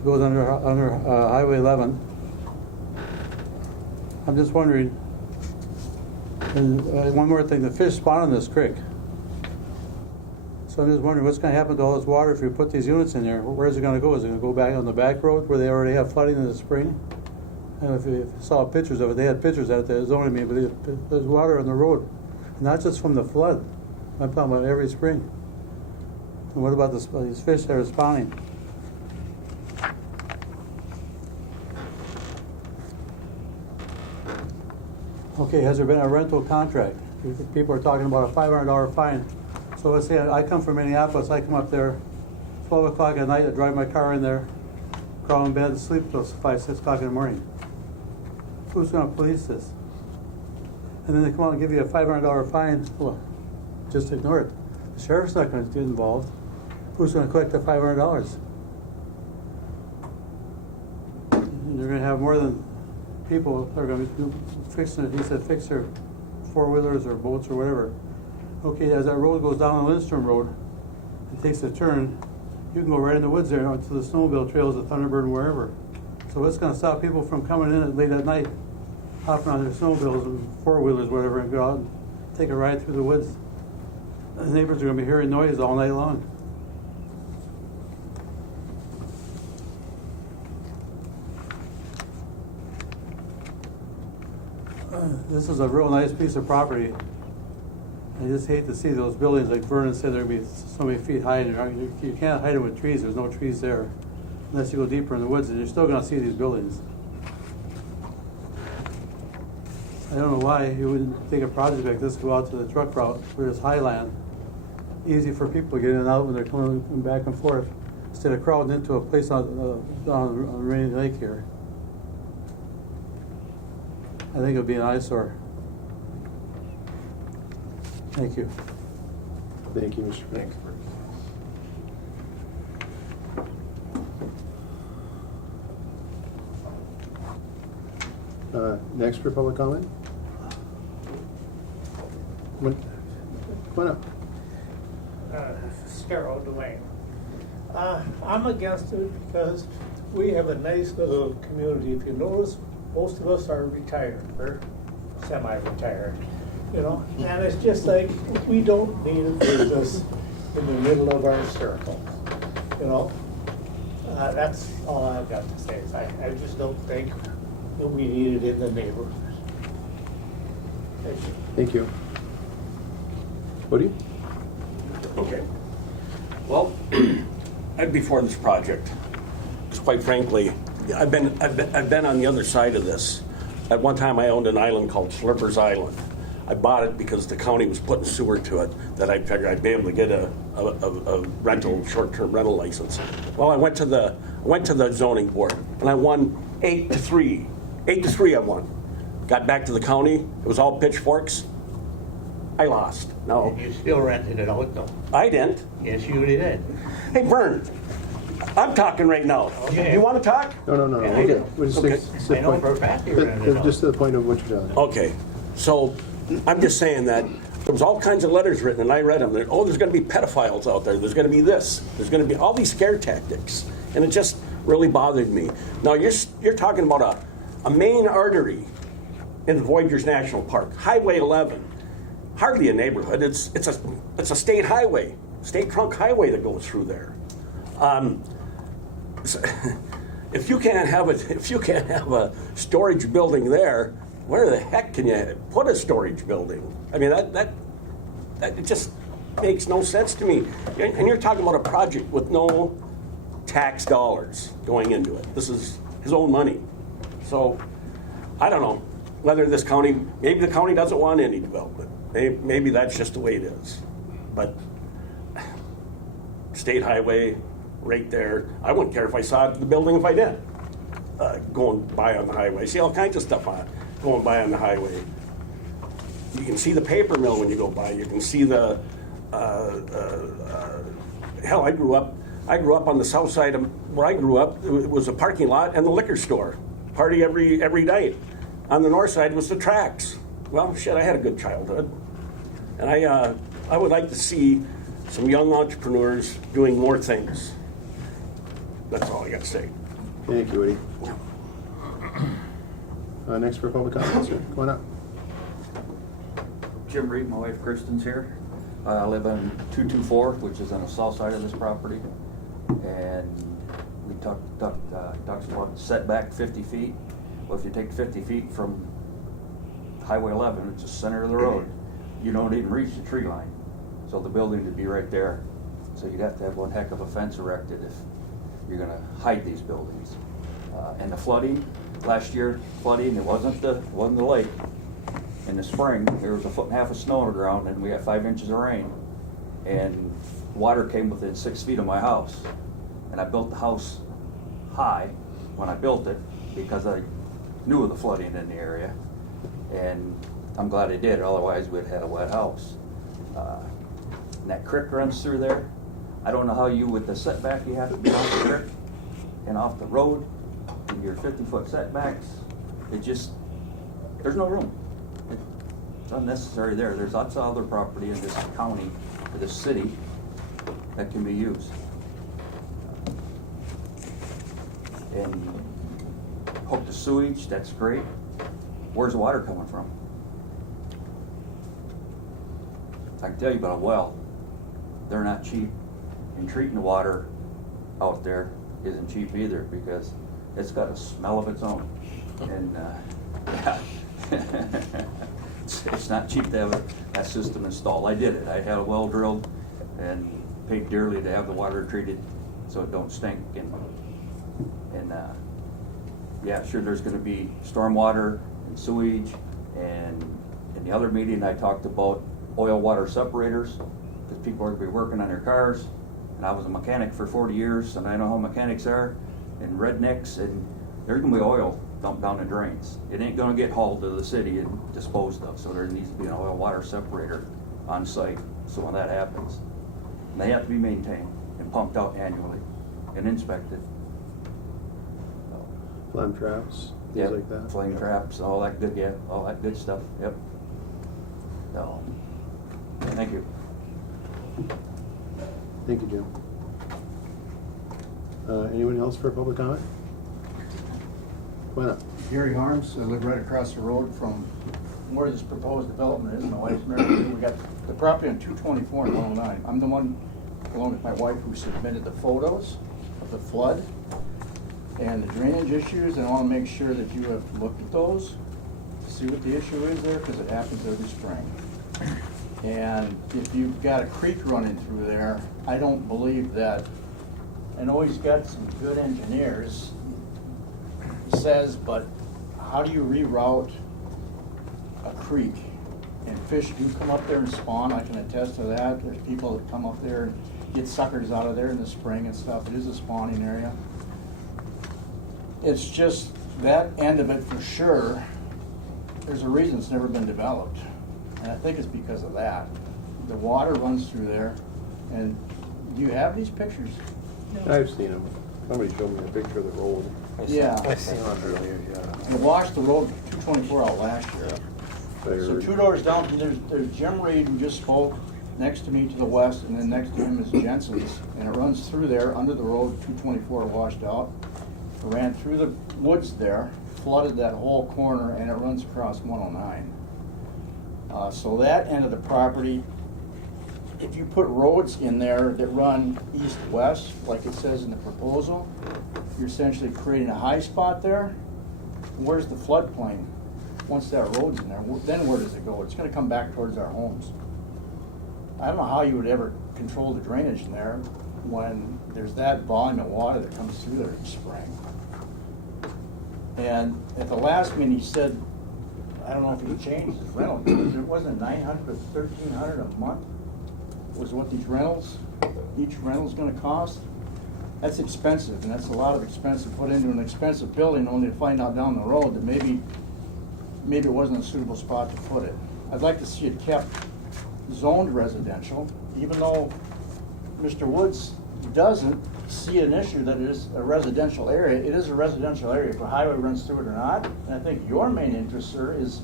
It goes under Highway 11. I'm just wondering, and one more thing, the fish spawn in this creek. So I'm just wondering what's going to happen to all this water if you put these units in there. Where's it going to go? Is it going to go back on the back road where they already have flooding in the spring? And if you saw pictures of it, they had pictures at the zoning meeting, but there's water on the road. Not just from the flood. I'm talking about every spring. And what about these fish that are spawning? Okay, has there been a rental contract? People are talking about a $500 fine. So let's say I come from Minneapolis, I come up there, 12 o'clock at night, I drive my car in there, crawl in bed and sleep till 5, 6 o'clock in the morning. Who's going to police this? And then they come out and give you a $500 fine. Well, just ignore it. The sheriff's not going to get involved. Who's going to collect the $500? And they're going to have more than people that are going to be fixing it. He said fix their 4-wheelers or boats or whatever. Okay, as that road goes down the Lindstrom Road, it takes a turn, you can go right in the woods there onto the snowmobile trails, the Thunderbird and wherever. So it's gonna stop people from coming in late at night, hopping on their snowmobiles and four-wheelers, whatever, and go out and take a ride through the woods. The neighbors are gonna be hearing noise all night long. This is a real nice piece of property. I just hate to see those buildings, like Vernon said, they're gonna be so many feet high, and you can't hide them with trees, there's no trees there. Unless you go deeper in the woods, and you're still gonna see these buildings. I don't know why you wouldn't take a project like this, go out to the truck route where there's highland. Easy for people to get in and out when they're coming back and forth, instead of crowding into a place down on Rainy Lake here. I think it would be an eyesore. Thank you. Thank you, Mr. Frank. Next for public comment? Come on up. Scarrow Domain. I'm against it because we have a nice little community. If you notice, most of us are retired or semi-retired, you know, and it's just like we don't need a business in the middle of our circle, you know. That's all I've got to say. I just don't think that we need it in the neighborhood. Thank you. Thank you. Woody? Okay. Well, I'd be for this project, because quite frankly, I've been on the other side of this. At one time, I owned an island called Slurpers Island. I bought it because the county was putting sewer to it, that I figured I'd be able to get a rental, short-term rental license. Well, I went to the zoning board, and I won 8-3. 8-3 I won. Got back to the county, it was all pitchforks. I lost. No. You still rented it out though? I didn't. Yes, you did. Hey, Vern, I'm talking right now. Okay. You want to talk? No. Yeah, Okay. We'll just Okay. stick to the I know point. for a fact you rented it out. Just to the point of what you're telling. Okay, so I'm just saying that there was all kinds of letters written, and I read them. There's going to be pedophiles out there. There's going to be this. There's going to be all these scare tactics, and it just really bothered me. Now you're talking about a main artery in the Voyageurs National Park, Highway 11. Hardly a neighborhood. It's a state highway, state trunk highway that goes through there. If you can't have a storage building there, where the heck can you put a storage building? I mean, that it just makes no sense to me. And you're talking about a project with no tax dollars going into it. This is his own money. So I don't know whether this county, maybe the county doesn't want any development. Maybe that's just the way it is. But state highway right there, I wouldn't care if I saw the building if I did. Going by on the highway. See all kinds of stuff going by on the highway. You can see the paper mill when you go by. You can see the, hell, I grew up on the south side of where I grew up. It was a parking lot and the liquor store. Party every night. On the north side was the tracks. Well, shit, I had a good childhood. And I would like to see some young entrepreneurs doing more things. That's all I got to say. Thank you, Woody. Next for public comments, sir. Come on up. Jim Reed, my wife Kristen's here. I live on 224, which is on the south side of this property. And we talks about setback 50 feet. Well, if you take 50 feet from Highway 11, it's the center of the road, you don't even reach the tree line. So the building would be right there. So you'd have to have one heck of a fence erected if you're gonna hide these buildings. And the flooding, last year flooding, it wasn't the lake. In the spring, there was 1.5 feet of snow on the ground and we had 5 inches of rain. And water came within 6 feet of my house. And I built the house high when I built it because I knew of the flooding in the area. And I'm glad I did, otherwise we'd had a wet house. And that creek runs through there. I don't know how you, with the setback, you have to be off the creek and off the road, and your 50-foot setbacks, there's no room. It's unnecessary there. There's lots of other property in this county, or this city, that can be used. And hook the sewage, that's great. Where's the water coming from? I can tell you about a well. They're not cheap. And treating the water out there isn't cheap either because it's got a smell of its own. And yeah, it's not cheap to have that system installed. I did it. I had a well drilled and paid dearly to have the water treated so it don't stink. And yeah, sure, there's going to be stormwater and sewage. And in the other meeting, I talked about oil water separators because people are going to be working on their cars. And I was a mechanic for 40 years, and I know how mechanics are, and rednecks, and there's going to be oil dumped down the drains. It ain't going to get hauled to the city and disposed of, so there needs to be an oil water separator on site so when that happens. And they have to be maintained and pumped out annually and inspected. Flame traps, things like that. Flame traps, all that good, yeah, all that good stuff, yep. So, thank you. Thank you, Jim. Anyone else for public comment? Why not? Gary Harms, I live right across the road from where this proposed development is. My wife's married. We got the property on 224 and 109. I'm the one, along with my wife, who submitted the photos of the flood and the drainage issues, and I want to make sure that you have looked at those, see what the issue is there, because it happens every spring. And if you've got a creek running through there, I don't believe that, I know he's got some good engineers, he says, but how do you reroute a creek? And fish do come up there and spawn, I can attest to that. There's people that come up there and get suckers out of there in the spring and stuff. It is a spawning area. It's just that end of it for sure, there's a reason it's never been developed. And I think it's because of that. The water runs through there, and do you have these pictures? No. I've seen them. Somebody showed me a picture of the road. Yeah. I seen it earlier, yeah. We washed the road 224 out last year. So 2 doors down from there's Jim Reed, who just spoke, next to me to the west, and then next to him is Jensen's. And it runs through there, under the road, 224 washed out. It ran through the woods there, flooded that whole corner, and it runs across 109. So that end of the property, if you put roads in there that run east-west, like it says in the proposal, you're essentially creating a high spot there. Where's the floodplain? Once that road's in there, then where does it go? It's gonna come back towards our homes. I don't know how you would ever control the drainage in there when there's that volume of water that comes through there each spring. And at the last meeting, he said, I don't know if he changed his rental, because it wasn't 900 or 1,300 a month was what these rentals, each rental's gonna cost. That's expensive, and that's a lot of expense to put into an expensive building, only to find out down the road that maybe it wasn't a suitable spot to put it. I'd like to see it kept zoned residential, even though Mr. Woods doesn't see an issue that it is a residential area. It is a residential area if a highway runs through it or not. And I think your main interest, sir, is,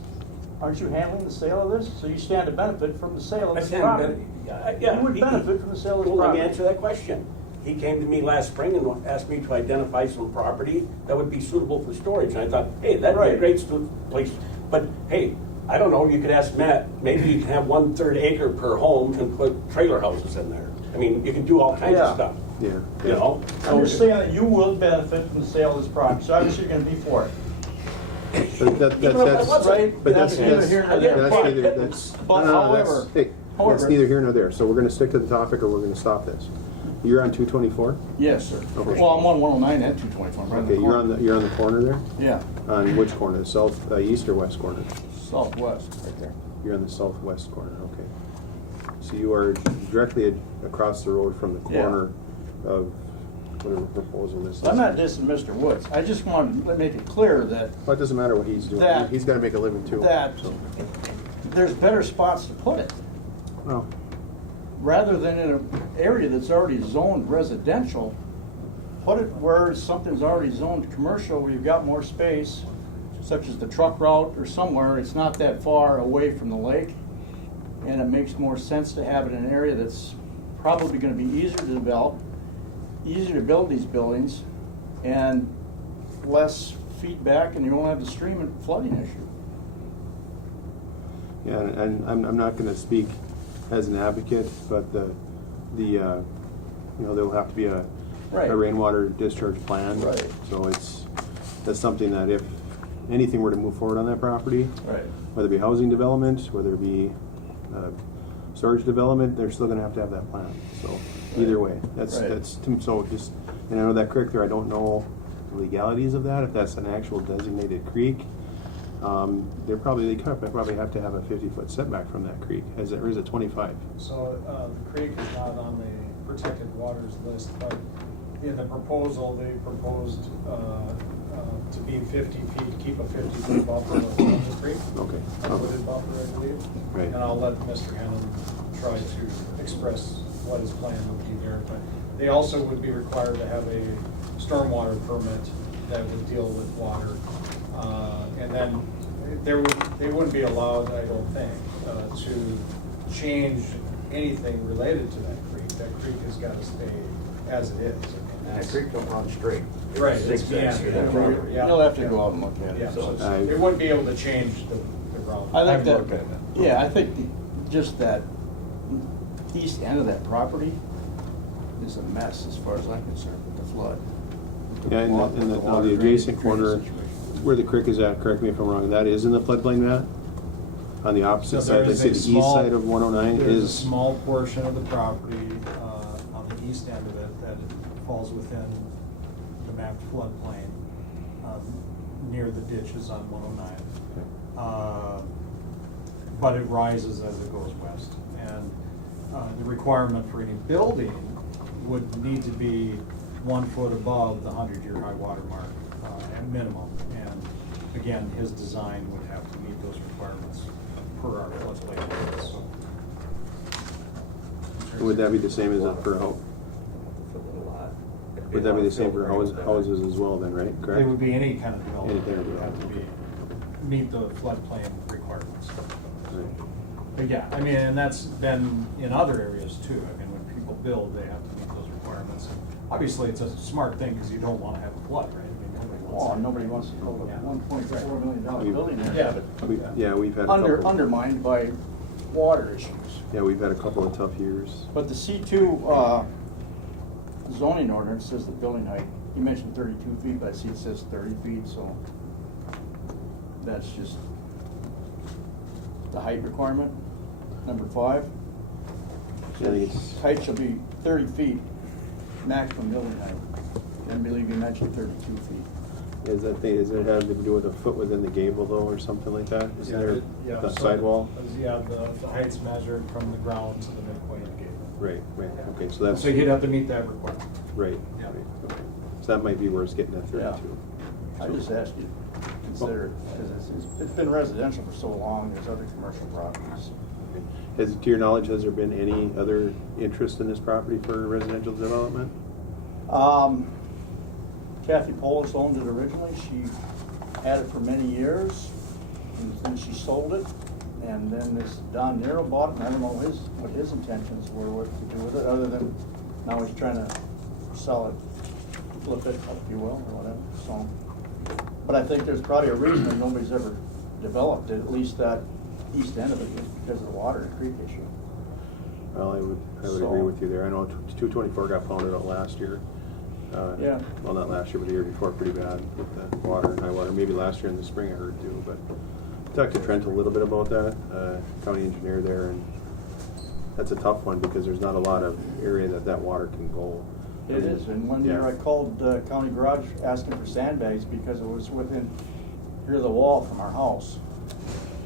aren't you handling the sale of this? So you stand to benefit from the sale of this property. Yeah, You would benefit from the sale of this Well, let me property. answer that question. He came to me last spring and asked me to identify some property that would be suitable for storage. And I thought, hey, that'd be a great place. But hey, I don't know, you could ask Matt, maybe you can have 1/3 acre per home and put trailer houses in there. I mean, you can do all kinds of stuff. Yeah. You know? I'm just saying that you will benefit from the sale of this property, so obviously you're gonna be for it. But that's right. But that's neither here nor there. But however, that's neither here nor there. So we're gonna stick to the topic, or we're gonna stop this. You're on 224? Yes, sir. Okay. Well, I'm on 109 and 224. I'm right Okay, you're on the corner there? Yeah. On which corner? South, east or west corner? Southwest, right there. You're on the southwest corner, okay. So you are directly across the road from the corner of whatever proposal this is. I'm not dissing Mr. Woods. I just want to make it clear that Well, it doesn't matter what he's doing. That- He's gotta make a living too. that so. there's better spots to put it. Well, Rather than in an area that's already zoned residential, put it where something's already zoned commercial, where you've got more space, such as the truck route or somewhere. It's not that far away from the lake, and it makes more sense to have it in an area that's probably gonna be easier to develop, easier to build these buildings, and less feedback, and you won't have the stream and flooding issue. Yeah, and I'm not gonna speak as an advocate, but you know, there will have to be a Right. rainwater discharge plan. Right. So that's something that if anything were to move forward on that property, Right. whether it be housing development, whether it be storage development, they're still gonna have to have that plan. So either way, that's, Right. so just, and I know that creek there, I don't know the legalities of that, if that's an actual designated creek. They probably have to have a 50-foot setback from that creek, or is it 25? So the creek is not on the protected waters list, but in the proposal, they proposed to be 50 feet, keep a 50-foot buffer from the creek. Okay. A wooded buffer, I believe. Right. And I'll let Mr. Hannon try to express what his plan would be there. But they also would be required to have a stormwater permit that would deal with water. And then they wouldn't be allowed, I don't think, to change anything related to that creek. That creek has got to stay as it is. I mean, That that's- creek don't run straight. It Right, it's zigzags through that yeah, property. yeah. You'll have to go out and look at it. Yeah, so So they wouldn't be able to change the route. I think I've that, looked at it. yeah, I think just that east end of that property is a mess as far as I'm concerned with the flood. Yeah, and now the adjacent corner, where the creek is at, correct me if I'm wrong, that is in the floodplain, Matt? On the opposite So there side, they is say a the east small- side of 109 There's a is, small portion of the property on the east end of it that falls within the mapped floodplain near the ditches on 109. But it rises as it goes west. And the requirement for any building would need to be 1 foot above the 100-year high water mark at minimum. And again, his design would have to meet those requirements per our floodplain. So, would that be the same as for how? Would that be the same for houses as well then, right? Correct? it would be any kind of development Any kind that of would have to be, meet the floodplain requirements. Right. But yeah, I mean, and that's been in other areas too. I mean, when people build, they have to meet those requirements. And obviously, it's a smart thing because you don't want to have a flood, right? I mean, Nobody wants to build a Yeah. $1.4 million We've- building there. Yeah. We've had a couple. Undermined by water issues. Yeah, we've had a couple of tough years. But the C2 zoning ordinance says the building height, you mentioned 32 feet, but I see it says 30 feet, so that's just the height requirement, number 5. I think it's- Height shall be 30 feet, maximum building height. I believe you mentioned 32 feet. Does it have to do with a foot within the gable though, or something like that? Isn't there the sidewall? Yeah, the height's measured from the ground to the midpoint of the gable. Right, okay, so that's. So you'd have to meet that requirement. Right, Yeah. right, okay. So that might be where it's getting at 32. I just asked you to consider it, because it's been residential for so long, there's other commercial properties. To your knowledge, has there been any other interest in this property for residential development? Kathy Polis owned it originally. She had it for many years, and then she sold it. And then this Don Nero bought it, and I don't know what his intentions were, what to do with it, other than now he's trying to sell it, flip it, if you will, or whatever, so. But I think there's probably a reason that nobody's ever developed it, at least that east end of it, is because of the water and creek issue. Well, I would So- agree with you there. I know 224 got pounded out last year. Yeah. Well, not last year, but the year before, pretty bad with the water and high water. Maybe last year in the spring I heard too, but talked to Trent a little bit about that, county engineer there, and that's a tough one because there's not a lot of area that water can go. It is, and one year Yeah. I called County Garage asking for sandbags because it was within, here's the wall from our house.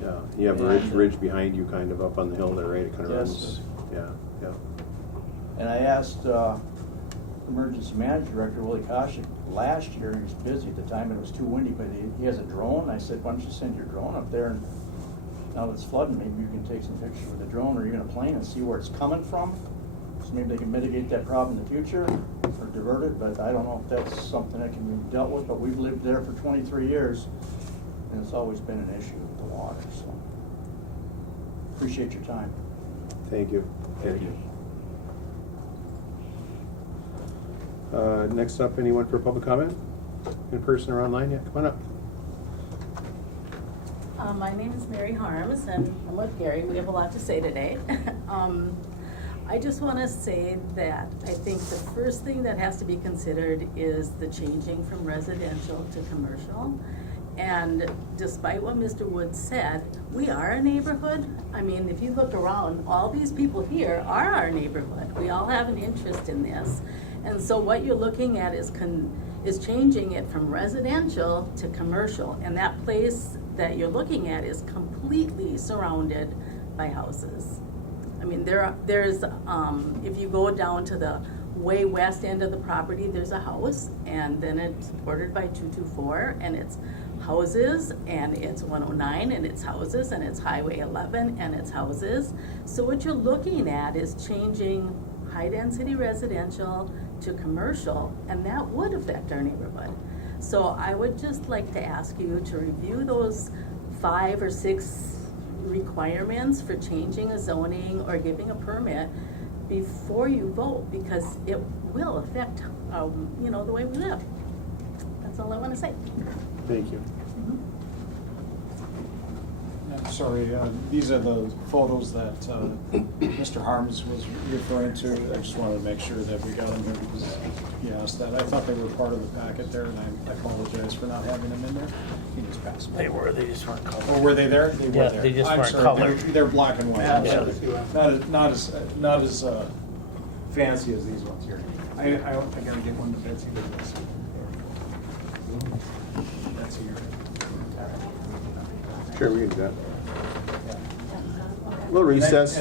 Yeah, you have a And- ridge behind you kind of up on the hill there, right? It kind of Yes. runs, yeah. And I asked Emergency Management Director Willie Koshik last year, he was busy at the time and it was too windy, but he has a drone. I said, why don't you send your drone up there, and now that it's flooding, maybe you can take some pictures with the drone or even a plane and see where it's coming from. So maybe they can mitigate that problem in the future or divert it, but I don't know if that's something that can be dealt with, but we've lived there for 23 years and it's always been an issue with the water, so. Appreciate your time. Thank you. Thank you. Next up, anyone for public comment? In person or online? Yeah, come on up. My name is Mary Harms, and I'm with Gary. We have a lot to say today. I just want to say that I think the first thing that has to be considered is the changing from residential to commercial. And despite what Mr. Woods said, we are a neighborhood. I mean, if you look around, all these people here are our neighborhood. We all have an interest in this. And so what you're looking at is changing it from residential to commercial. And that place that you're looking at is completely surrounded by houses. I mean, there's if you go down to the way west end of the property, there's a house, and then it's bordered by 224, and it's houses, and it's 109, and it's houses, and it's Highway 11, and it's houses. So what you're looking at is changing high-density residential to commercial, and that would affect our neighborhood. So I would just like to ask you to review those 5 or 6 requirements for changing a zoning or giving a permit before you vote, because it will affect, the way we live. That's all I want to say. Thank you. Sorry, these are the photos that Mr. Harms was referring to. I just wanted to make sure that we got them here because he asked that. I thought they were part of the packet there, and I apologize for not having them in there. He just passed them. They were, they just weren't colored. Oh, were they there? They were Yeah, there. they just I'm weren't sorry, colored. They're black and white. I'm Yeah. sorry. Not as fancy as these ones here. I gotta get one to Betsy. That's here. Sure, we can do that. A little recess.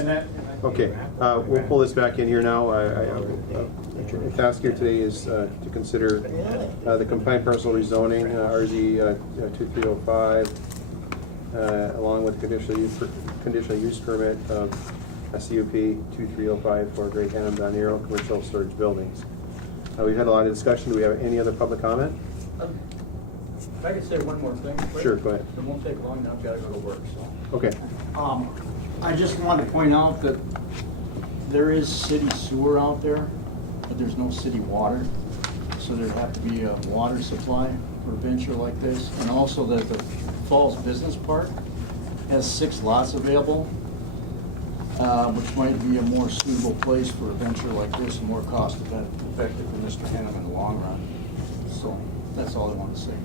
Okay, we'll pull this back in here now. The task here today is to consider the combined parcel rezoning, RZ 2305, along with conditional use permit of CUP 2305 for Great Ham Don Arrow commercial storage buildings. We've had a lot of discussion. Do we have any other public comment? If I could say one more thing. quick. Sure, go ahead. It won't take long, I've got to go to work, so. Okay. I just wanted to point out that there is city sewer out there, but there's no city water. So there'd have to be a water supply for a venture like this. And also that the Falls Business Park has 6 lots available, which might be a more suitable place for a venture like this and more cost effective for Mr. Hannum in the long run. So that's all I want to say.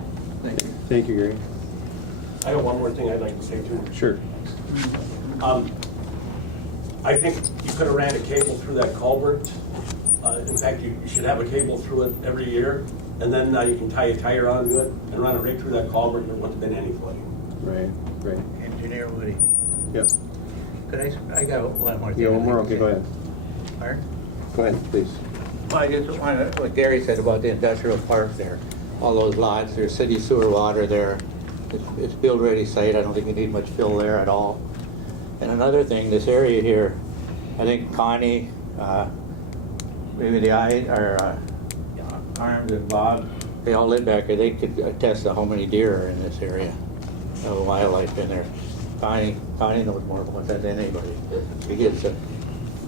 Thank you. Thank you, Gary. I have one more thing I'd like to say too. Sure. I think you could have ran a cable through that culvert. In fact, you should have a cable through it every year, and then you can tie a tire onto it and run it right through that culvert, and there wouldn't have been any flooding. Right. Engineer Woody. Yep. Could I got one more thing. Yeah, one more. Okay, go ahead. Pardon? Go ahead, please. Well, I just wanted, what Gary said about the industrial park there, all those lots, there's city sewer water there. It's build-ready site, I don't think you need much fill there at all. And another thing, this area here, I think Connie, maybe Arms and Bob, they all live back there, they could attest to how many deer are in this area, of wildlife in there. Connie knows more about that than anybody. He gets $400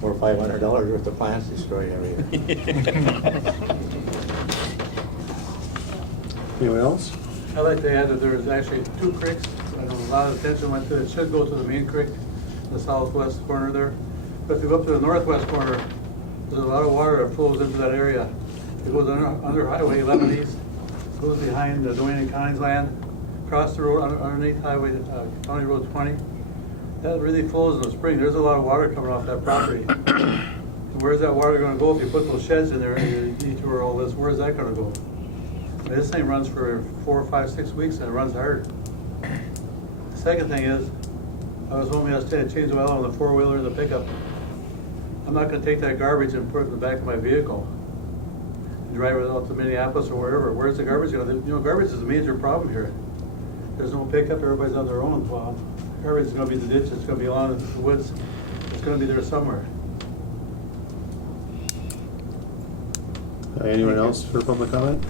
or $500 worth of plants destroyed every year. Anyone else? I'd like to add that there's actually 2 creeks. I know a lot of attention went to it. It should go to the main creek, the southwest corner there. But if you go up to the northwest corner, there's a lot of water that flows into that area. It goes under Highway 11 East, goes behind Dwayne and Connie's land, across the road underneath Highway County Road 20. That really flows in the spring. There's a lot of water coming off that property. And where's that water going to go if you put those sheds in there and you detour all this? Where's that going to go? This thing runs for 4, 5, 6 weeks and it runs hard. The second thing is, I was home yesterday to change the oil on the 4-wheeler and the pickup. I'm not going to take that garbage and put it in the back of my vehicle and drive it out to Minneapolis or wherever. Where's the garbage going? Garbage is a major problem here. There's no pickup, everybody's on their own. Well, garbage is going to be the ditch, it's going to be along the woods, it's going to be there somewhere. Anyone else for public comment?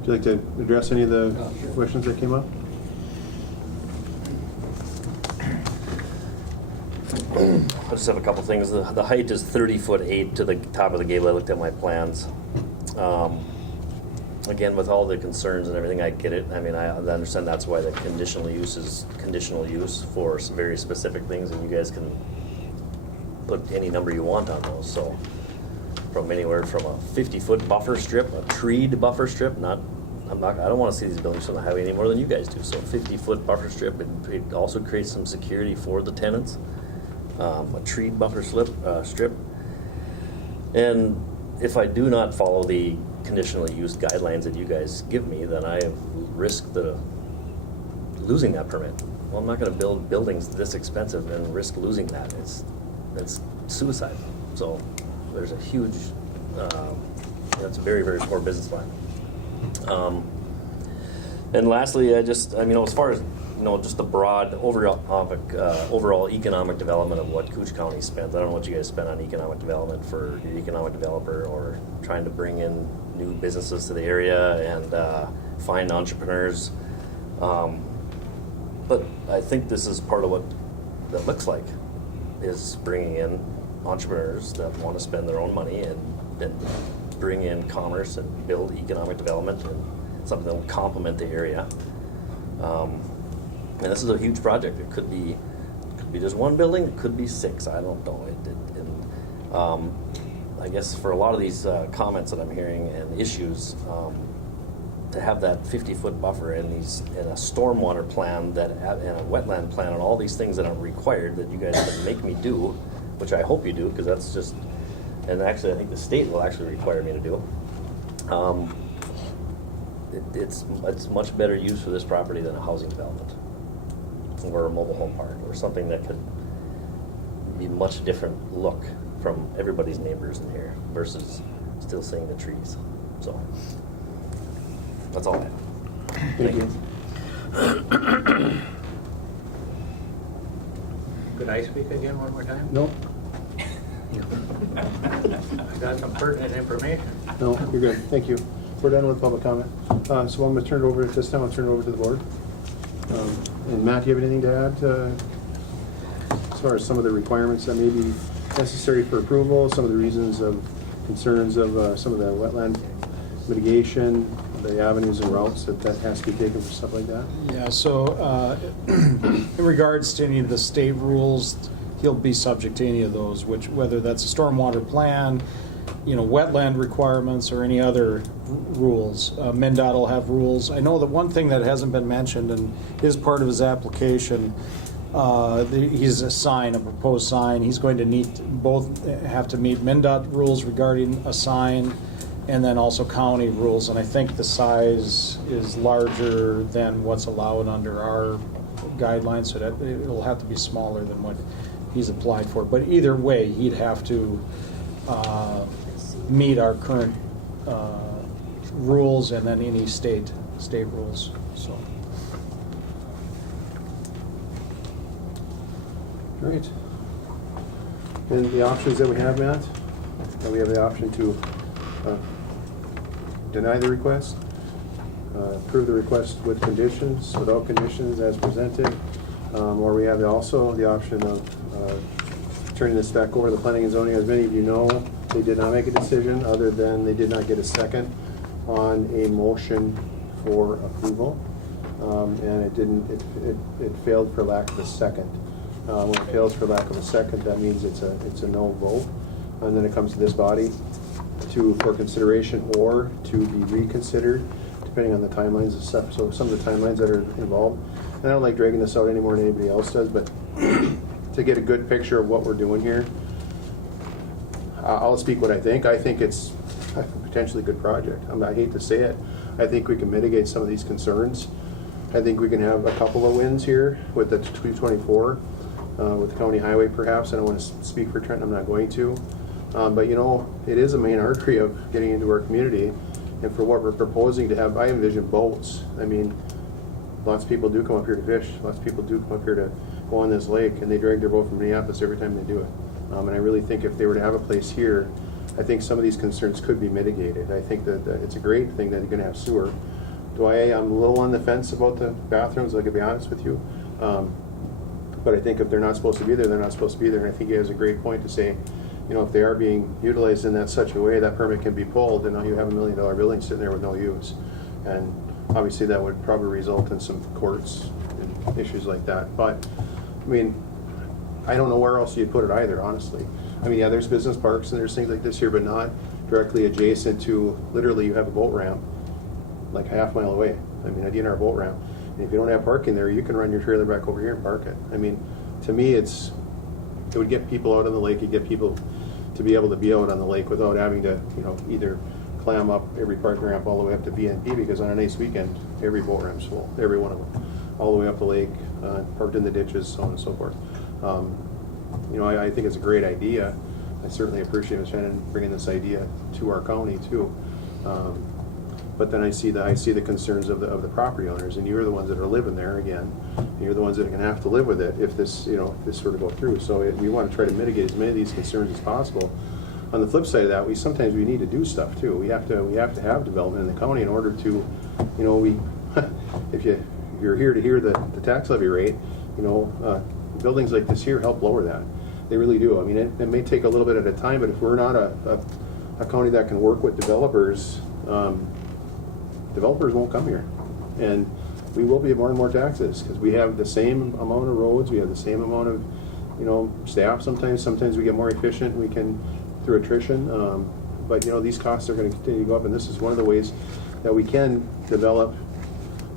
Would you like to address any of the questions that came up? I just have a couple things. The height is 30'8" to the top of the gable. I looked at my plans. Again, with all the concerns and everything, I get it. I mean, I understand that's why the conditional use is conditional use for some very specific things, and you guys can put any number you want on those. So, from anywhere from a 50-foot buffer strip, a treed buffer strip, I don't want to see these buildings on the highway any more than you guys do. So, 50-foot buffer strip, it also creates some security for the tenants. A treed buffer strip, and if I do not follow the conditionally used guidelines that you guys give me, then I risk losing that permit. Well, I'm not going to build buildings this expensive and risk losing that. It's suicide. So there's a huge, that's a very, very poor business plan. And lastly, as far as just the broad overall economic development of what Cooch County spent. I don't know what you guys spent on economic development for your economic developer, or trying to bring in new businesses to the area and find entrepreneurs. But I think this is part of what that looks like, is bringing in entrepreneurs that want to spend their own money and bring in commerce and build economic development and something that will complement the area. And this is a huge project. It could be just one building. It could be 6. I don't know. I guess for a lot of these comments that I'm hearing and issues, to have that 50-foot buffer and a stormwater plan and a wetland plan and all these things that are required that you guys can make me do, which I hope you do, because that's just, and actually I think the state will actually require me to do. It's much better use for this property than a housing development or a mobile home park or something that could be much different look from everybody's neighbors in here versus still seeing the trees. So that's all I have. Thank you. Could I speak again one more time? No, I got some pertinent information. no, you're good. Thank you. We're done with public comment. So I'm going to turn it over at this time. I'll turn it over to the board. And Matt, do you have anything to add as far as some of the requirements that may be necessary for approval, some of the reasons of concerns of some of the wetland mitigation, the avenues and routes that has to be taken for stuff like that? Yeah, so in regards to any of the state rules, he'll be subject to any of those, whether that's a stormwater plan, wetland requirements, or any other rules. MnDOT will have rules. I know that one thing that hasn't been mentioned and is part of his application, he's a proposed sign. He's going to both have to meet MnDOT rules regarding a sign, and then also county rules. And I think the size is larger than what's allowed under our guidelines, so that it'll have to be smaller than what he's applied for. But either way, he'd have to meet our current rules and then any state rules. So. Great. And the options that we have, Matt? We have the option to deny the request, approve the request with conditions, without conditions as presented, or we have also the option of turning this back over to the planning and zoning. As many of you know, they did not make a decision, other than they did not get a second on a motion for approval, and it failed for lack of a second. When it fails for lack of a second, that means it's a no vote, and then it comes to this body for consideration or to be reconsidered, depending on the timelines and stuff. So some of the timelines that are involved, and I don't like dragging this out any more than anybody else does, but to get a good picture of what we're doing here, I'll speak what I think. I think it's a potentially good project. I hate to say it. I think we can mitigate some of these concerns. I think we can have a couple of wins here with the 224, with the county highway perhaps. I don't want to speak for Trenton, I'm not going to. But it is a main artery of getting into our community. And for what we're proposing to have, I envision boats. I mean, lots of people do come up here to fish. Lots of people do come up here to go on this lake, and they drag their boat from Minneapolis every time they do it. And I really think if they were to have a place here, I think some of these concerns could be mitigated. I think that it's a great thing that you're going to have sewer. I'm a little on the fence about the bathrooms, I could be honest with you. But I think if they're not supposed to be there, they're not supposed to be there. And I think he has a great point to say, you know, if they are being utilized in that such a way, that permit can be pulled, and now you have $1 million building sitting there with no use. And obviously that would probably result in some courts and issues like that. But, I mean, I don't know where else you'd put it either, honestly. I mean, yeah, there's business parks and there's things like this here, but not directly adjacent to, literally you have a boat ramp like a half mile away. I mean, a DNR boat ramp. And if you don't have parking there, you can run your trailer back over here and park it. I mean, to me, it would get people out on the lake, it'd get people to be able to be out on the lake without having to, you know, either clam up every parking ramp all the way up to BNP, because on a nice weekend, every boat ramp's full, every one of them, all the way up the lake, parked in the ditches, so on and so forth. You know, I think it's a great idea. I certainly appreciate Ms. Shannon bringing this idea to our county too. But then I see the concerns of the property owners, and you're the ones that are living there again. And you're the ones that are going to have to live with it if this, you know, if this sort of go through. So we want to try to mitigate as many of these concerns as possible. On the flip side of that, we sometimes need to do stuff too. We have to have development in the county in order to, you know, if you're here to hear the tax levy rate, you know, buildings like this here help lower that. They really do. I mean, it may take a little bit at a time, but if we're not a county that can work with developers, developers won't come here. And we will be more and more taxes because we have the same amount of roads, we have the same amount of, you know, staff sometimes. Sometimes we get more efficient, we can, through attrition. But, you know, these costs are going to continue to go up, and this is one of the ways that we can develop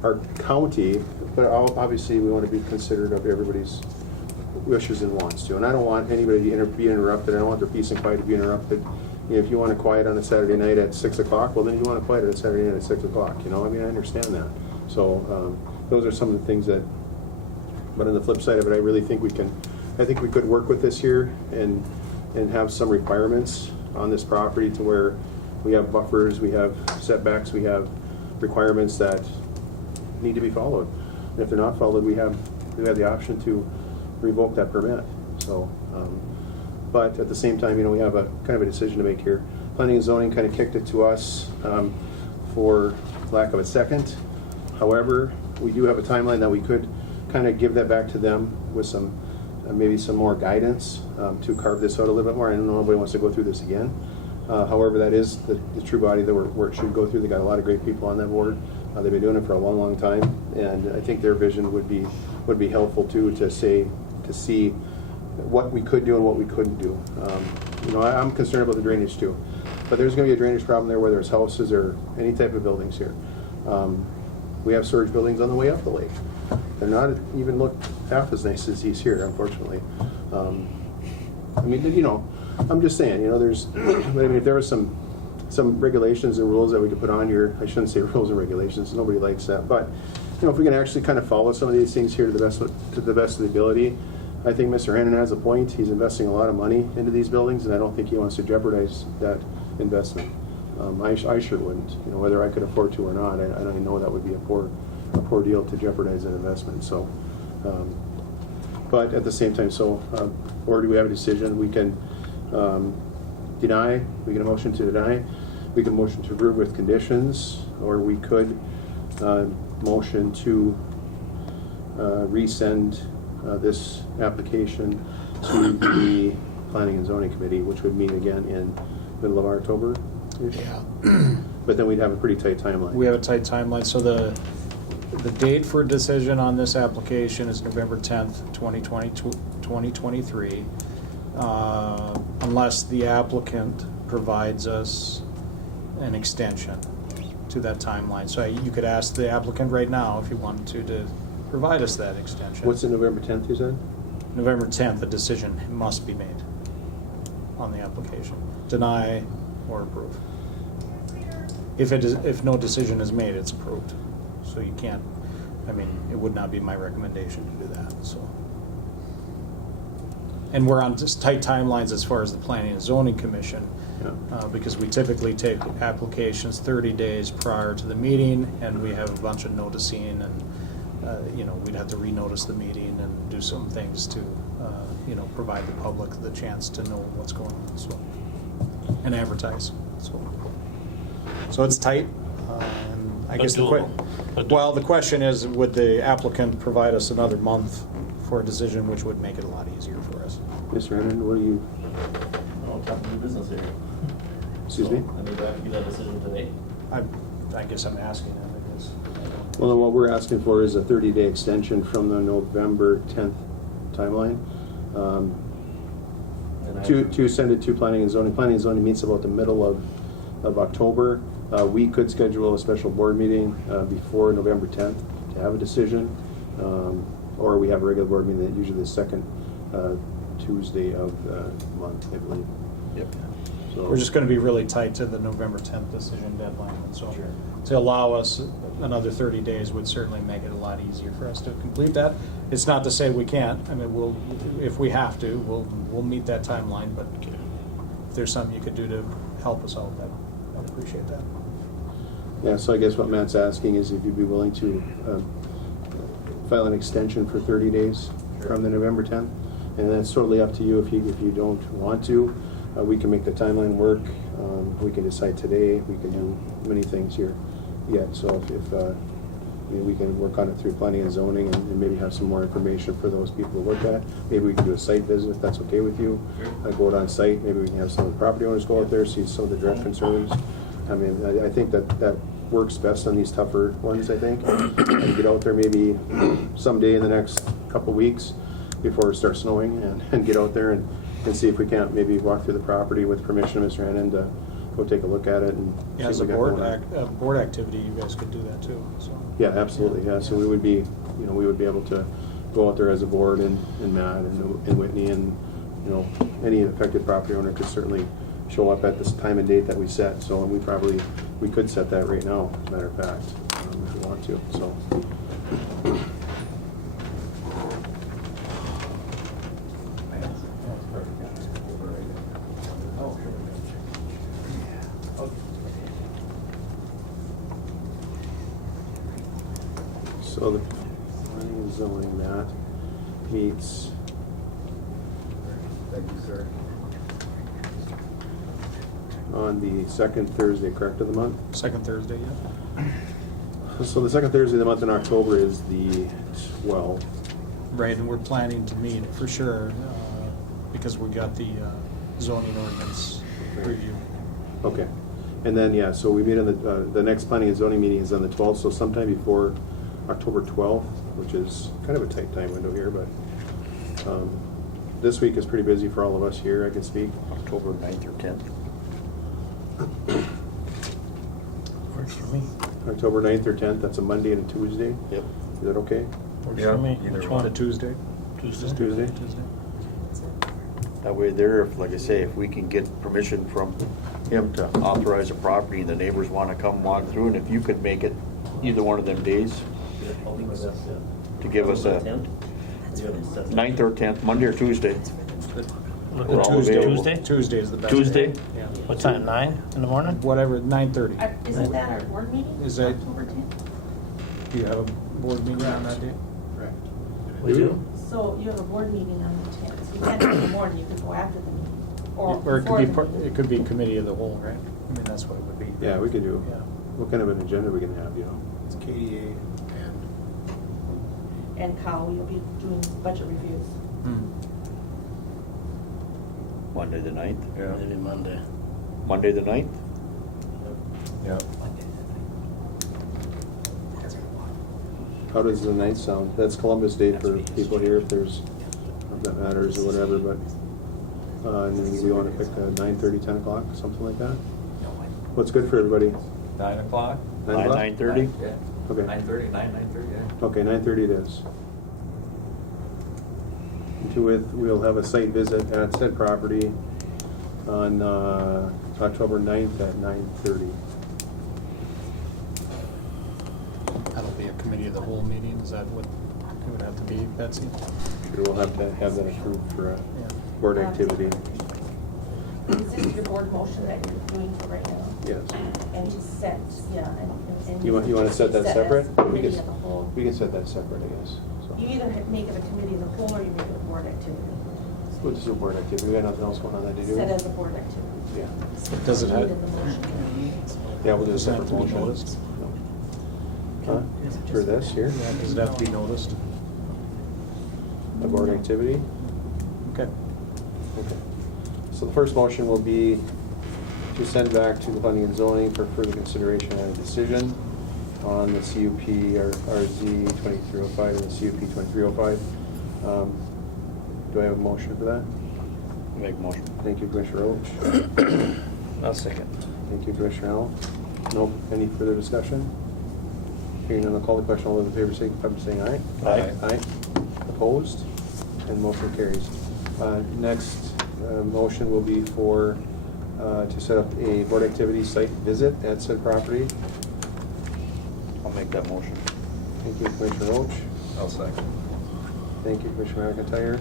our county, but obviously we want to be considerate of everybody's wishes and wants to. And I don't want anybody to be interrupted. I don't want their peace and quiet to be interrupted. You know, if you want to quiet on a Saturday night at 6 o'clock, well, then you want to quiet on a Saturday night at 6 o'clock. You know, I mean, I understand that. So those are some of the things that, but on the flip side of it, I really think I think we could work with this here and have some requirements on this property to where we have buffers, we have setbacks, we have requirements that need to be followed. And if they're not followed, we have the option to revoke that permit. So, but at the same time, you know, we have a kind of a decision to make here. Planning and zoning kind of kicked it to us for lack of a second. However, we do have a timeline that we could kind of give that back to them with some maybe some more guidance to carve this out a little bit more. I don't know if nobody wants to go through this again. However, that is the true body that where it should go through. They got a lot of great people on that board. They've been doing it for a long, long time, and I think their vision would be helpful too to see what we could do and what we couldn't do. You know, I'm concerned about the drainage too, but there's going to be a drainage problem there, whether it's houses or any type of buildings here. We have storage buildings on the way up the lake. They're not even look half as nice as these here, unfortunately. I mean, you know, I'm just saying, you know, there's, but I mean, if there was some regulations and rules that we could put on here, I shouldn't say rules and regulations, nobody likes that, but, you know, if we can actually kind of follow some of these things here to the best of the ability, I think Mr. Hannon has a point. He's investing a lot of money into these buildings, and I don't think he wants to jeopardize that investment. I sure wouldn't, you know, whether I could afford to or not. I don't even know that would be a poor deal to jeopardize that investment. So, but at the same time, or do we have a decision? We can deny. We can a motion to deny. We can motion to approve with conditions, or we could motion to resend this application to the Planning and Zoning Committee, which would meet again in middle of October. Yeah. But then we'd have a pretty tight timeline. We have a tight timeline, so the date for decision on this application is November 10th, 2023, unless the applicant provides us an extension to that timeline. So you could ask the applicant right now if you wanted to provide us that extension. What's the November 10th, you said? November 10th, a decision must be made on the application. Deny or approve. If no decision is made, it's approved. So you can't, I mean, it would not be my recommendation to do that, so. And we're on just tight timelines as far as the Planning and Zoning Commission, because we typically take applications 30 days prior to the meeting, and we have a bunch of noticing, and you know, we'd have to renotice the meeting and do some things to, you know, provide the public the chance to know what's going on, so, and advertise. So it's tight. And I guess the question is, would the applicant provide us another month for a decision, which would make it a lot easier for us. Mr. Hennon, what do you, No, talk to new business here. excuse me? I need to get that decision today. I guess I'm asking that, I guess. Well, then what we're asking for is a 30-day extension from the November 10th timeline. To send it to planning and zoning. Planning and zoning meets about the middle of October. We could schedule a special board meeting before November 10th to have a decision. Or we have a regular board meeting usually the second Tuesday of the month, I believe. Yep. So We're just gonna be really tight to the November 10th decision deadline, and so to allow us another 30 days would certainly make it a lot easier for us to complete that. It's not to say we can't, I mean, we'll, if we have to, we'll meet that timeline, but if there's something you could do to help us out, I'd appreciate that. Yeah, so I guess what Matt's asking is if you'd be willing to file an extension for 30 days from the November 10th. And that's totally up to you if you don't want to. We can make the timeline work. We can decide today. We can do many things here yet. So if we can work on it through planning and zoning and maybe have some more information for those people to look at. Maybe we can do a site visit if that's okay with you. Go out on site. Maybe we can have some of the property owners go out there, see some of the direct concerns. I mean, I think that works best on these tougher ones, I think. And get out there maybe someday in the next couple weeks before it starts snowing and get out there and see if we can't maybe walk through the property with permission of Mr. Hannon to go take a look at it and see As a what we got board, going on. board activity, you guys could do that too, so. Yeah, absolutely, yeah. So we would be, we would be able to go out there as a board and Matt and Whitney and, any affected property owner could certainly show up at this time and date that we set. So we could set that right now, as a matter of fact, if we want to, so. So the planning and zoning, Matt, meets. Thank you, sir. On the second Thursday, correct, of the month? Second Thursday, yeah. So the second Thursday of the month in October is the 12th. Right, and we're planning to meet for sure, because we got the zoning ordinance review. Okay. And then, yeah, so we meet on the next planning and zoning meeting is on the 12th, so sometime before October 12th, which is kind of a tight time window here, but this week is pretty busy for all of us here, I can speak. October 9th or 10th. Works for me. October 9th or 10th, that's a Monday and a Tuesday. Yep. Is that okay? Works for me. Which one? A Tuesday? Just Tuesday? That way there, like I say, if we can get permission from him to authorize a property and the neighbors want to come walk through, and if you could make it either one of them days to give us a 9th or 10th, Monday or Tuesday. We're all available. Tuesday is the best. Tuesday? Yeah. What time, 9 in the morning? Whatever, 9:30. Isn't that our board meeting? Is that- October 10th? Do you have a board meeting on that day? Correct. We do? So you have a board meeting on the 10th, so you can't do it in the morning, you could go after the meeting. Or it before could the be, meeting. it could be committee of the whole, right? I mean, that's what it would be. Yeah, we could do. Yeah. What kind of an agenda we can have, It's KDA And Kyle, you'll be doing budget reviews. Monday the 9th? Maybe Monday. Monday the 9th? Yep. How does the 9th sound? That's Columbus Day for people here, if that matters or whatever, but, and then we want to pick 9:30, 10 o'clock, something like that? What's good for everybody? 9 o'clock? 9 o'clock? 9:30? Yeah. Okay. 9:30, 9:30, yeah. Okay, 9:30 it is. We'll have a site visit at said property on October 9th at 9:30. That'll be a committee of the whole meeting, is that what it would have to be, Betsy? Sure, we'll have to have that approved for board activity. Is this your board motion that you're doing for right now? Yes. And to set, yeah, and. You want to set that as separate? We Committee of the whole. can set that separate, I guess. So You either make it a committee of the whole or you make it a board activity. we'll just do board activity. We got nothing else going on that to do? Set as a board activity. Yeah. Does it have- Needed the motion. Yeah, we'll do a Does it have separate to be motion. noticed? Huh? For this here? Yeah, does it have to be noticed? a board activity? Okay. Okay. So the first motion will be to send back to the planning and zoning for further consideration and a decision on the CUP or RZ 2305 and the CUP 2305. Do I have a motion for that? Make motion. Thank you, Commissioner Roach. I'll second. Thank you, Commissioner Howell. No, any further discussion? Hearing none, I'll call the question. All those in favor signify by saying aye. Aye. Aye. Opposed? And motion carries. Next motion will be for to set up a board activity site visit at said property. I'll make that motion. Thank you, Commissioner Roach. I'll second. Thank you, Commissioner McIntyre.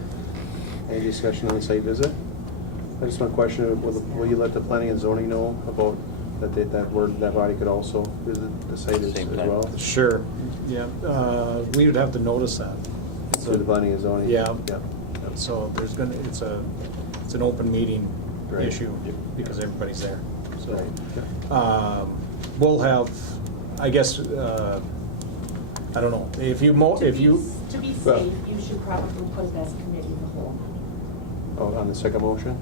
Any discussion on the site visit? I just want to question, will you let the planning and zoning know about that body could also visit the site as well? Sure, yeah, we would have to notice that. Through the planning and zoning? Yeah. Yeah. So there's it's an open meeting Right. issue because everybody's there. So, Right. we'll have, I guess, I don't know, To be Well- safe, you should probably put it as committee of the whole. Oh, on the second motion?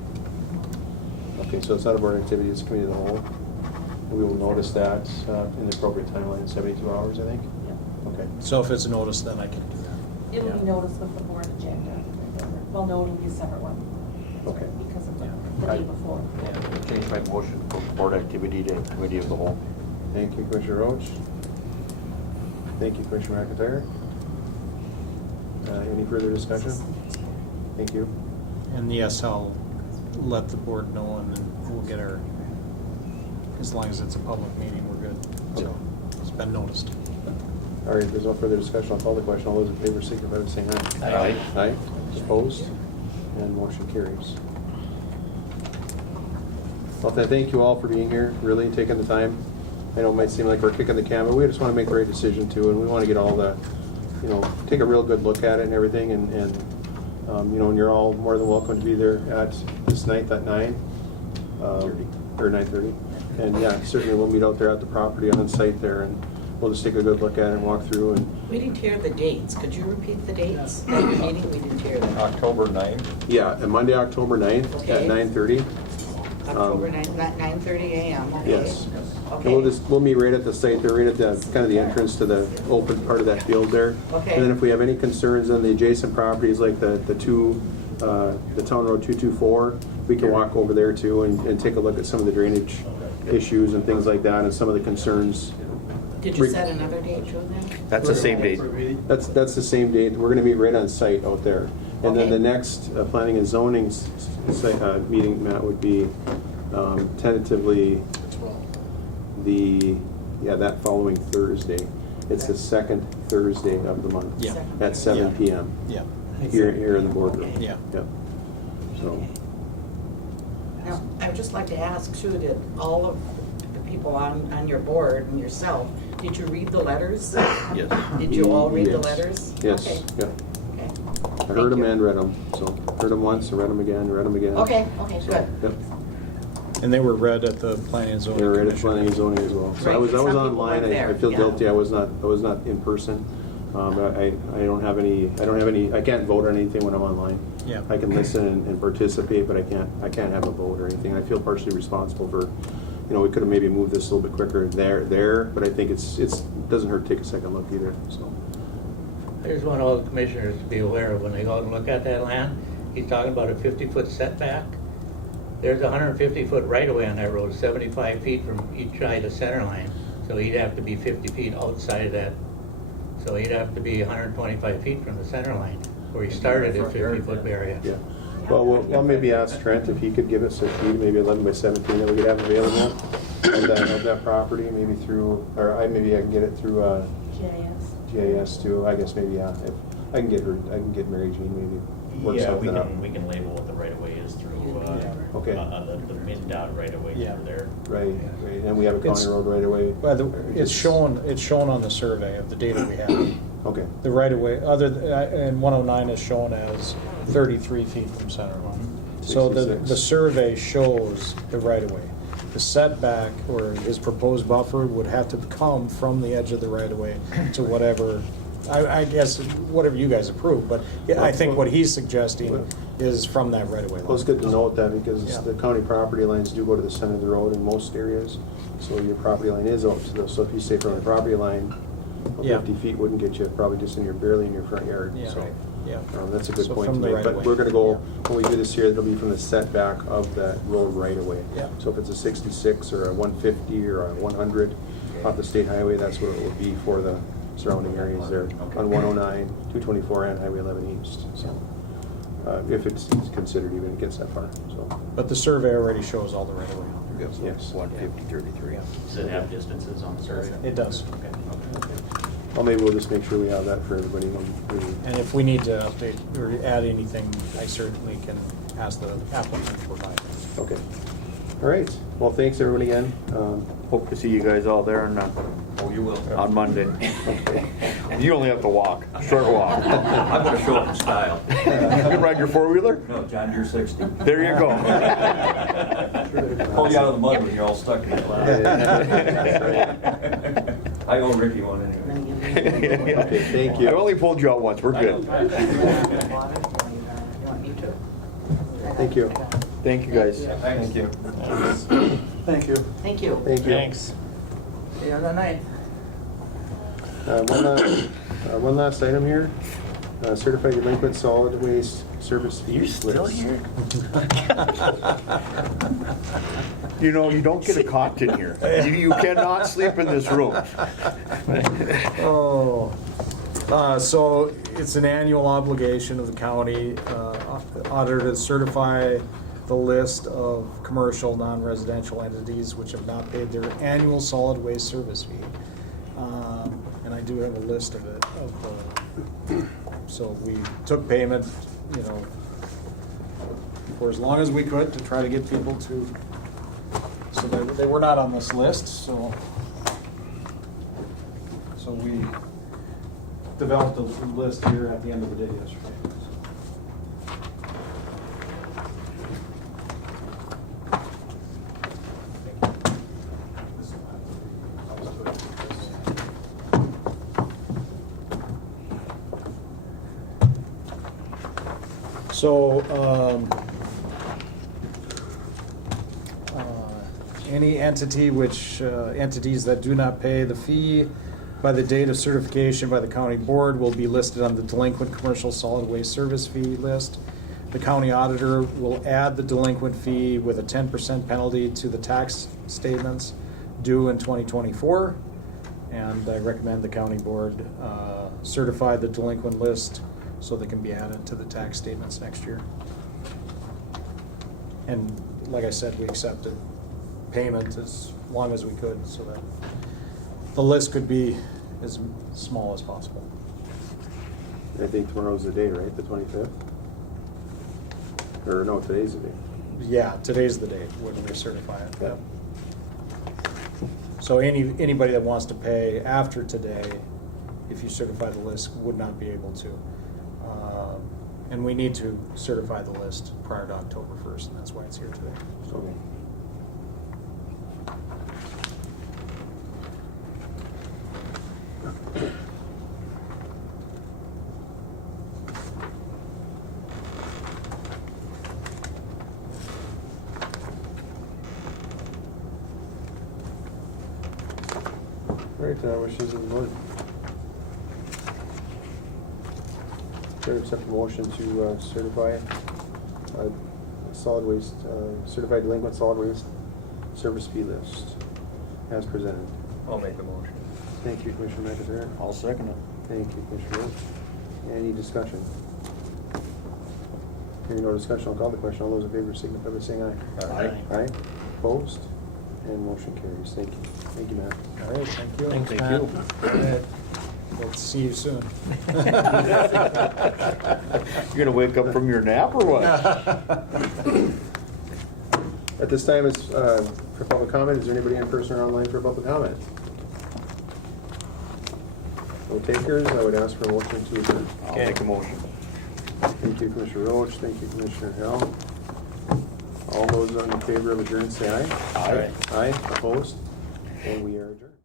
Okay, so it's not a board activity, it's committee of the whole. We will notice that in the appropriate timeline, 72 hours, I think? Okay. So if it's noticed, then I can do that. It will be noticed with the board agenda. Well, no, it'll be a separate one Okay. because of the day before. Change my motion from board activity to committee of the whole. Thank you, Commissioner Roach. Thank you, Commissioner McIntyre. Any further discussion? Thank you. And yes, I'll let the board know and then we'll get our, as long as it's a public meeting, we're good. So it's been noticed. All right, if there's no further discussion, I'll call the question. All those in favor signify by saying aye. Aye. Aye. Opposed? And motion carries. Well, thank you all for being here, really taking the time. I know it might seem like we're kicking the can, but we just want to make the right decision too, and we want to get all the, take a real good look at it and everything, and and you're all more than welcome to be there at this night at 9, or 9:30. And yeah, certainly we'll meet out there at the property on site there, and we'll just take a good look at it and walk through. And We didn't hear the dates. Could you repeat the dates? At your meeting, we didn't hear them. October 9th. yeah, and Monday, October 9th at Okay. 9:30. October 9th, 9:30 a.m. Okay. Yes. Okay. And we'll meet right at the site there, right at the, kind of the entrance to the open part of that field there. Okay. And then if we have any concerns on the adjacent properties, like the Town Road 224, we can walk over there too and take a look at some of the drainage issues and things like that and some of the concerns. Did you set another date, Joe, then? That's the same date. That's the same date. We're gonna meet right on site out there. And then Okay. the next planning and zoning meeting, Matt, would be tentatively that following Thursday. It's the second Thursday of the month. Yeah. At 7 PM. Yeah. Here in the boardroom. Yeah. Yep. So, Now, I'd just like to ask too, did all of the people on your board and yourself, did you read the letters? Yes. Did you all read the Yes. letters? yes, Okay. yeah. Okay. I heard them and read them, so heard them once, I read them again, read them again. Okay, So, good. Yep. And they were read at the planning and zoning They were right at commission. planning and zoning as well. So I Right, was some people online. weren't I there, feel yeah. guilty. I was not in person. But I don't have any. I can't vote on anything when I'm online. Yeah. I can listen and participate, but I can't have a vote or anything. I feel partially responsible for. We could have maybe moved this a little bit quicker there, but I think it doesn't hurt to take a second look either. So. I just want all the commissioners to be aware of when they go out and look at that land, he's talking about a 50-foot setback. There's a 150-foot right-of-way on that road, 75 feet from each side of center line. So he'd have to be 50 feet outside of that. So he'd have to be 125 feet from the center line, where he started at 50-foot area. Yeah. Well, we'll maybe ask Trent if he could give us a sheet, maybe 11 by 17 that we could have available of that property, maybe through, or maybe I can get it through GIS too. I guess maybe if I can get Mary Jean maybe work Yeah, something up. we can label what the right of way is through, Okay. the MnDOT right of way through there. Right, and we have a county road right away. It's shown on the survey of the data we have. Okay. The right of way, and 109 is shown as 33 feet from center line. So the 66. survey shows the right of way. The setback or his proposed buffer would have to come from the edge of the right of way to whatever I guess whatever you guys approve, but I think what he's suggesting is from that right away. Well, it's good to note that because Yeah. the county property lines do go to the center of the road in most areas. So your property line is up to those, so if you say from the property line, well, Yeah. 50 feet wouldn't get you, probably just barely in your front yard, Yeah. so. Yeah. That's a good So point from to the make, right but of way. we're gonna go, Yeah. when we do this here, it'll be from the setback of that road right away. Yeah. So if it's a 66 or a 150 or a 100 off the state highway, that's what it will be for the surrounding areas there on 109, 224 and Highway 11 East, so. If it's considered even, it gets that far, so. But the survey already shows all the right of way. Yes. 150/33. Does it have distances on the survey? It does. Well, maybe we'll just make sure we have that for everybody when we. And if we need to update or add anything, I certainly can ask the applicant to provide. Okay. All right. Well, thanks everyone again. Hope to see you guys all there Oh, you will. on Monday. You only have to walk, short walk. I'm gonna show up in style. You can ride your four-wheeler? No, John Deere 60. There you go. Pull you out of the mud when you're all stuck in it. I owe Ricky one anyway. Okay, thank you. I only pulled you out once, we're good. Thank you. Thank you, guys. Thank you. Thank you. Thank you. Thank you. Thanks. See you on the ninth. One last item here. Certified delinquent solid waste service fee. You're still list. here? You know, you don't get a cot in here. You cannot sleep in this room. Oh, so it's an annual obligation of the county auditor to certify the list of commercial, non-residential entities which have not paid their annual solid waste service fee. And I do have a list of it. So we took payment, you know, for as long as we could to try to get people to, so they were not on this list, so we developed a list here at the end of the day yesterday. So, any entity which, entities that do not pay the fee by the date of certification by the county board will be listed on the delinquent commercial solid waste service fee list. The county auditor will add the delinquent fee with a 10% penalty to the tax statements due in 2024. And I recommend the county board certify the delinquent list so they can be added to the tax statements next year. And like I said, we accepted payment as long as we could so that the list could be as small as possible. I think tomorrow's the day, right? The 25th? Or no, today's the day. Yeah, today's the date when we certify it. Yep. So anybody that wants to pay after today, if you certify the list, would not be able to. And we need to certify the list prior to October 1st, and that's why it's here today. Okay. All right, wishes of the board. Chair accept a motion to certify solid waste, certified delinquent solid waste service fee list as presented. I'll make a motion. Thank you, Commissioner McIntyre. I'll second it. Thank you, Commissioner Roach. Any discussion? Hearing no discussion, I'll call the question. All those in favor signify by saying aye. Aye. Aye. Opposed? And motion carries. Thank you. Thank you, Matt. All right, thank you. Thanks, Thank Matt. you. We'll see you soon. You're gonna wake up from your nap or what? At this time, it's for public comment. Is there anybody in person or online for public comment? No takers. I would ask for a motion to adjourn. I'll make a motion. Thank you, Commissioner Roach. Thank you, Commissioner Hill. All those in favor of adjourn, say aye. Aye. Aye. Opposed? And we are adjourned.